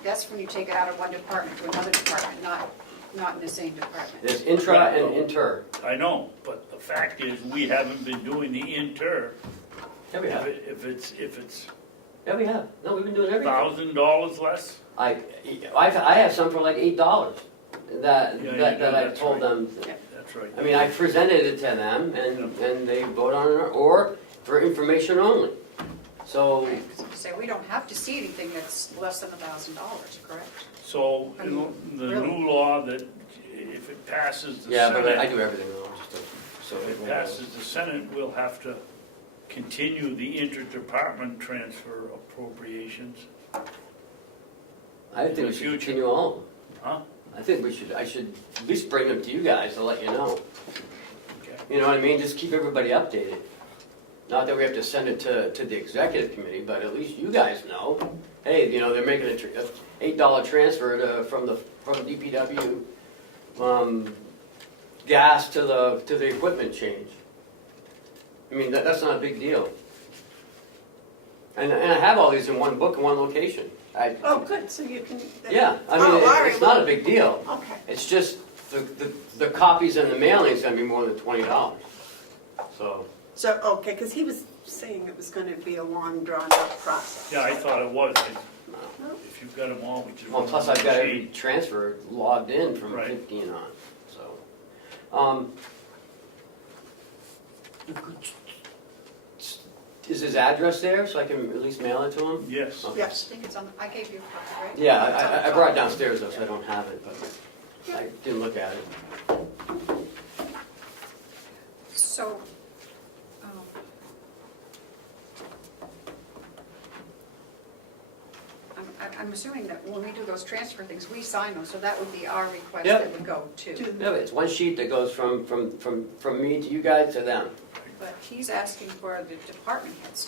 that's when you take it out of one department to another department, not in the same department. There's intra and inter. I know, but the fact is, we haven't been doing the inter. Yeah, we have. If it's Yeah, we have. No, we've been doing everything. $1,000 less, I have some for like $8 that Yeah, you that do, I that's told right. them. that's right. I mean, I presented it to them and they vote on it, or for information only. So, Right, 'cause you say, we don't have to see anything that's less than $1,000, correct? So, I mean, the really? new law that if it passes the yeah, but I Senate, do everything else. So if it passes the Senate, we'll have to continue the interdepartment transfer appropriations. I think we should future. continue all of them. Huh? I should at least bring them to you guys to let you know. Okay. You know what I mean? Just keep everybody updated. Not that we have to send it to the executive committee, but at least you guys know, hey, you know, they're making a $8 transfer from DPW, gas to the equipment change. I mean, that's not a big deal. And I have all these in one book in one location. Oh, good, so you can. Yeah, I mean, Oh, all right, it's not a big deal. Okay. It's just the copies and the mailing's gonna be more than $20. So, So, okay, because he was saying it was going to be a long, drawn-out process. Yeah, I thought it was. No? If you've got them all, we just. well, plus I've got every transfer logged in from Right. 15 on, so. Is his address there, so I can at least mail it to him? Yes. Okay. I Yes. think it's on, I gave you a copy, right? Yeah, It's on the I brought it top. downstairs though, so I don't have it, but I didn't look at it. So, I'm assuming that when we do those transfer things, we sign those, so that would be our request Yep. that would go to. Yeah, but it's one sheet that goes from me to you guys to them. But he's asking for the department heads.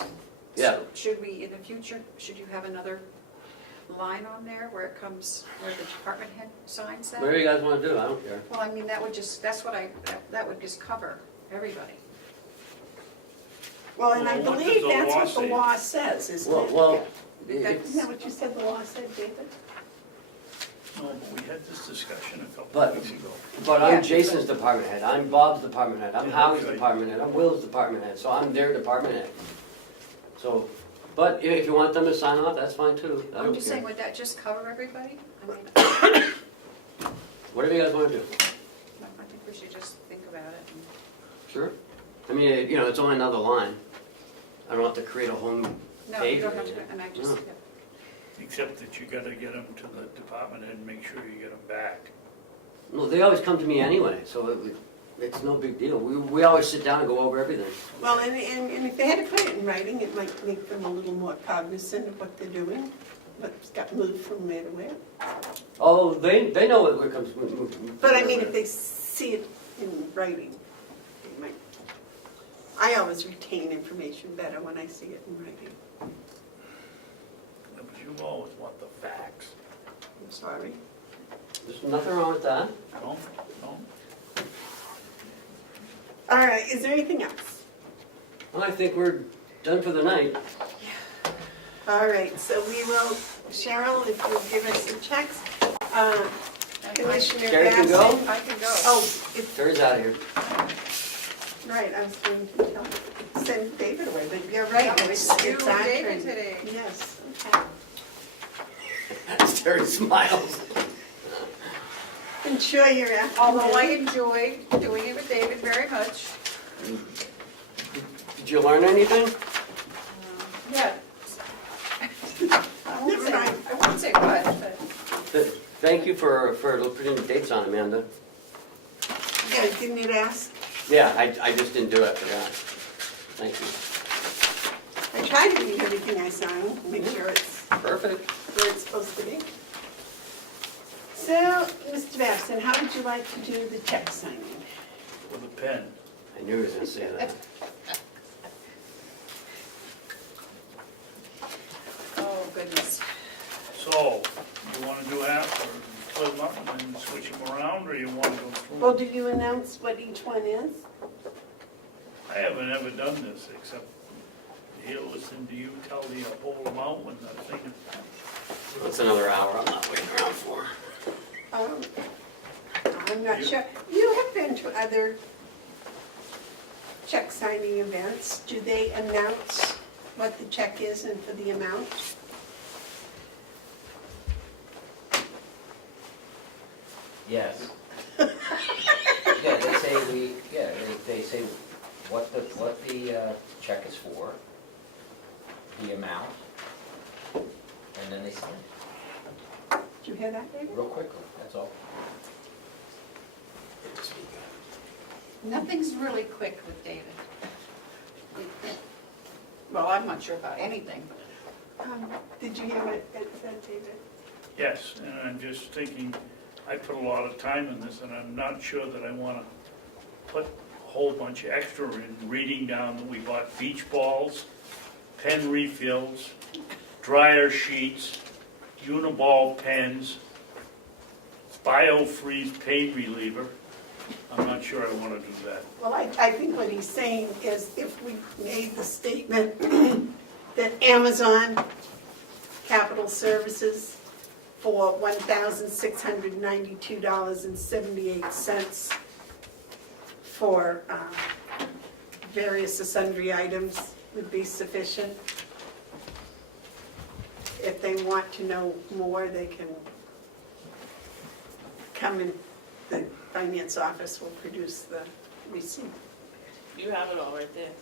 Yeah. So should we, in the future, should you have another line on there where it comes, where the department head signs that? Whatever you guys wanna do, I don't care. Well, I mean, that would just, that's what that would just cover everybody. Well, and I Well, what does believe the that's law what the say? law says, isn't it? Well, Isn't if- that what you said the law said, David? No, but we had this discussion a couple But- of weeks ago. but Yeah. I'm Jason's department head, I'm Bob's department head, I'm Yeah, Howie's that's right. department head, I'm Will's department head, so I'm their department head. So, but if you want them to sign off, that's fine too, I I'm don't just saying, care. would that just cover everybody? I mean, Whatever you guys wanna do. I think we should just think about it. and- Sure. I mean, you know, it's only another line. I don't have to create a whole new No, page you or don't have to, anything. and I just, No. Except that you gotta get them to the department and make sure you get them back. No, they always come to me anyway, so it's no big deal. We always sit down and go over everything. Well, and if they had to put it in writing, it might make them a little more cognizant of what they're doing, what's got moved from where to where. Oh, they know what comes. But I mean, if they see it in writing, they might. I always retain information better when I see it in writing. Yeah, but you always want the facts. I'm sorry. There's nothing wrong with that. No, no. All right, is there anything else? Well, I think we're done for the night. All right, so we will, Cheryl, if you'll give us some checks. Commissioner Sherry can go? Babson. I can go. Oh, it's, Terry's out of here. right, I was going to send David away, but you're right. No, it's you and our David turn. today. Yes, okay. Terry smiles. Enjoy your afternoon. Although I enjoyed doing it with David very much. Did you learn anything? Yeah. I won't say what, but. Thank you for putting the dates on, Amanda. Yeah, didn't you ask? Yeah, I just didn't do it, I forgot. Thank you. I tried to read everything I signed, make sure it's Perfect. where it's supposed to be. So, Mr. Babson, how would you like to do the check signing? With a pen. I knew he was gonna say that. Oh, goodness. So, you wanna do half or split them up and then switch them around, or you wanna go through? Well, do you announce what each one is? I haven't ever done this, except here, listen to you tell the whole amount when the thing is. That's another hour I'm not waiting around for. I'm not sure. You have been to other check signing events. Do they announce what the check is and for the amount? Yes. Yeah, they say they say what the check is for, the amount, and then they sign it Did you hear that, David? real quickly, that's all. Nothing's really quick with David. Well, I'm not sure about anything. Did you hear what it said, David? Yes, and I'm just thinking, I put a lot of time in this, and I'm not sure that I wanna put a whole bunch of extra in, reading down that we bought beach balls, pen refills, dryer sheets, Uniball pens, biofreeze pain reliever. I'm not sure I want to do that. Well, I think what he's saying is if we made the statement that Amazon Capital Services for $1,692.78 for various and sundry items would be sufficient. If they want to know more, they can come in, the finance office will produce the receipt. You have it all right there.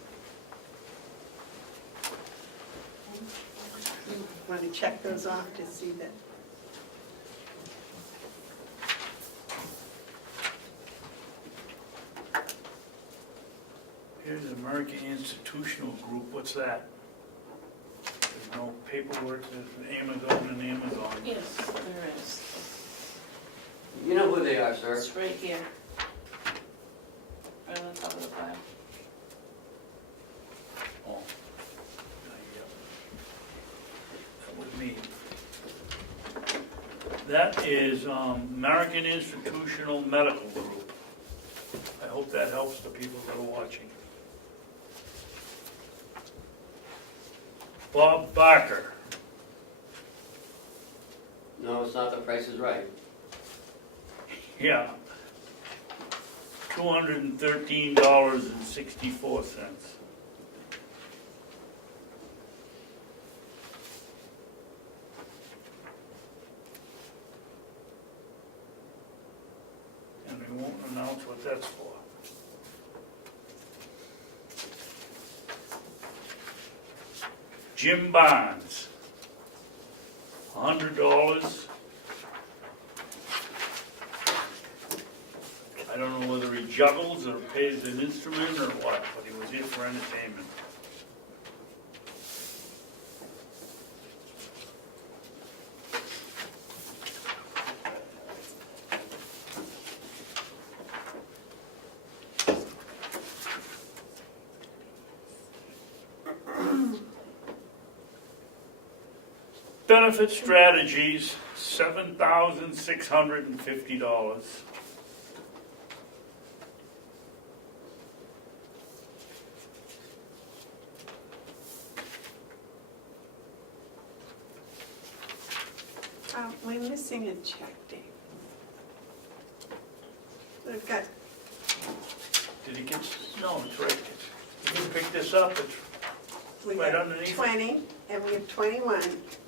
Want to check those off to see that? Here's American Institutional Group, what's that? There's no paperwork, there's Amazon and Amazon. Yes, there is. You know who they are, sir? It's right here. Right on top of the file. Oh. That was me. That is American Institutional Medical Group. I hope that helps the people that are watching. Bob Barker. No, it's not. The Price is Right. Yeah. $213.64. And we won't announce what that's for. Jim Barnes, $100. I don't know whether he juggles or pays an instrument or what, but he was here for entertainment. Benefit Strategies, $7,650. We're missing a check, Dave. We've got, Did he get, no, it's right, you can pick this up, it's we right have underneath. 20, and we have 21,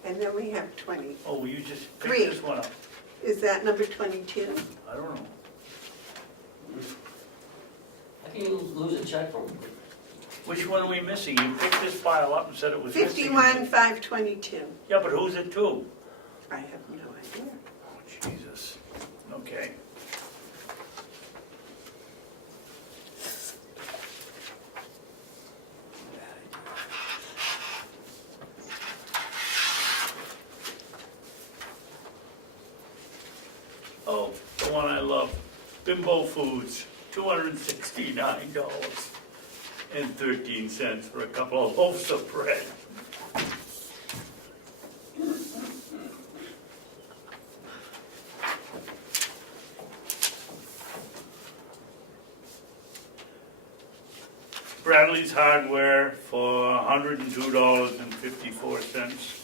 and then we have 20. Oh, you just Three. picked this one up. Is that number 22? I don't know. How can you lose a check from them? Which one are we missing? You picked this file up and said it was missing. 51,522. Yeah, but who's it to? I have no idea. Oh, Jesus. Okay. Oh, the one I love, Bimbo Foods, $269.13 for a couple of loaves of bread. Bradley's Hardware for $102.54.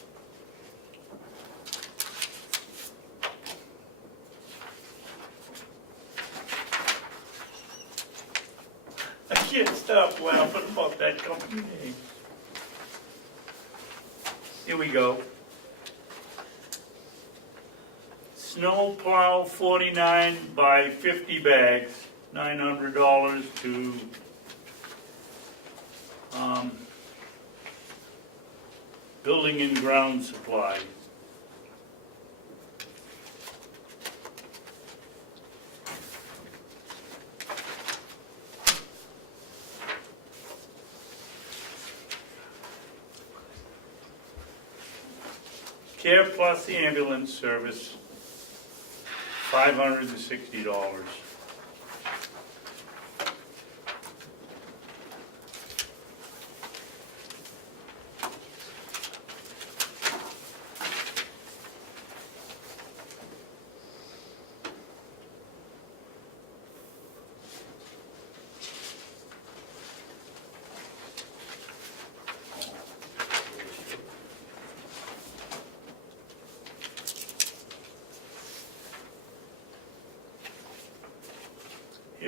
I can't stop laughing about that company name. Here we go. Snow plow 49 by 50 bags, $900 to Building and Ground Supply. Care Plus Ambulance Service, $560.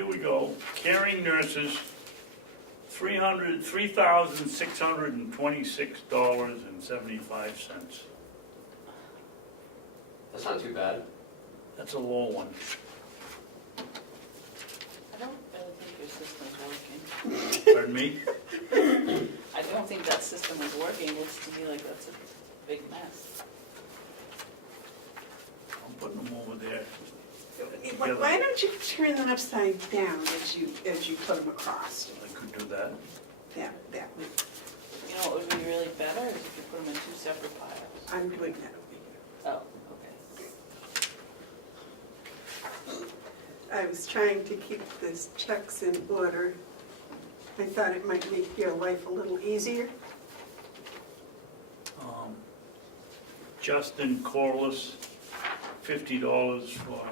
here we go. Caring nurses, $3,626.75. That's not too bad. That's a low one. I don't really think your system's working. Pardon me? I don't think that system is working. It looks to me like that's a big mess. I'm putting them over there. Why don't you turn them upside down as you put them across? I could do that. That would, You know what would be really better is if you put them in two separate piles. I'm doing that over Oh, okay. here. I was trying to keep these checks in order. I thought it might make your life a little easier. Justin Corliss, $50 for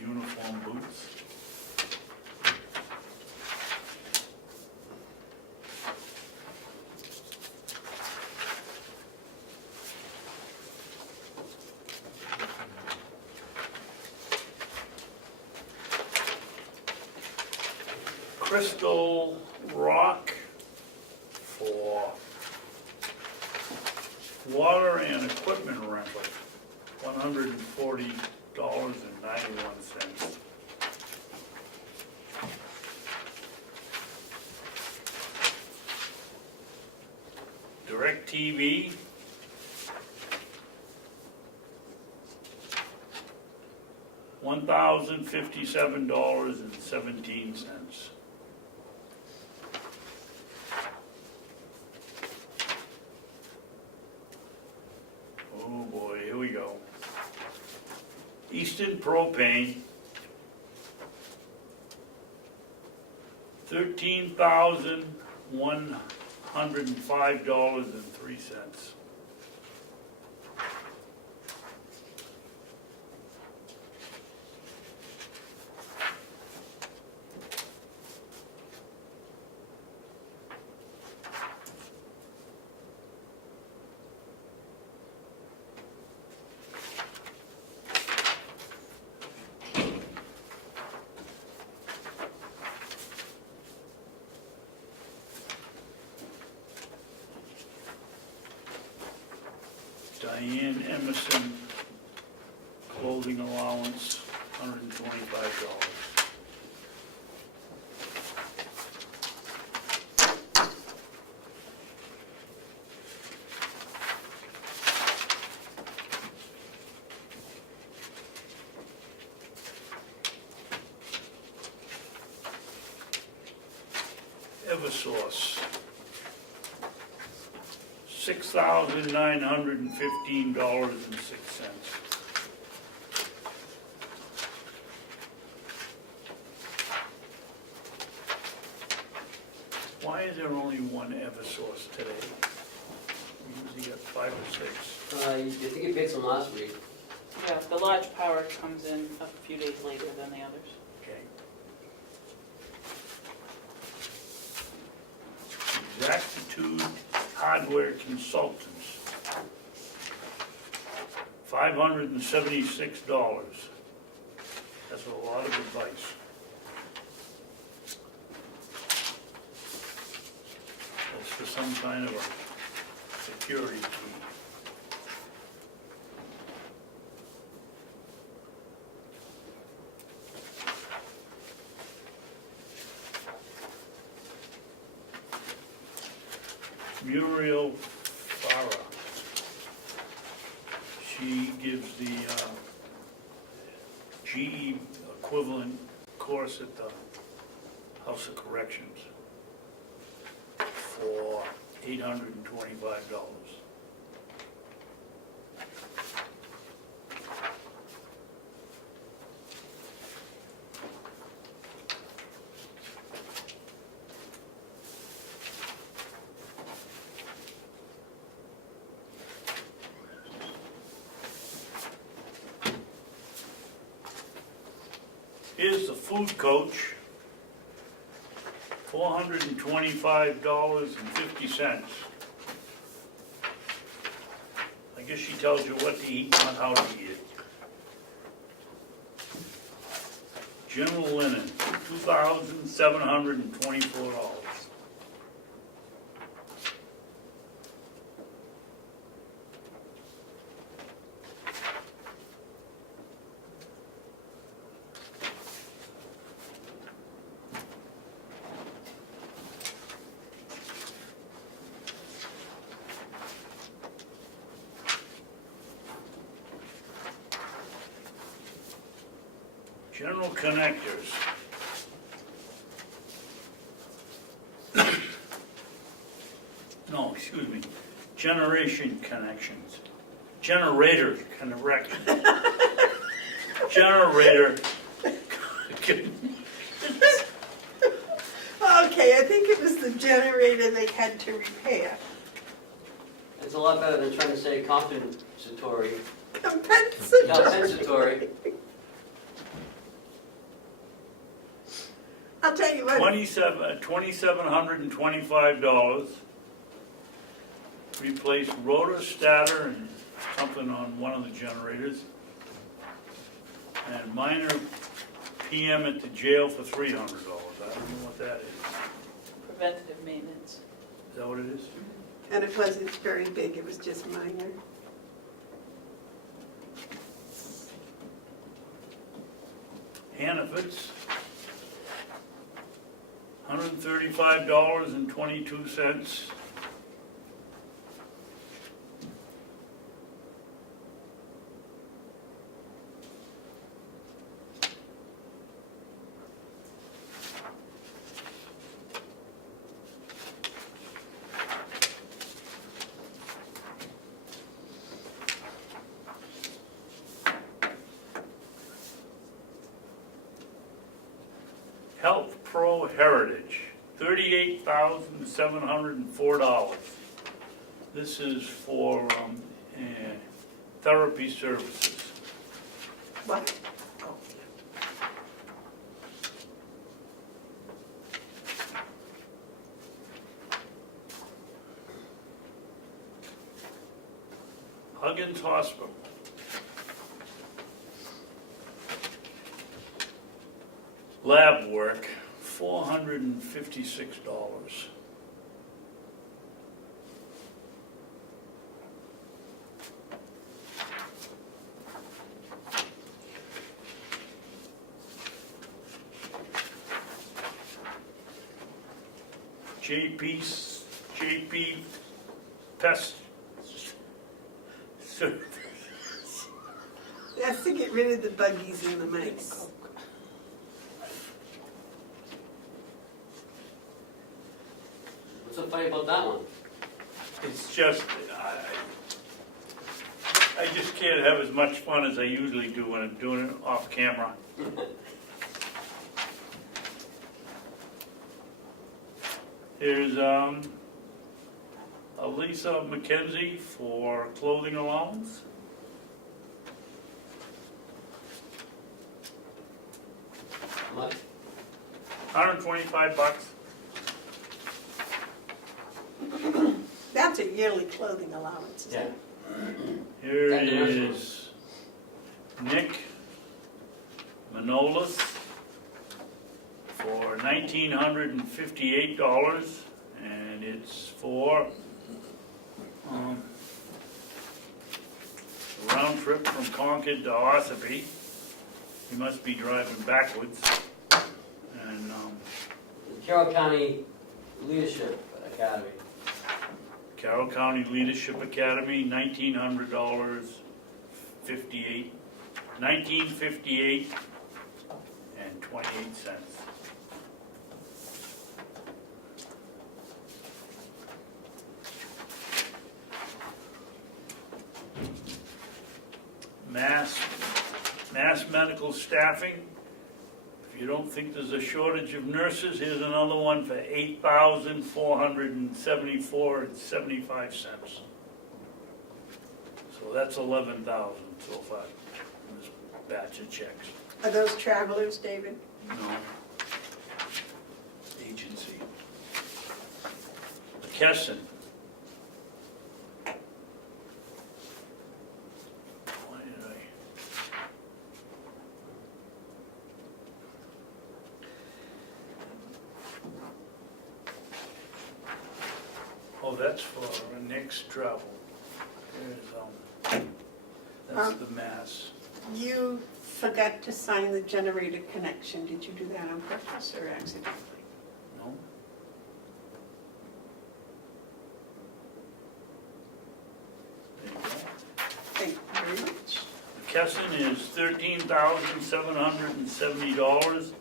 uniform boots. Crystal Rock for water and equipment rental, $140.91. DirecTV, $1,057.17. Oh boy, here we go. Eastern Propane, $13,105.03. Diane Emerson, clothing allowance, $125. Eversource, $6,915.06. Why is there only one Eversource today? We usually got 5 or 6. I think you picked some last week. Yeah, the large power comes in a few days later than the others. Okay. Exactitude Hardware Consultants, $576. That's a lot of advice. That's for some kind of a security key. Muriel Farah. She gives the GE equivalent course at the House of Corrections for $825. Here's the food coach, $425.50. I guess she tells you what to eat, not how to eat it. General linen, $2,724. General connectors. No, excuse me, generation connections. Generator connections. Generator. Okay, I think it was the generator they had to repair. It's a lot better than trying to say compensatory. Compensatory. Compensatory. I'll tell you what, $2,725. Replace rotor stator and something on one of the generators. And minor PM at the jail for $300. I don't know what that is. Preventative maintenance. Is that what it is? and it wasn't very big, it was just minor. Hannaford's, $135.22. Health Pro Heritage, $38,704. This is for therapy services. What? Huggins Hospital. Lab work, $456. JP Pest. That's to get rid of the buggies and the mice. What's so funny about that one? It's just, I just can't have as much fun as I usually do when I'm doing it off camera. Here's Lisa McKenzie for clothing allowance. How much? $125. That's a yearly clothing allowance. Yeah. Here is Nick Manolis for $1,958, and it's for a round trip from Concord to Ossipee. He must be driving backwards. And Carroll County Leadership Academy. Carroll County Leadership Academy, $1,900.58 and 28 cents. Mass medical staffing. If you don't think there's a shortage of nurses, here's another one for $8,474.75. So that's 11,000 so far in this batch of checks. Are those travelers, David? No. Agency. McKesson. Why did I? that's for our next travel. There's, that's the mass. You forgot to sign the generator connection. Did you do that on purpose or accidentally? No? There you go. Thank you very much. McKesson is $13,770,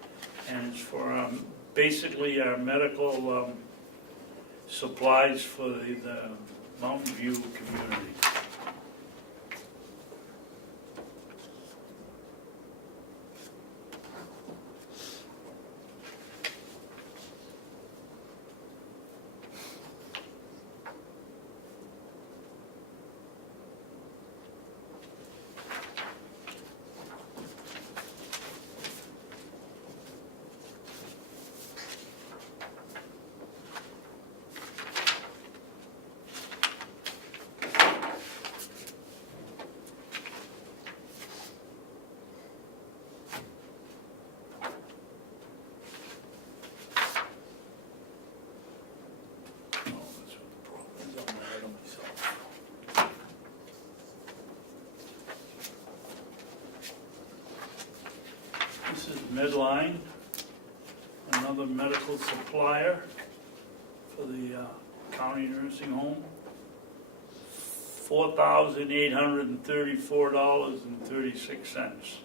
and it's for basically our medical supplies for the Mountain View community. This is Medline, another medical supplier for the county nursing home. $4,834.36.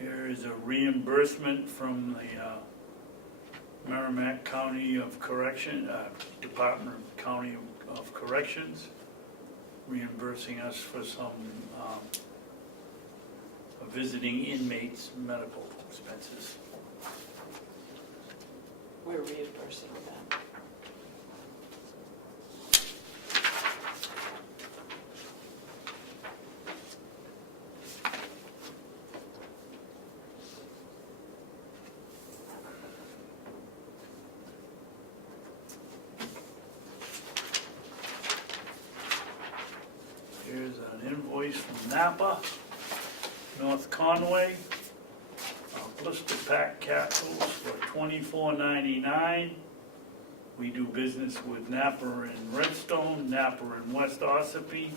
Here is a reimbursement from the Merrimack County of Correction, Department of County of Corrections, reimbursing us for some visiting inmates' medical expenses. We're reimbursing them. Here's an invoice from Napa, North Conway, blister pack capsules for $24.99. We do business with Napa in Redstone, Napa in West Ossipee,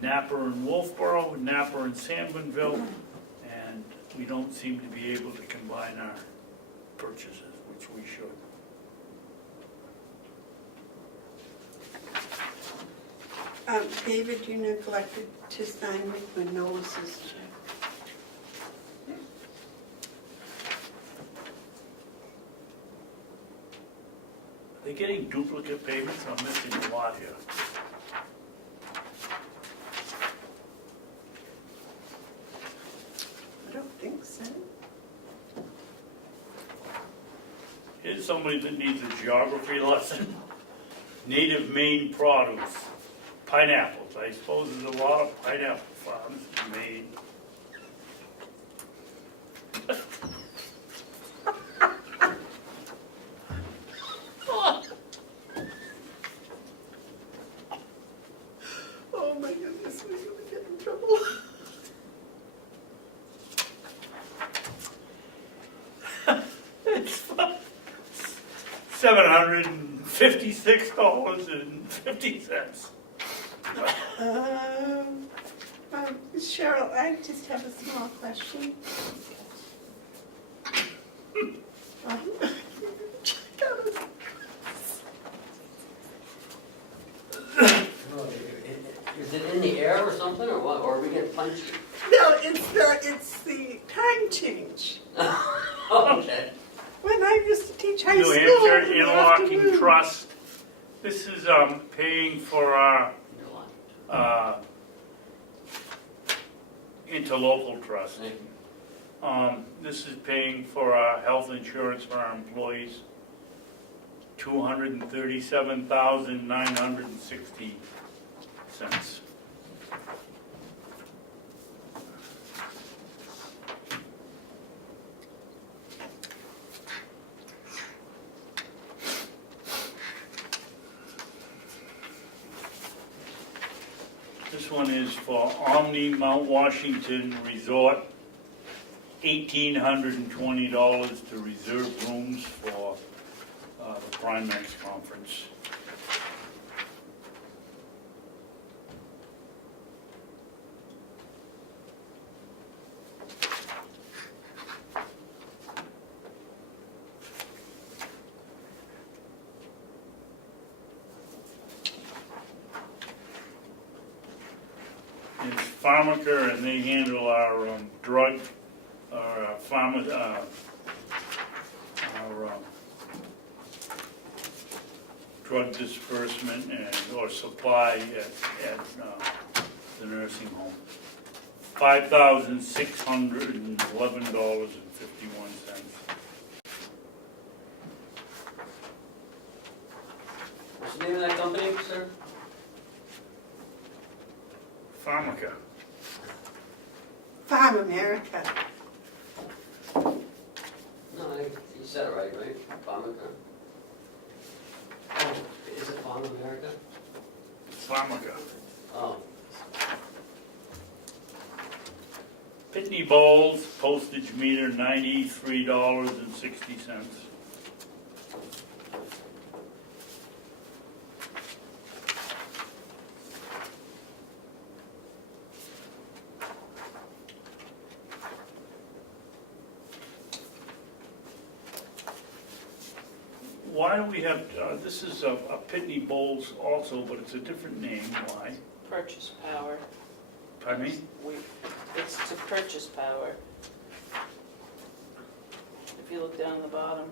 Napa in Wolfboro, Napa in Sanbornville, and we don't seem to be able to combine our purchases, which we should. David, you neglected to sign Rick Manolis's check. Are they getting duplicate payments? I'm missing a lot here. I don't think so. Here's somebody that needs a geography lesson. Native Maine produce. Pineapples. I suppose there's a lot of pineapple farms in Maine. Oh my goodness, we're gonna get in trouble. It's $756.50. Cheryl, I just have a small question. Check out it. Is it in the air or something, or what, or are we getting punched? No, it's the time change. Okay. When I used to teach high New school Hampshire in the Interlocking afternoon. Trust. This is paying for our interlocal trust. Thank you. This is paying for our health insurance for our employees. $237,960. This one is for Omni Mount Washington Resort, $1,820 to reserve rooms for the Primex conference. It's Pharmaca, and they handle our drug, our drug disbursement and or supply at the nursing home. $5,611.51. What's the name of that company, sir? Pharmaca. Farm America. No, you said it right, right? Pharmaca? Oh, is it Farm America? Pharmaca. Oh, Pitney Bowes, postage meter, $93.60. Why do we have, this is a Pitney Bowes also, but it's a different name, why? Purchase power. Pardon me? It's to purchase power. If you look down the bottom.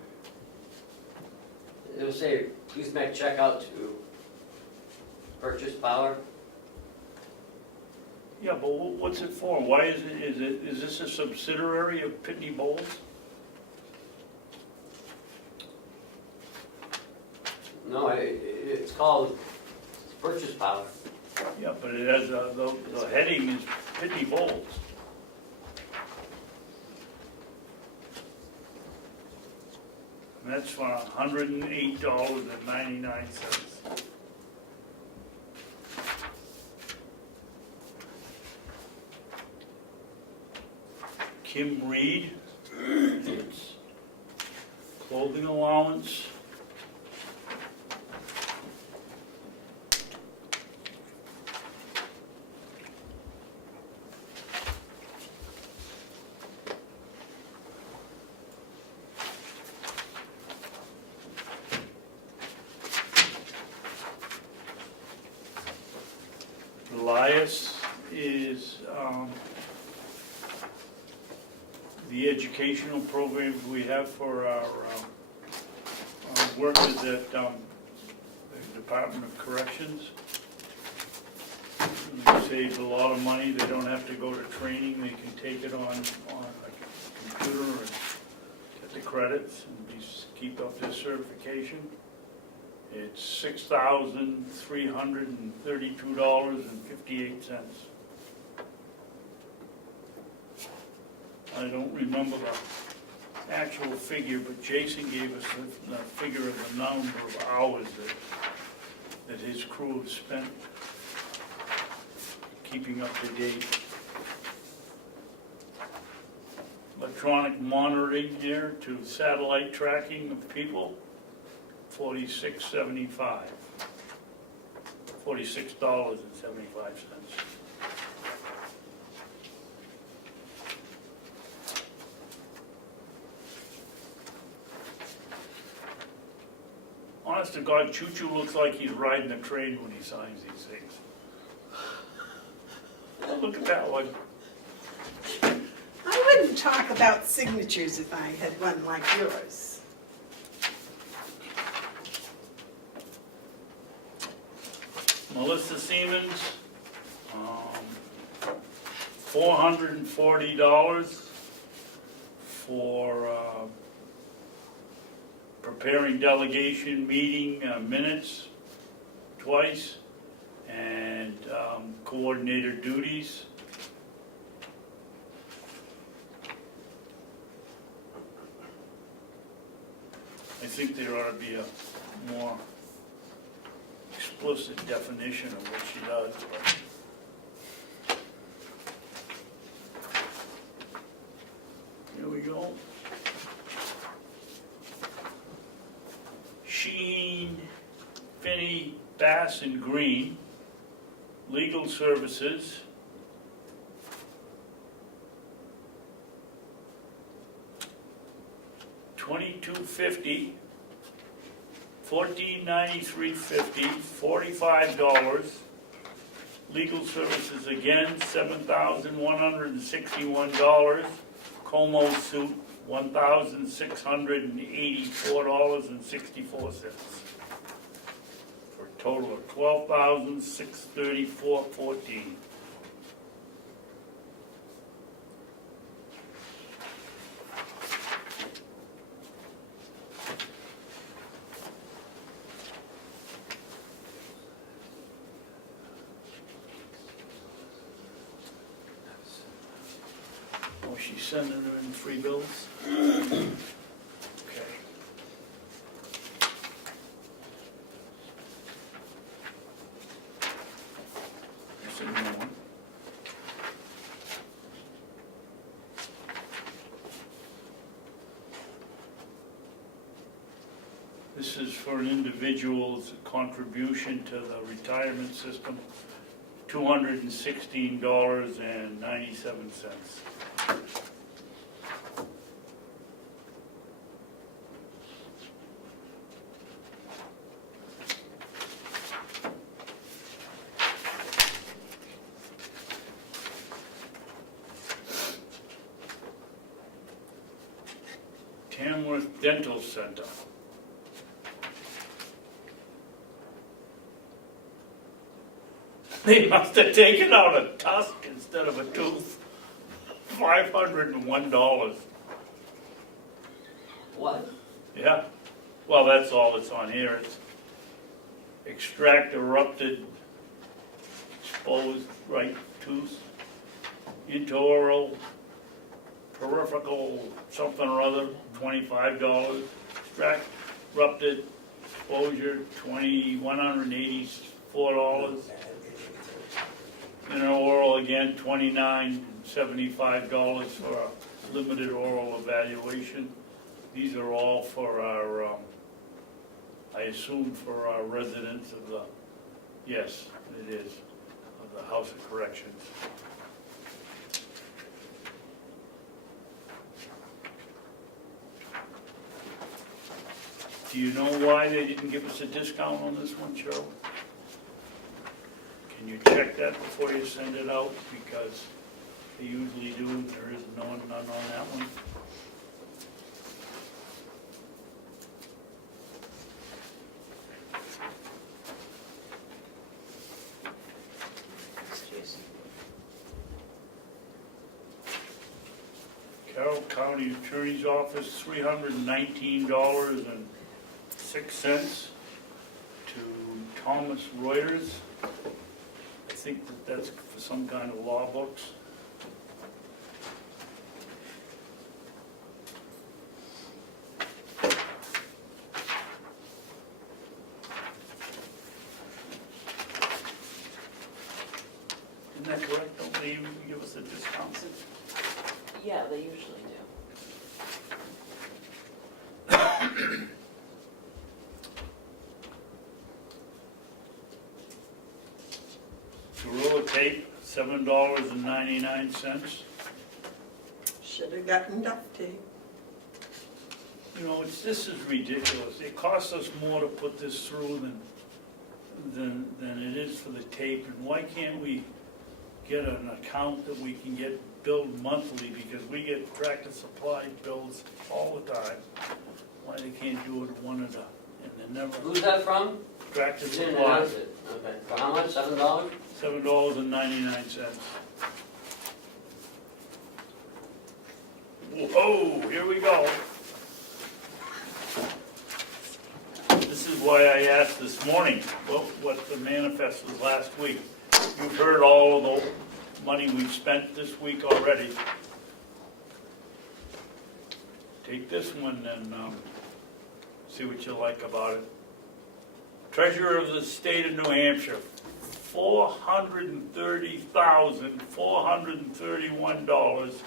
it'll say, please make checkout to purchase power. Yeah, but what's it for? Why is this a subsidiary of Pitney Bowes? No, it's called purchase power. Yeah, but it has, the heading is Pitney Bowes. And that's for $108.99. Kim Reed, it's clothing allowance. Elias is the educational programs we have for our workers at the Department of Corrections. They save a lot of money. They don't have to go to training. They can take it on a computer and get the credits and keep up their certification. It's $6,332.58. I don't remember the actual figure, but Jason gave us the figure of the number of hours that his crew has spent keeping up to date. Electronic monitoring here to satellite tracking of people. $46.75. $46.75. Honest to God, Choo Choo looks like he's riding a train when he signs these things. Oh, look at that one. I wouldn't talk about signatures if I had one like yours. Melissa Siemens, $440 for preparing delegation meeting minutes twice and coordinator duties. I think there ought to be a more explicit definition of what she does, but we go. Sheen, Finney, Bass, and Green, legal services. $22.50, $14.93.50, $45. Legal services again, $7,161. Comeau suit, $1,684.64. For a total of $12,634.14. Oh, she's sending them in 3 bills? Okay. Here's a new one. This is for an individual's contribution to the retirement system, $216.97. Tamworth Dental Center. They must have taken out a tusk instead of a tooth. $501. What? Yeah. Well, that's all that's on here. It's extract erupted, exposed right tooth, interoral, peripheral, something or other, $25. Extract erupted, exposure, $184. Interoral again, $29.75 for a limited oral evaluation. These are all for our, I assume for our residents of the, yes, it is, of the House of Corrections. Do you know why they didn't give us a discount on this one, Cheryl? Can you check that before you send it out? Because they usually do, there is none on that one. Carroll County Attorney's Office, $319.06 to Thomas Reuters. I think that's for some kind of law books. Isn't that correct? Don't they even give us a discount? Yeah, they usually do. Gorilla Tape, $7.99. Should have gotten duct tape. You know, this is ridiculous. It costs us more to put this through than it is for the tape. And why can't we get an account that we can get billed monthly? Because we get Tractor Supply bills all the time. Why they can't do it one at a, and they never. Who's that from? Tractor You didn't Supply, announce it. Okay. For how much? $7? $7.99. Whoa, here we go. This is why I asked this morning what the manifest was last week. You've heard all of the money we've spent this week already. Take this one and see what you like about it. Treasurer of the State of New Hampshire, $430,431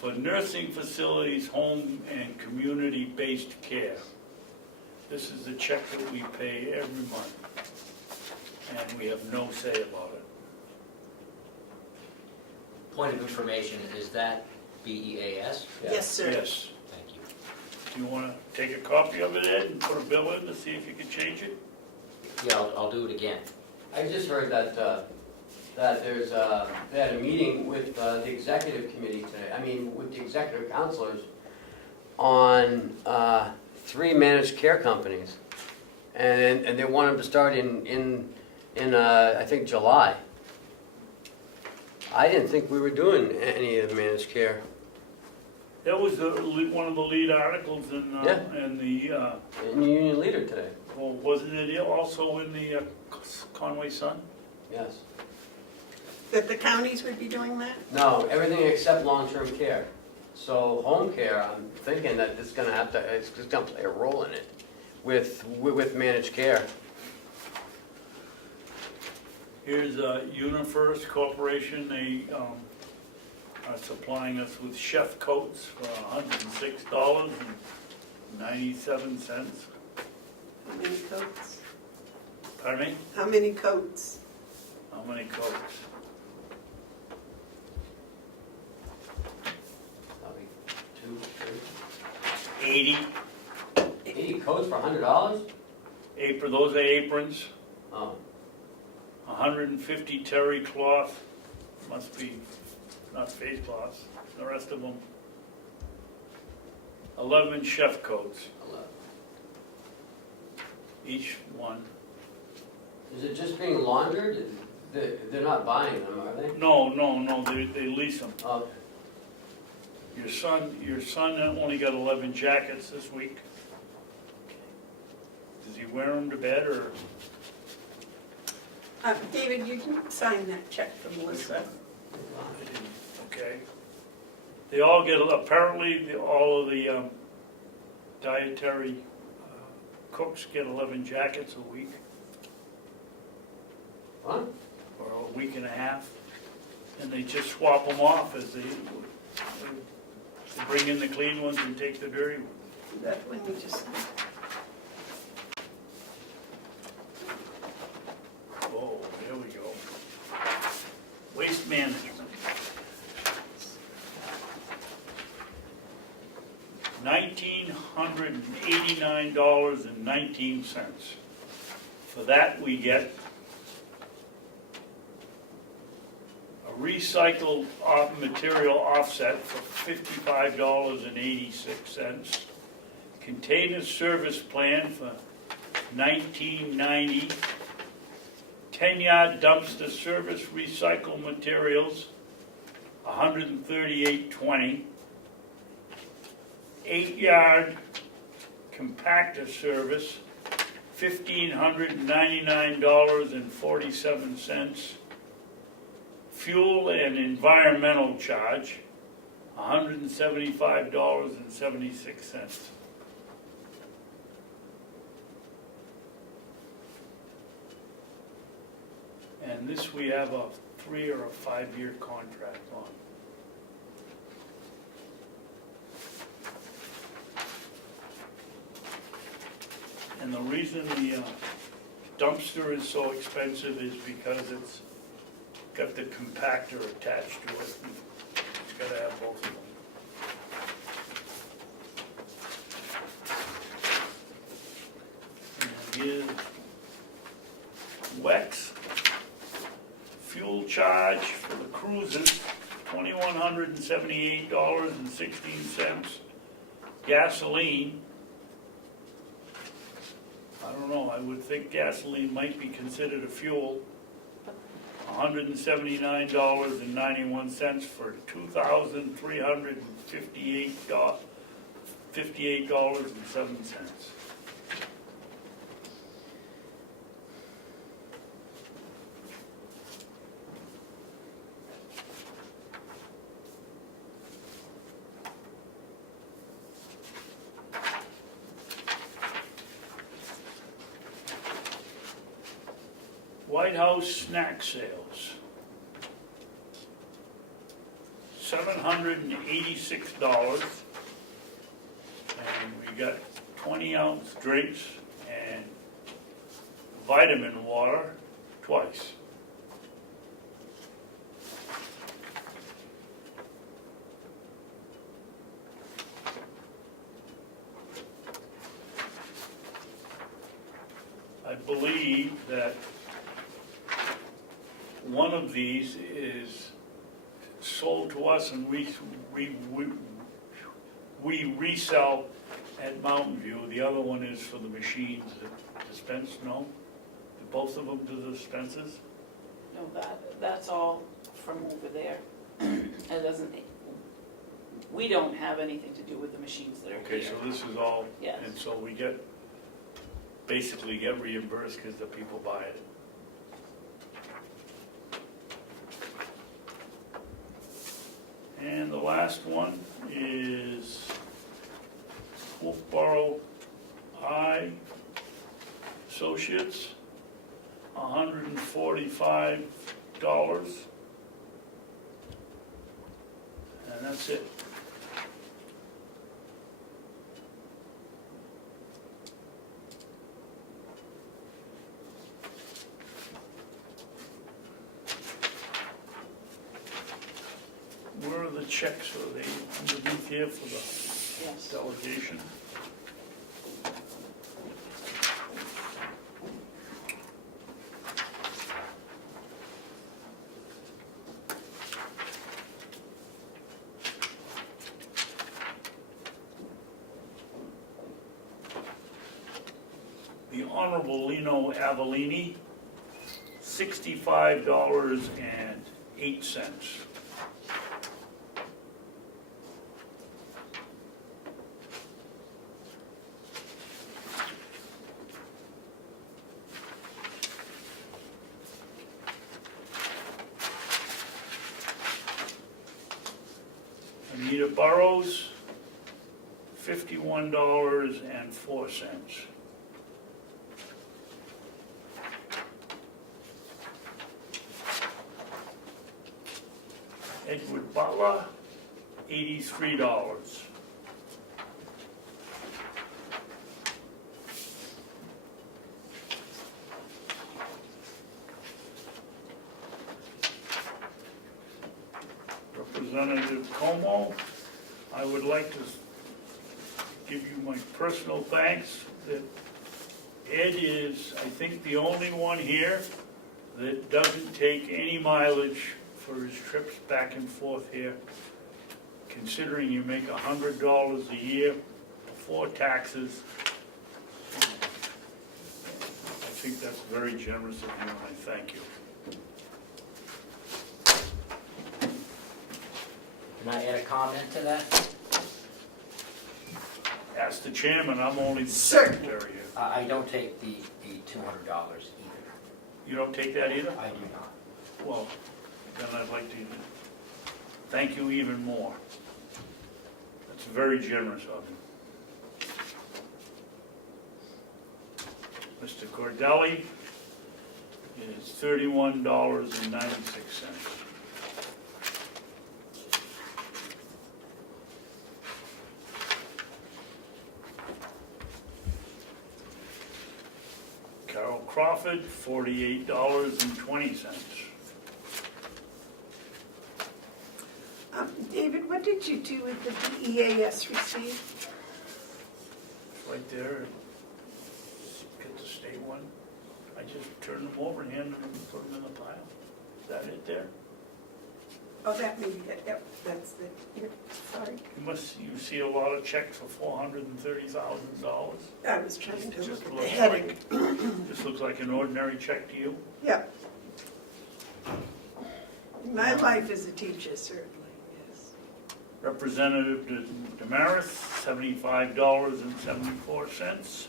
for nursing facilities, home and community-based care. This is the check that we pay every month, and we have no say about it. Point of information, is that BEAS? Yes, sir. Yes. Thank you. Do you want to take a copy of it, Ed, and put a bill in to see if you can change it? Yeah, I'll do it again. I just heard that, that there's, they had a meeting with the executive committee today, with the executive counselors on 3 managed care companies. And they want them to start in I think July. I didn't think we were doing any of the managed care. That was one of the lead articles in Yeah. in the, In the Union Leader today, well, wasn't it also in the Conway Sun? yes. That the counties would be doing that? No, everything except long-term care. So home care, I'm thinking that it's gonna have to, it's just gonna play a role in it with managed care. Here's UniFirst Corporation, they are supplying us with chef coats for $106.97. How many coats? Pardon me? How many coats? How many coats? Probably 2, 3. 80. 80 coats for $100? Those are aprons. Oh, 150 terry cloth, must be not face cloths, the rest of them. 11 chef coats, 11. each one. Is it just being laundered? They're not buying them, are they? No, they lease them. Oh, Your son only got 11 jackets this week. Does he wear them to bed or? David, you can sign that check for Melissa. Okay. They all get, apparently, all of the dietary cooks get 11 jackets a week, what? or a week and a half, and they just swap them off as they bring in the clean ones and take the dirty ones. That one you just, Oh, there we go. Waste management. $1,989.19. For that, we get a recycled material offset for $55.86. Container service plan for $19.90. 10-yard dumpster service recycled materials, $138.20. 8-yard compactor service, $1,599.47. Fuel and environmental charge, $175.76. And this we have a 3 or a 5-year contract on. And the reason the dumpster is so expensive is because it's got the compactor attached to it. It's got to have both of them. And here's WEX. Fuel charge for the cruisers, $2,178.16. Gasoline, I don't know, I would think gasoline might be considered a fuel. $179.91 for $2,358.07. White House snack sales. $786. And we got 20-ounce drapes and vitamin water twice. I believe that one of these is sold to us and we resell at Mountain View. The other one is for the machines that dispense, no? Do both of them do the dispenses? No, that's all from over there. It doesn't, we don't have anything to do with the machines that are here. Okay, so this is all, Yes. and so we basically get reimbursed because the people buy it. And the last one is Wolfboro I Associates, $145. And that's it. Where are the checks? Are they underneath here for the Yes. delegation? The Honorable Lino Avellini, $65.08. Anita Burrows, $51.04. Edward Butler, $83. Representative Comeau, I would like to give you my personal thanks that Ed is, I think, the only one here that doesn't take any mileage for his trips back and forth here. Considering you make $100 a year before taxes, I think that's very generous of you, and I thank you. Can I add a comment to that? Ask the chairman, I'm only the secretary here. I don't take the $200 either. You don't take that either? I do not. Well, then I'd like to thank you even more. That's very generous of you. Mr. Cordelli is $31.96. Carroll Crawford, $48.20. David, what did you do with the DEAS receipt? It's right there. Get the state one. I just turn them over and hand them and put them in the pile. Is that it there? Oh, that may be it, yep, that's it, yep, sorry. You see a lot of checks for $430,000. I was trying to Just look at the looks heading. This looks like an ordinary check to you? Yep. My life as a teacher, certainly, yes. Representative Damaris, $75.74.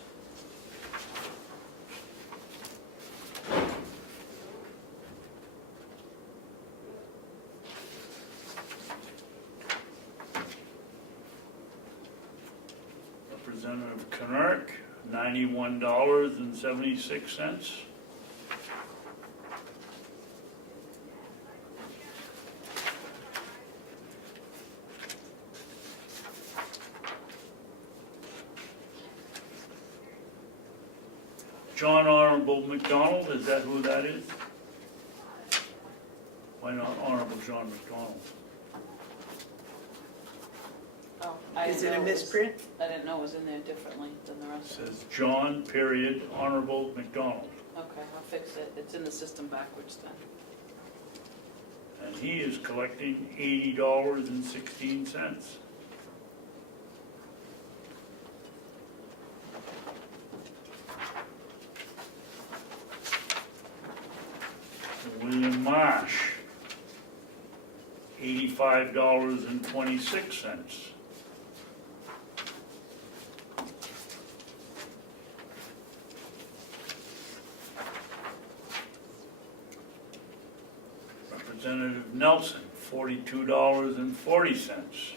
Representative Knurk, $91.76. John Honorable McDonald, is that who that is? Why not Honorable John McDonald? Oh, I Is didn't it a know was- misprint? I didn't know it was in there differently than the It rest of it. says John, period, Honorable McDonald. Okay, I'll fix it. It's in the system backwards then. And he is collecting $80.16. William Marsh, $85.26. Representative Nelson, $42.40.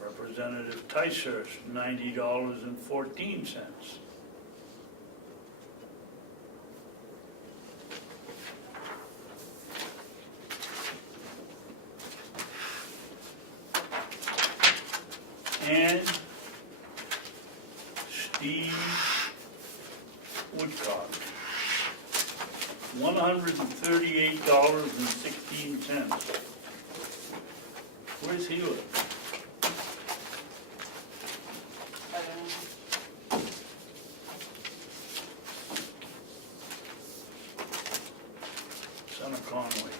Representative Ticehurst, $90.14. And Steve Woodcock, $138.16. Where's he live? I don't know. Son of Conway.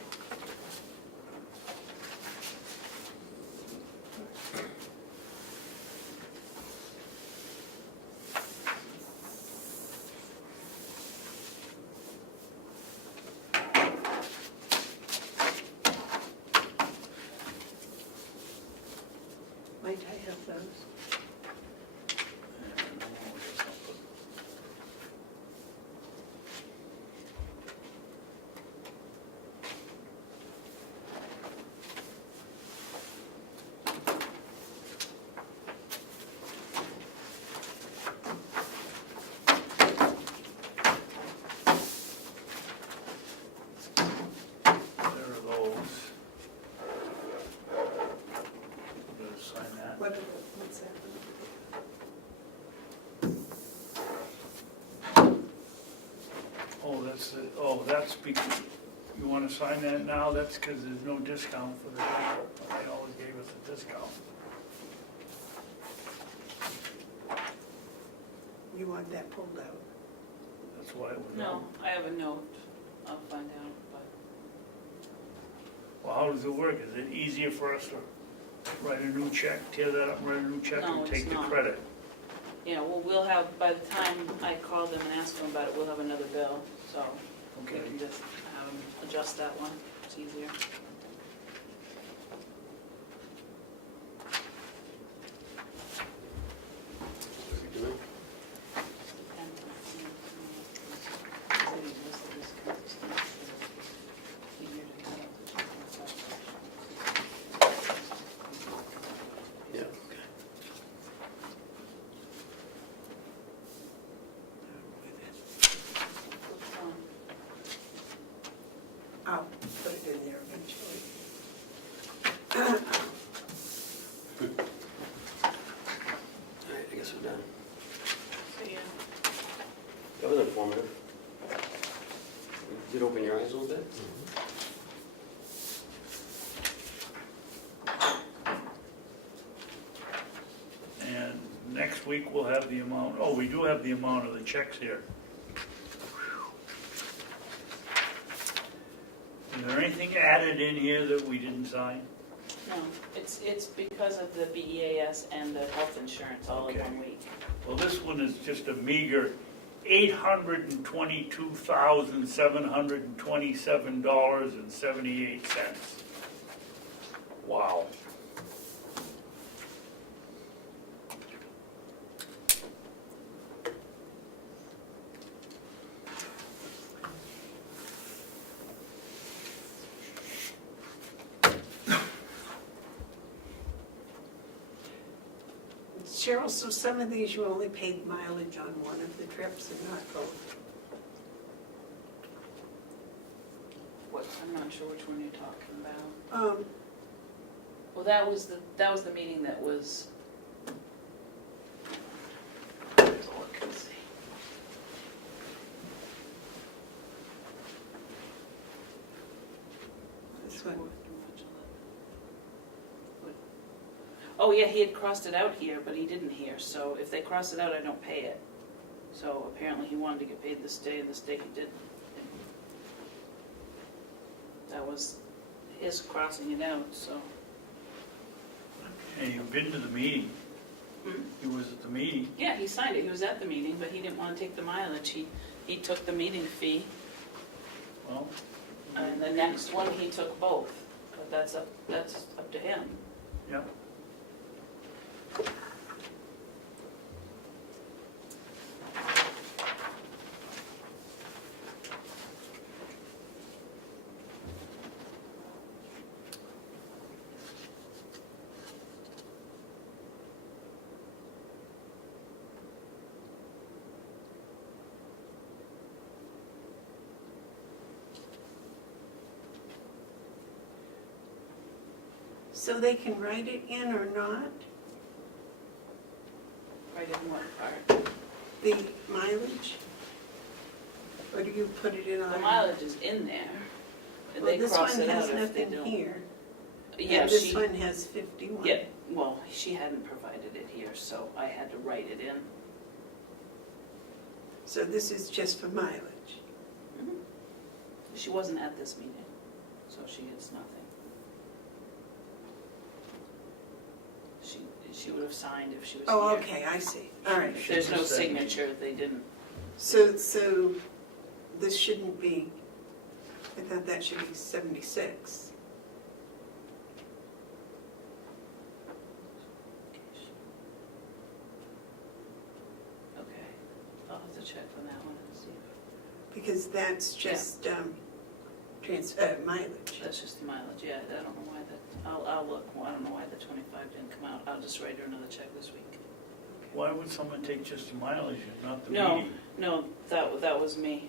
Might I have those? There are those. I'm gonna sign that. What's that? That's because, you wanna sign that now? That's because there's no discount for the dental. They always gave us a discount. You want that pulled out? That's why it was. No, I have a note. I'll find out, but Well, how does it work? Is it easier for us to write a new check, tear that up and write a new check, No, and it's take the not. credit? you know, we'll have, by the time I call them and ask them about it, we'll have another bill, so we Okay. can just have them adjust that one. It's easier. Yeah, okay. I'll put it in there eventually. All right, I guess we're done. So, yeah. That was informative. Did it open your eyes a little bit? And next week we'll have the amount, oh, we do have the amount of the checks here. Is there anything added in here that we didn't sign? No, it's because of the BEAS and the health insurance all in Okay. 1 week. Well, this one is just a meager $822,727.78. Wow. Cheryl, so some of these you only paid mileage on one of the trips and not both? What, I'm not sure which one you're talking about. Well, that was the meeting that was. Let's see. This one. Oh, yeah, he had crossed it out here, but he didn't here, so if they cross it out, I don't pay it. So apparently he wanted to get paid this day, and this day he didn't. That was his crossing it out, so. And you've been to the meeting. He was at the meeting. Yeah, he signed it, he was at the meeting, but he didn't want to take the mileage. He took the meeting fee, Well, and the next one, he took both. But that's up to him. yeah. So they can write it in or not, Right in what part? the mileage? Or do you put it in on? The mileage is in there. And Well, they this cross one it out has if they nothing don't. here. Yeah, And this she, one has 51. yeah, well, she hadn't provided it here, so I had to write it in. So this is just for mileage. She wasn't at this meeting, so she gets nothing. She would have signed if she was here. Oh, okay, I see. All right. There's no signature, they didn't. So this shouldn't be, I thought that should be 76. Okay, I'll have to check on that one and see. Because that's just mileage. That's just the mileage, yeah, I don't know why that, I'll look, I don't know why the 25 didn't come out. I'll just write her another check this week. Why would someone take just the mileage and not the No, meeting? no, that was me.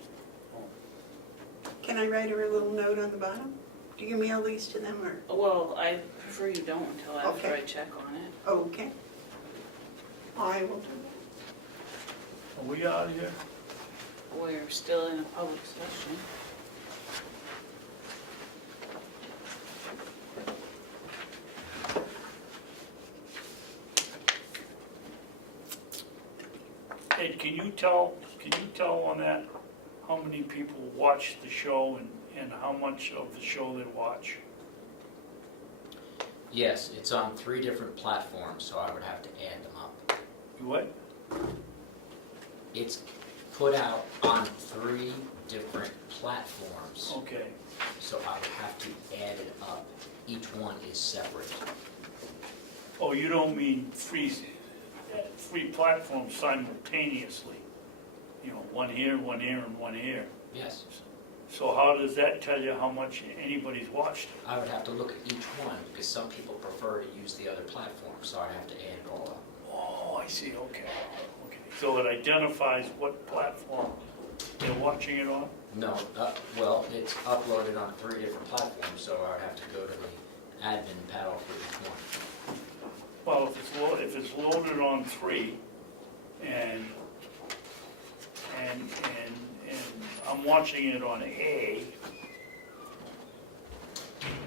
Can I write her a little note on the bottom? Do you mail these to them or? Well, I prefer you don't until after Okay. I check on it. Okay. I will do that. Are we out of here? We're still in a public session. Ed, can you tell on that how many people watch the show and how much of the show they watch? Yes, it's on 3 different platforms, so I would have to add them up. You what? It's put out on 3 different platforms, Okay. so I would have to add it up. Each one is separate. Oh, you don't mean three platforms simultaneously? You know, one here, and one here. Yes, So how does that tell you how much anybody's watched? I would have to look at each one, because some people prefer to use the other platform, so I'd have to add it all up. Oh, I see, okay. So it identifies what platform they're watching it on? No, well, it's uploaded on 3 different platforms, so I would have to go to the admin panel for each one. Well, if it's loaded on 3 and I'm watching it on A,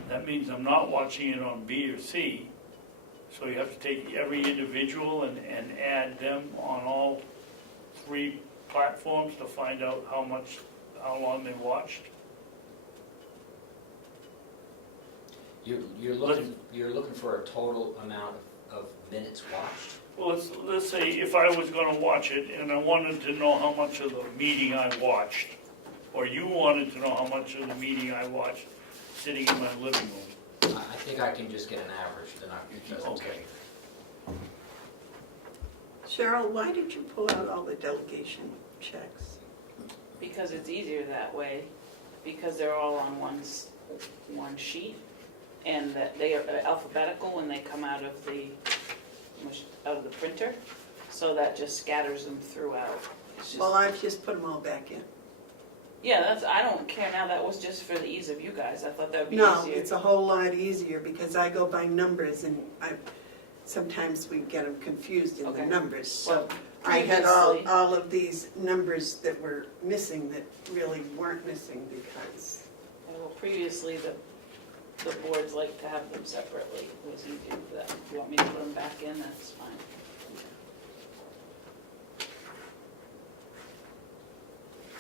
that means I'm not watching it on B or C. So you have to take every individual and add them on all 3 platforms to find out how long they watched. You're looking for a total amount of minutes watched? Well, let's say if I was gonna watch it and I wanted to know how much of the meeting I watched, or you wanted to know how much of the meeting I watched sitting in my living room. I think I can just get an average, then it doesn't Okay. take. Cheryl, why did you pull out all the delegation checks? Because it's easier that way, because they're all on one sheet, and that they are alphabetical when they come out of the printer, so that just scatters them throughout. It's just, Well, I've just put them all back in. Yeah, I don't care now, that was just for the ease of you guys, I thought that would be No, easier. it's a whole lot easier because I go by numbers and sometimes we get them confused in the Okay. numbers. So Well, I had previously- all of these numbers that were missing that really weren't missing because, Well, previously, the boards like to have them separately, it was easier for them. If you want me to put them back in, that's fine.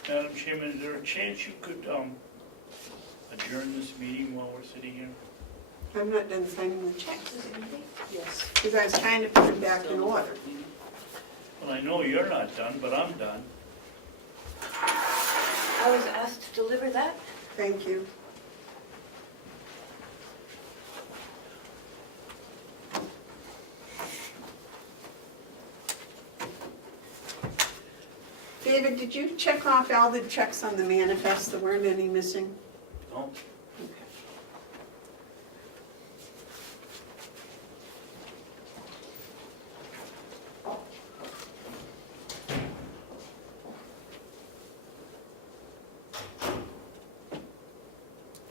Madam Chairman, is there a chance you could adjourn this meeting while we're sitting here? I'm not done signing the checks Yes. because I was trying to put them back in order. Well, I know you're not done, but I'm done. I was asked to deliver that. Thank you. David, did you check off all the checks on the manifest? There weren't any missing? No? Okay.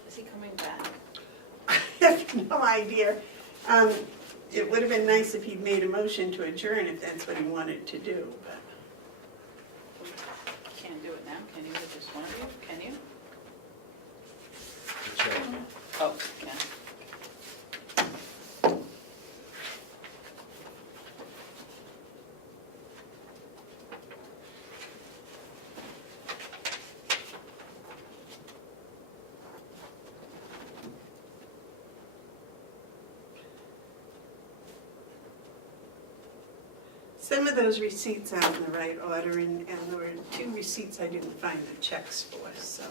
Is he coming back? I have no idea. It would have been nice if he'd made a motion to adjourn if that's what he wanted to do, but. Can't do it now, can you, with just one of you, can you? The chair. Oh, can. Some of those receipts are in the right order, and there were 2 receipts I didn't find the checks for, so.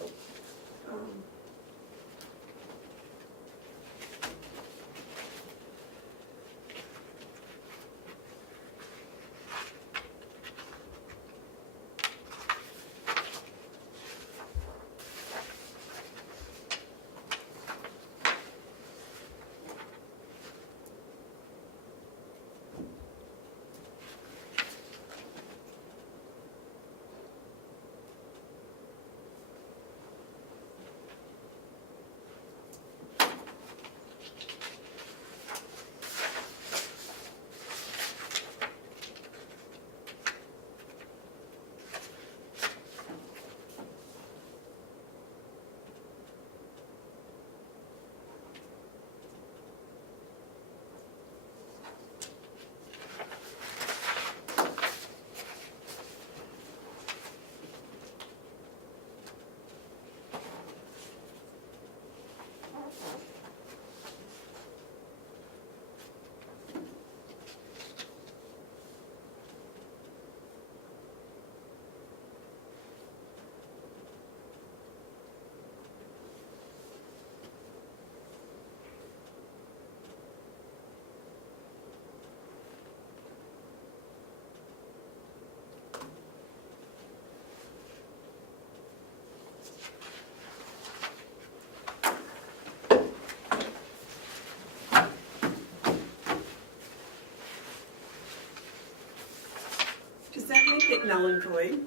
Does that make it null and void?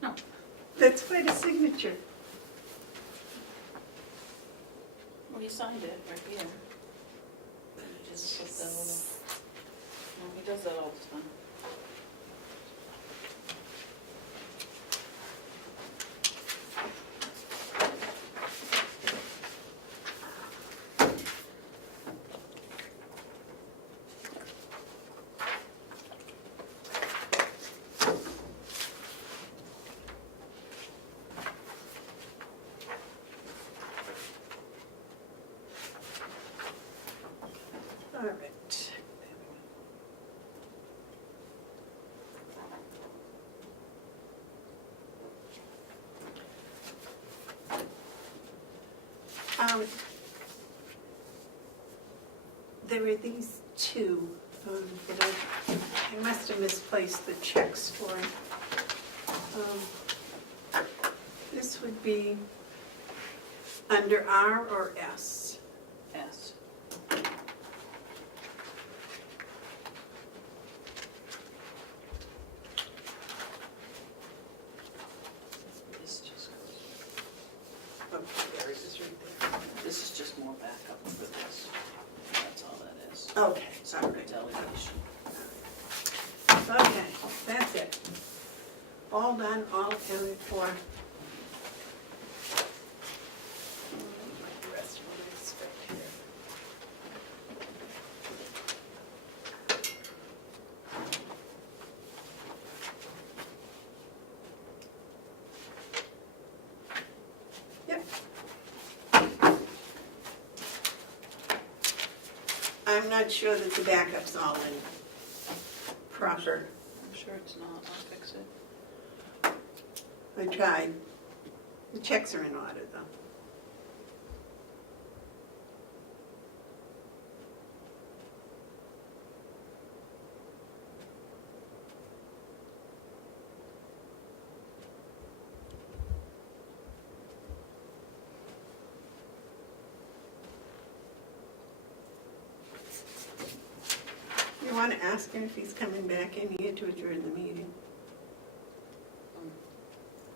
No. That's quite a signature. Well, he signed it right here. Just put that little, well, he does that all the time. All right. There were these 2 that I must have misplaced the checks for. This would be under R or S? S. This just goes. all done, all accounted for. The rest of my stuff here. Yep. I'm not sure that the backup's all in proper. I'm sure it's not, I'll fix it. I tried. The checks are in order, though. You want to ask him if he's coming back in here to adjourn the meeting?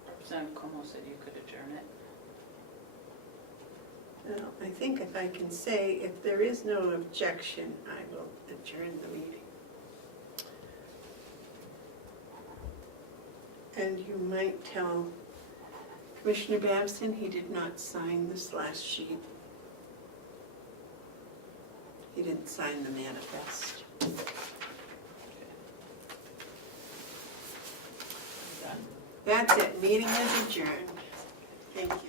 Representative Comeau said you could adjourn it. Well, I think if I can say, if there is no objection, I will adjourn the meeting. And you might tell Commissioner Babson he did not sign this last sheet. He didn't sign the manifest. Done. That's it, meeting is adjourned. Thank you.